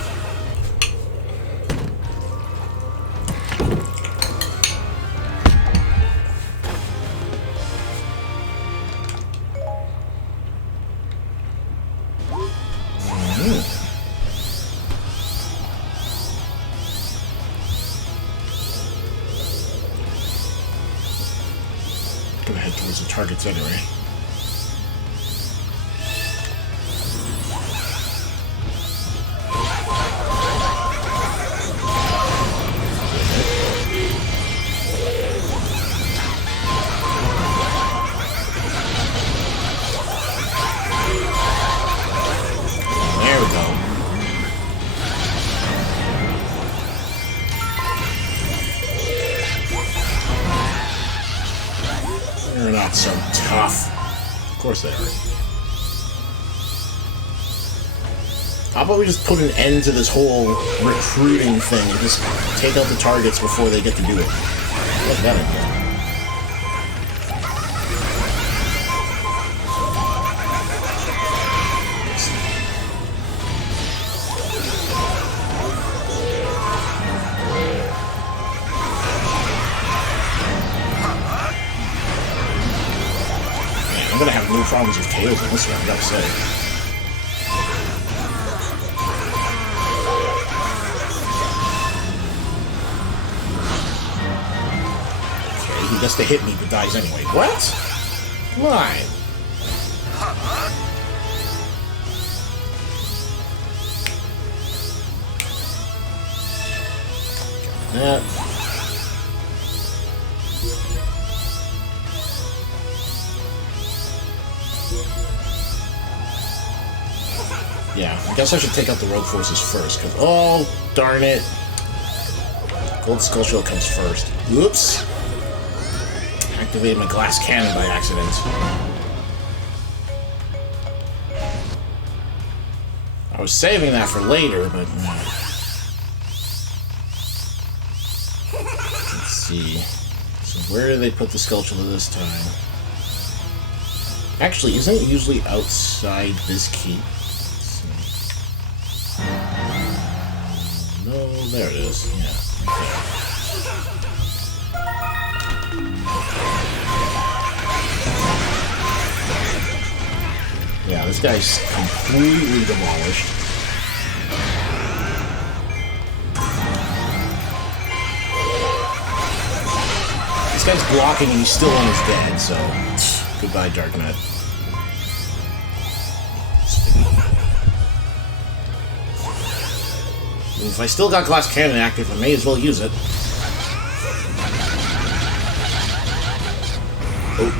Gonna head towards the targets anyway. There we go. They're not so tough. Of course they are. How about we just put an end to this whole recruiting thing and just take out the targets before they get to do it? I like that idea. I'm gonna have no problems with tails in this one, I gotta say. Okay, he gets to hit me but dies anyway. What? Fine. That. Yeah, I guess I should take out the rogue forces first, because... Oh, darn it. Gold Skull Shield comes first. Oops. Activated my glass cannon by accident. I was saving that for later, but... Let's see. So where do they put the Skull Shield this time? Actually, isn't it usually outside this keep? No, there it is. Yeah. Yeah, this guy's completely demolished. This guy's blocking and he's still on his bed, so goodbye, Darknet. If I still got glass cannon active, I may as well use it. Oh.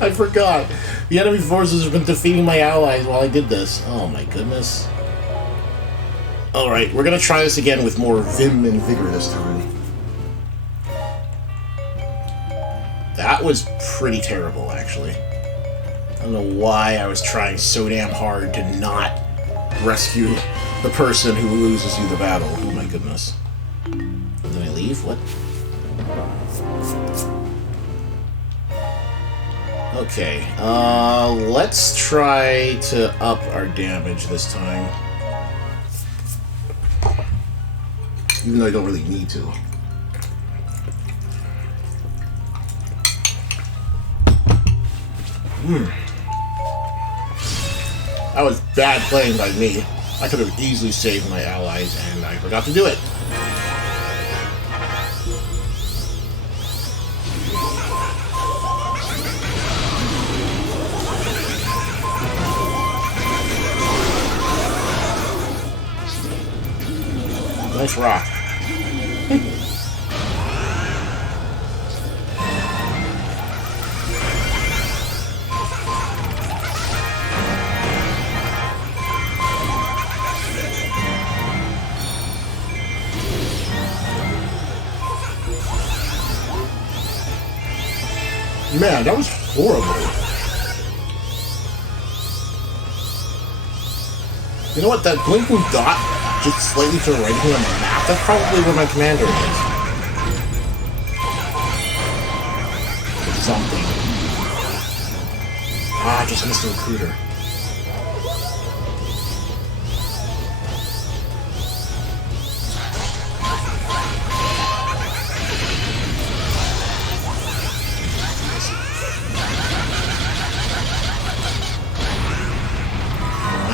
I forgot. The enemy forces have been defeating my allies while I did this. Oh my goodness. Alright, we're gonna try this again with more vim and vigor this time. That was pretty terrible, actually. I don't know why I was trying so damn hard to not rescue the person who loses you the battle. Oh my goodness. Did I leave? What? Okay, let's try to up our damage this time. Even though I don't really need to. That was bad playing by me. I could have easily saved my allies, and I forgot to do it. Nice rock. Man, that was horrible. You know what? That blinking dot just slightly to the right of me on the map, that's probably where my commander is. Something. Ah, I just missed the recruiter.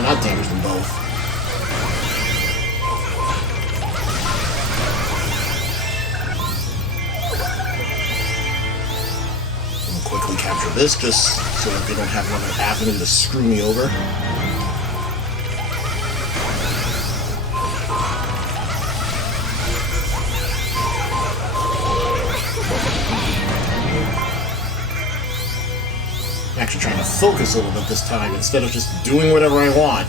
I'll damage them both. And quickly capture this just so that they don't have another avenue to screw me over. Actually trying to focus a little bit this time instead of just doing whatever I want.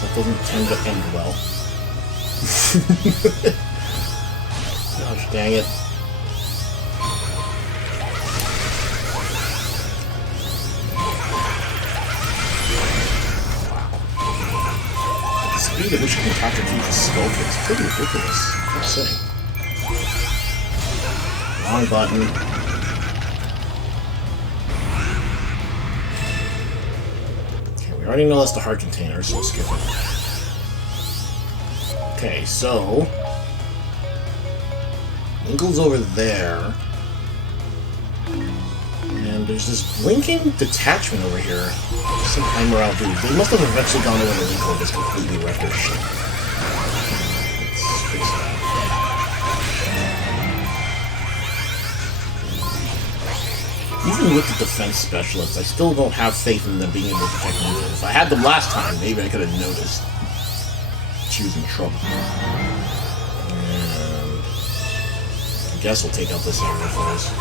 That doesn't tend to end well. Gosh dang it. The speed at which you can capture Keith's skull is pretty ridiculous, I must say. Wrong button. I already know that's the heart container, so we'll skip it. Okay, so... Winkle's over there. And there's this blinking detachment over here. Some high morale dudes. They must have eventually gone over to Winkle and just completely wrecked their shit. Let's fix that. Even with the defense specialists, I still don't have faith in them being able to protect me. If I had them last time, maybe I could have noticed she was in trouble. And I guess we'll take out this area first.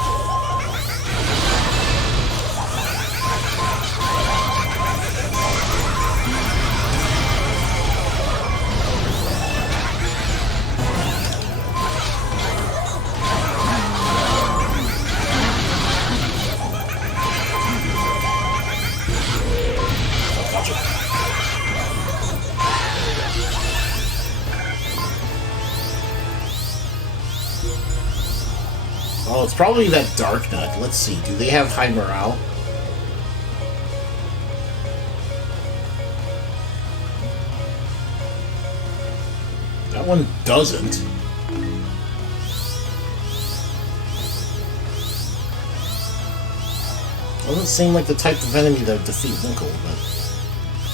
Oh, it's probably that Dark Nut. Let's see. Do they have high morale? That one doesn't. Doesn't seem like the type of enemy that would defeat Winkle, but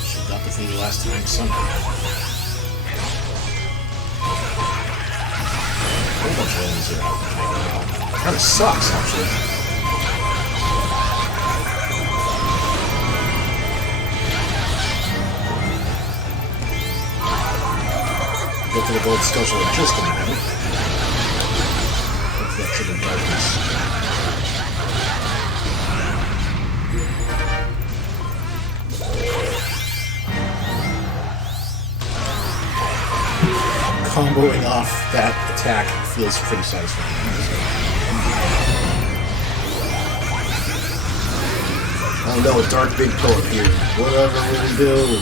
she got defeated last time somehow. A whole bunch of enemies are out right now. Kind of sucks, actually. Get to the gold sculpture in just a minute. That's that chicken darkness. Comboing off that attack feels pretty satisfying. Oh no, a dark big poet here. Whatever will we do?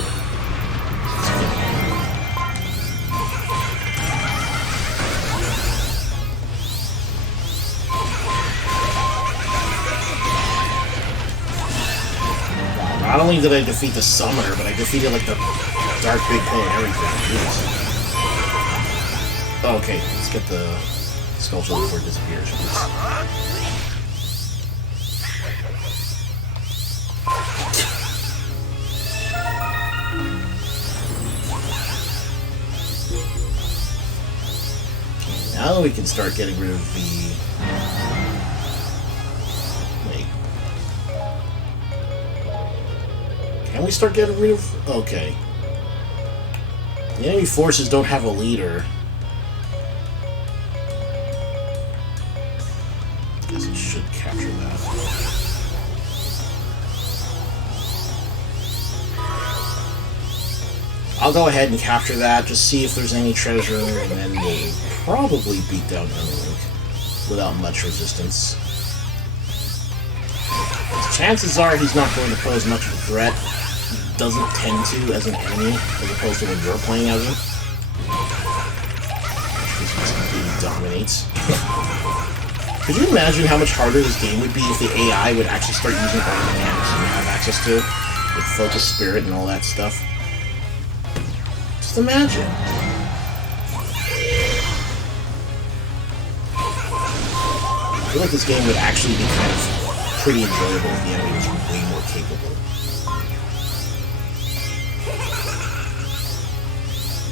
Not only did I defeat the summoner, but I defeated like the dark big poet and everything. Jeez. Okay, let's get the sculpture before it disappears. Now we can start getting rid of the... Wait. Can we start getting rid of... Okay. The enemy forces don't have a leader. Guess it should capture that. I'll go ahead and capture that, just see if there's any treasure, and then we'll probably beat down Hyrule without much resistance. Chances are he's not going to pose much of a threat. He doesn't tend to as an enemy, as opposed to when you're playing as him. He just completely dominates. Could you imagine how much harder this game would be if the AI would actually start using all the mechanics you have access to? With Focus Spirit and all that stuff. Just imagine. I feel like this game would actually be kind of pretty enjoyable if the enemy was way more capable.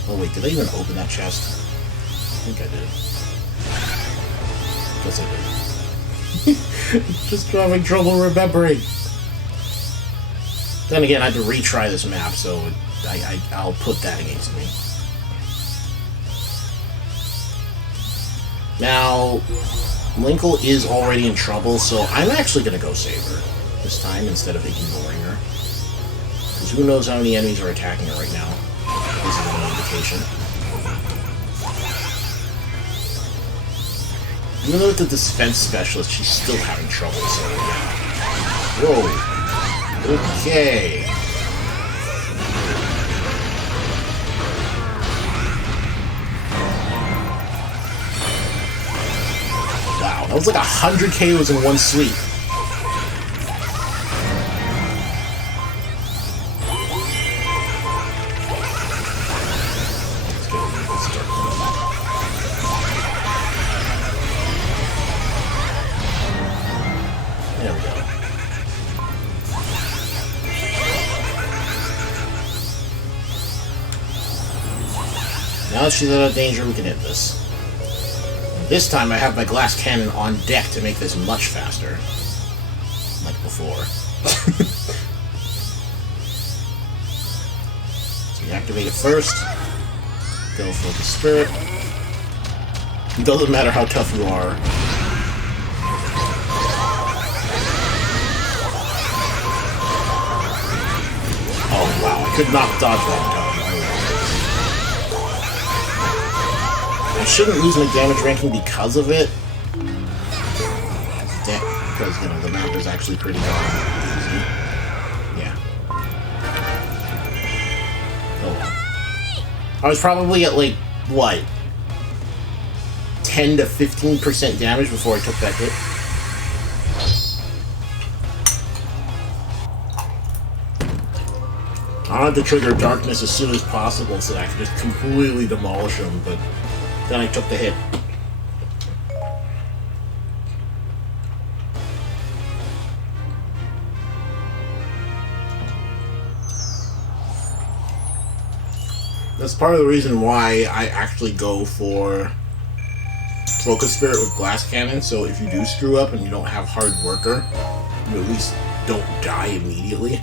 Oh wait, did I even open that chest? I think I did. Guess I did. Just having trouble remembering. Then again, I had to retry this map, so I'll put that against me. Now, Linkle is already in trouble, so I'm actually going to go save her this time instead of ignoring her. Because who knows how many enemies are attacking her right now. This is an indication. Even though with the defense specialist, she's still having trouble, so yeah. Whoa. Okay. Wow, that was like 100 KOs in one sweep. There we go. Now that she's out of danger, we can hit this. This time I have my glass cannon on deck to make this much faster. before. So you activate it first. Go for the spirit. It doesn't matter how tough you are. Oh wow, I could not dodge that time. I shouldn't lose my damage ranking because of it. Because, you know, the map is actually pretty darn easy. Yeah. Oh well. I was probably at, like, what? 10 to 15% damage before I took that hit. I wanted to trigger darkness as soon as possible so I could just completely demolish him, but then I took the hit. That's part of the reason why I actually go for Focus Spirit with Glass Cannon, so if you do screw up and you don't have Hard Worker, you at least don't die immediately.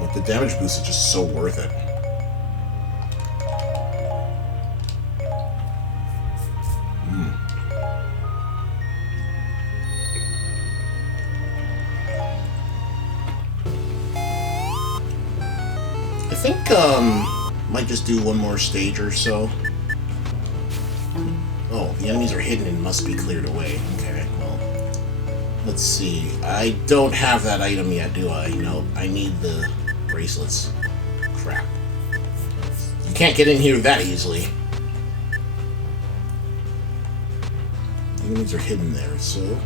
But the damage boost is just so worth it. I think, might just do one more stage or so. Oh, the enemies are hidden and must be cleared away. Okay, well, let's see. I don't have that item yet, do I? No, I need the bracelets. Crap. You can't get in here that easily. The enemies are hidden there, so...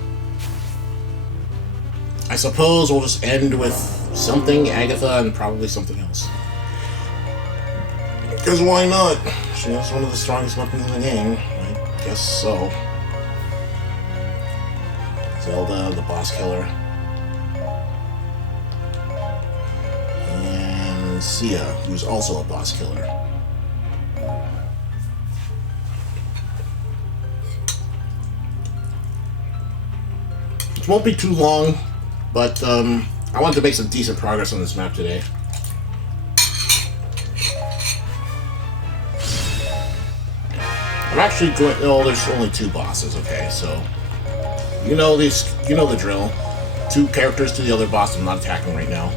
I suppose we'll just end with something, Agatha, and probably something else. Because why not? She has one of the strongest weapons in the game. I guess so. Zelda, the boss killer. And Sia, who's also a boss killer. It won't be too long, but I wanted to make some decent progress on this map today. I'm actually going. Oh, there's only 2 bosses. Okay, so you know these. You know the drill. 2 characters to the other boss. I'm not attacking right now.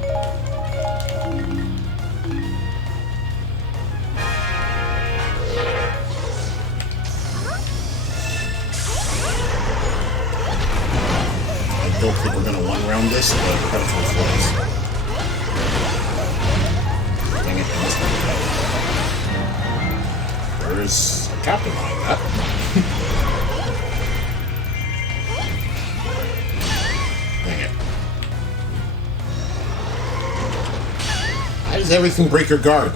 I don't think we're gonna one-round this, but Predator flies. Dang it! I missed that. There's a captain behind that. Dang it. How does everything break your guard?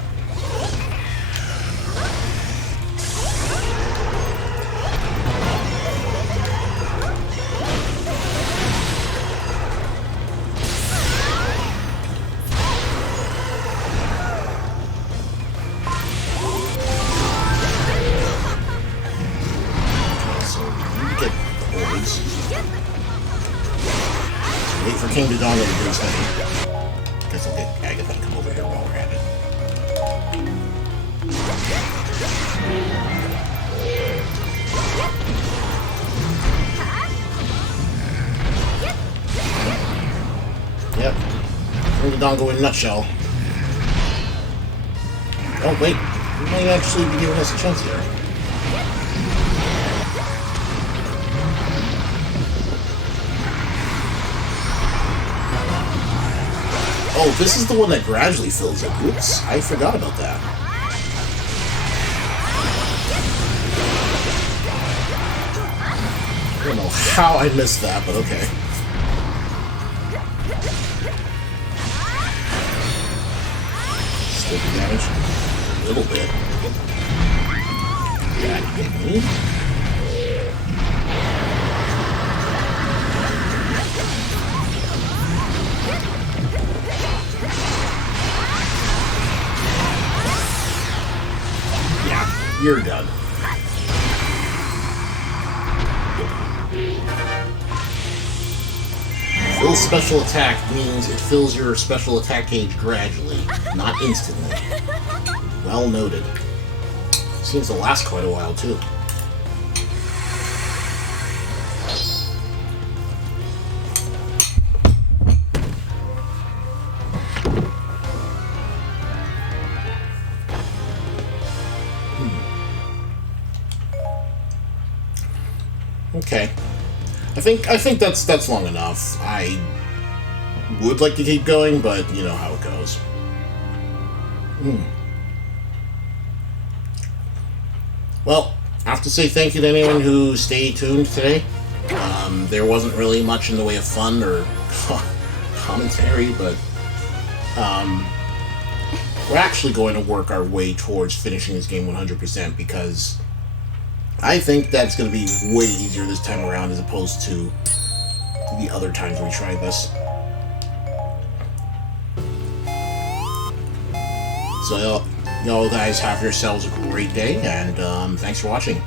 Wait for King to Dawn to do his thing. Guess I'll get Agatha to come over here while we're at it. Yep. King to Dawn go in a nutshell. Oh wait, he might actually be giving us a chance here. Oh, this is the one that gradually fills up. Oops, I forgot about that. I don't know how I missed that, but okay. Still do damage. A little bit. That hit me. You're done. double special attack means it fills your special attack gauge gradually, not instantly. Well noted. Seems to last quite a while, too. Okay. I think that's long enough. I would like to keep going, but you know how it goes. Well, I have to say thank you to anyone who stayed tuned today. There wasn't really much in the way of fun or commentary, but we're actually going to work our way towards finishing this game 100% because I think that's going to be way easier this time around as opposed to the other times we tried this. So, y'all guys have yourselves a great day, and thanks for watching.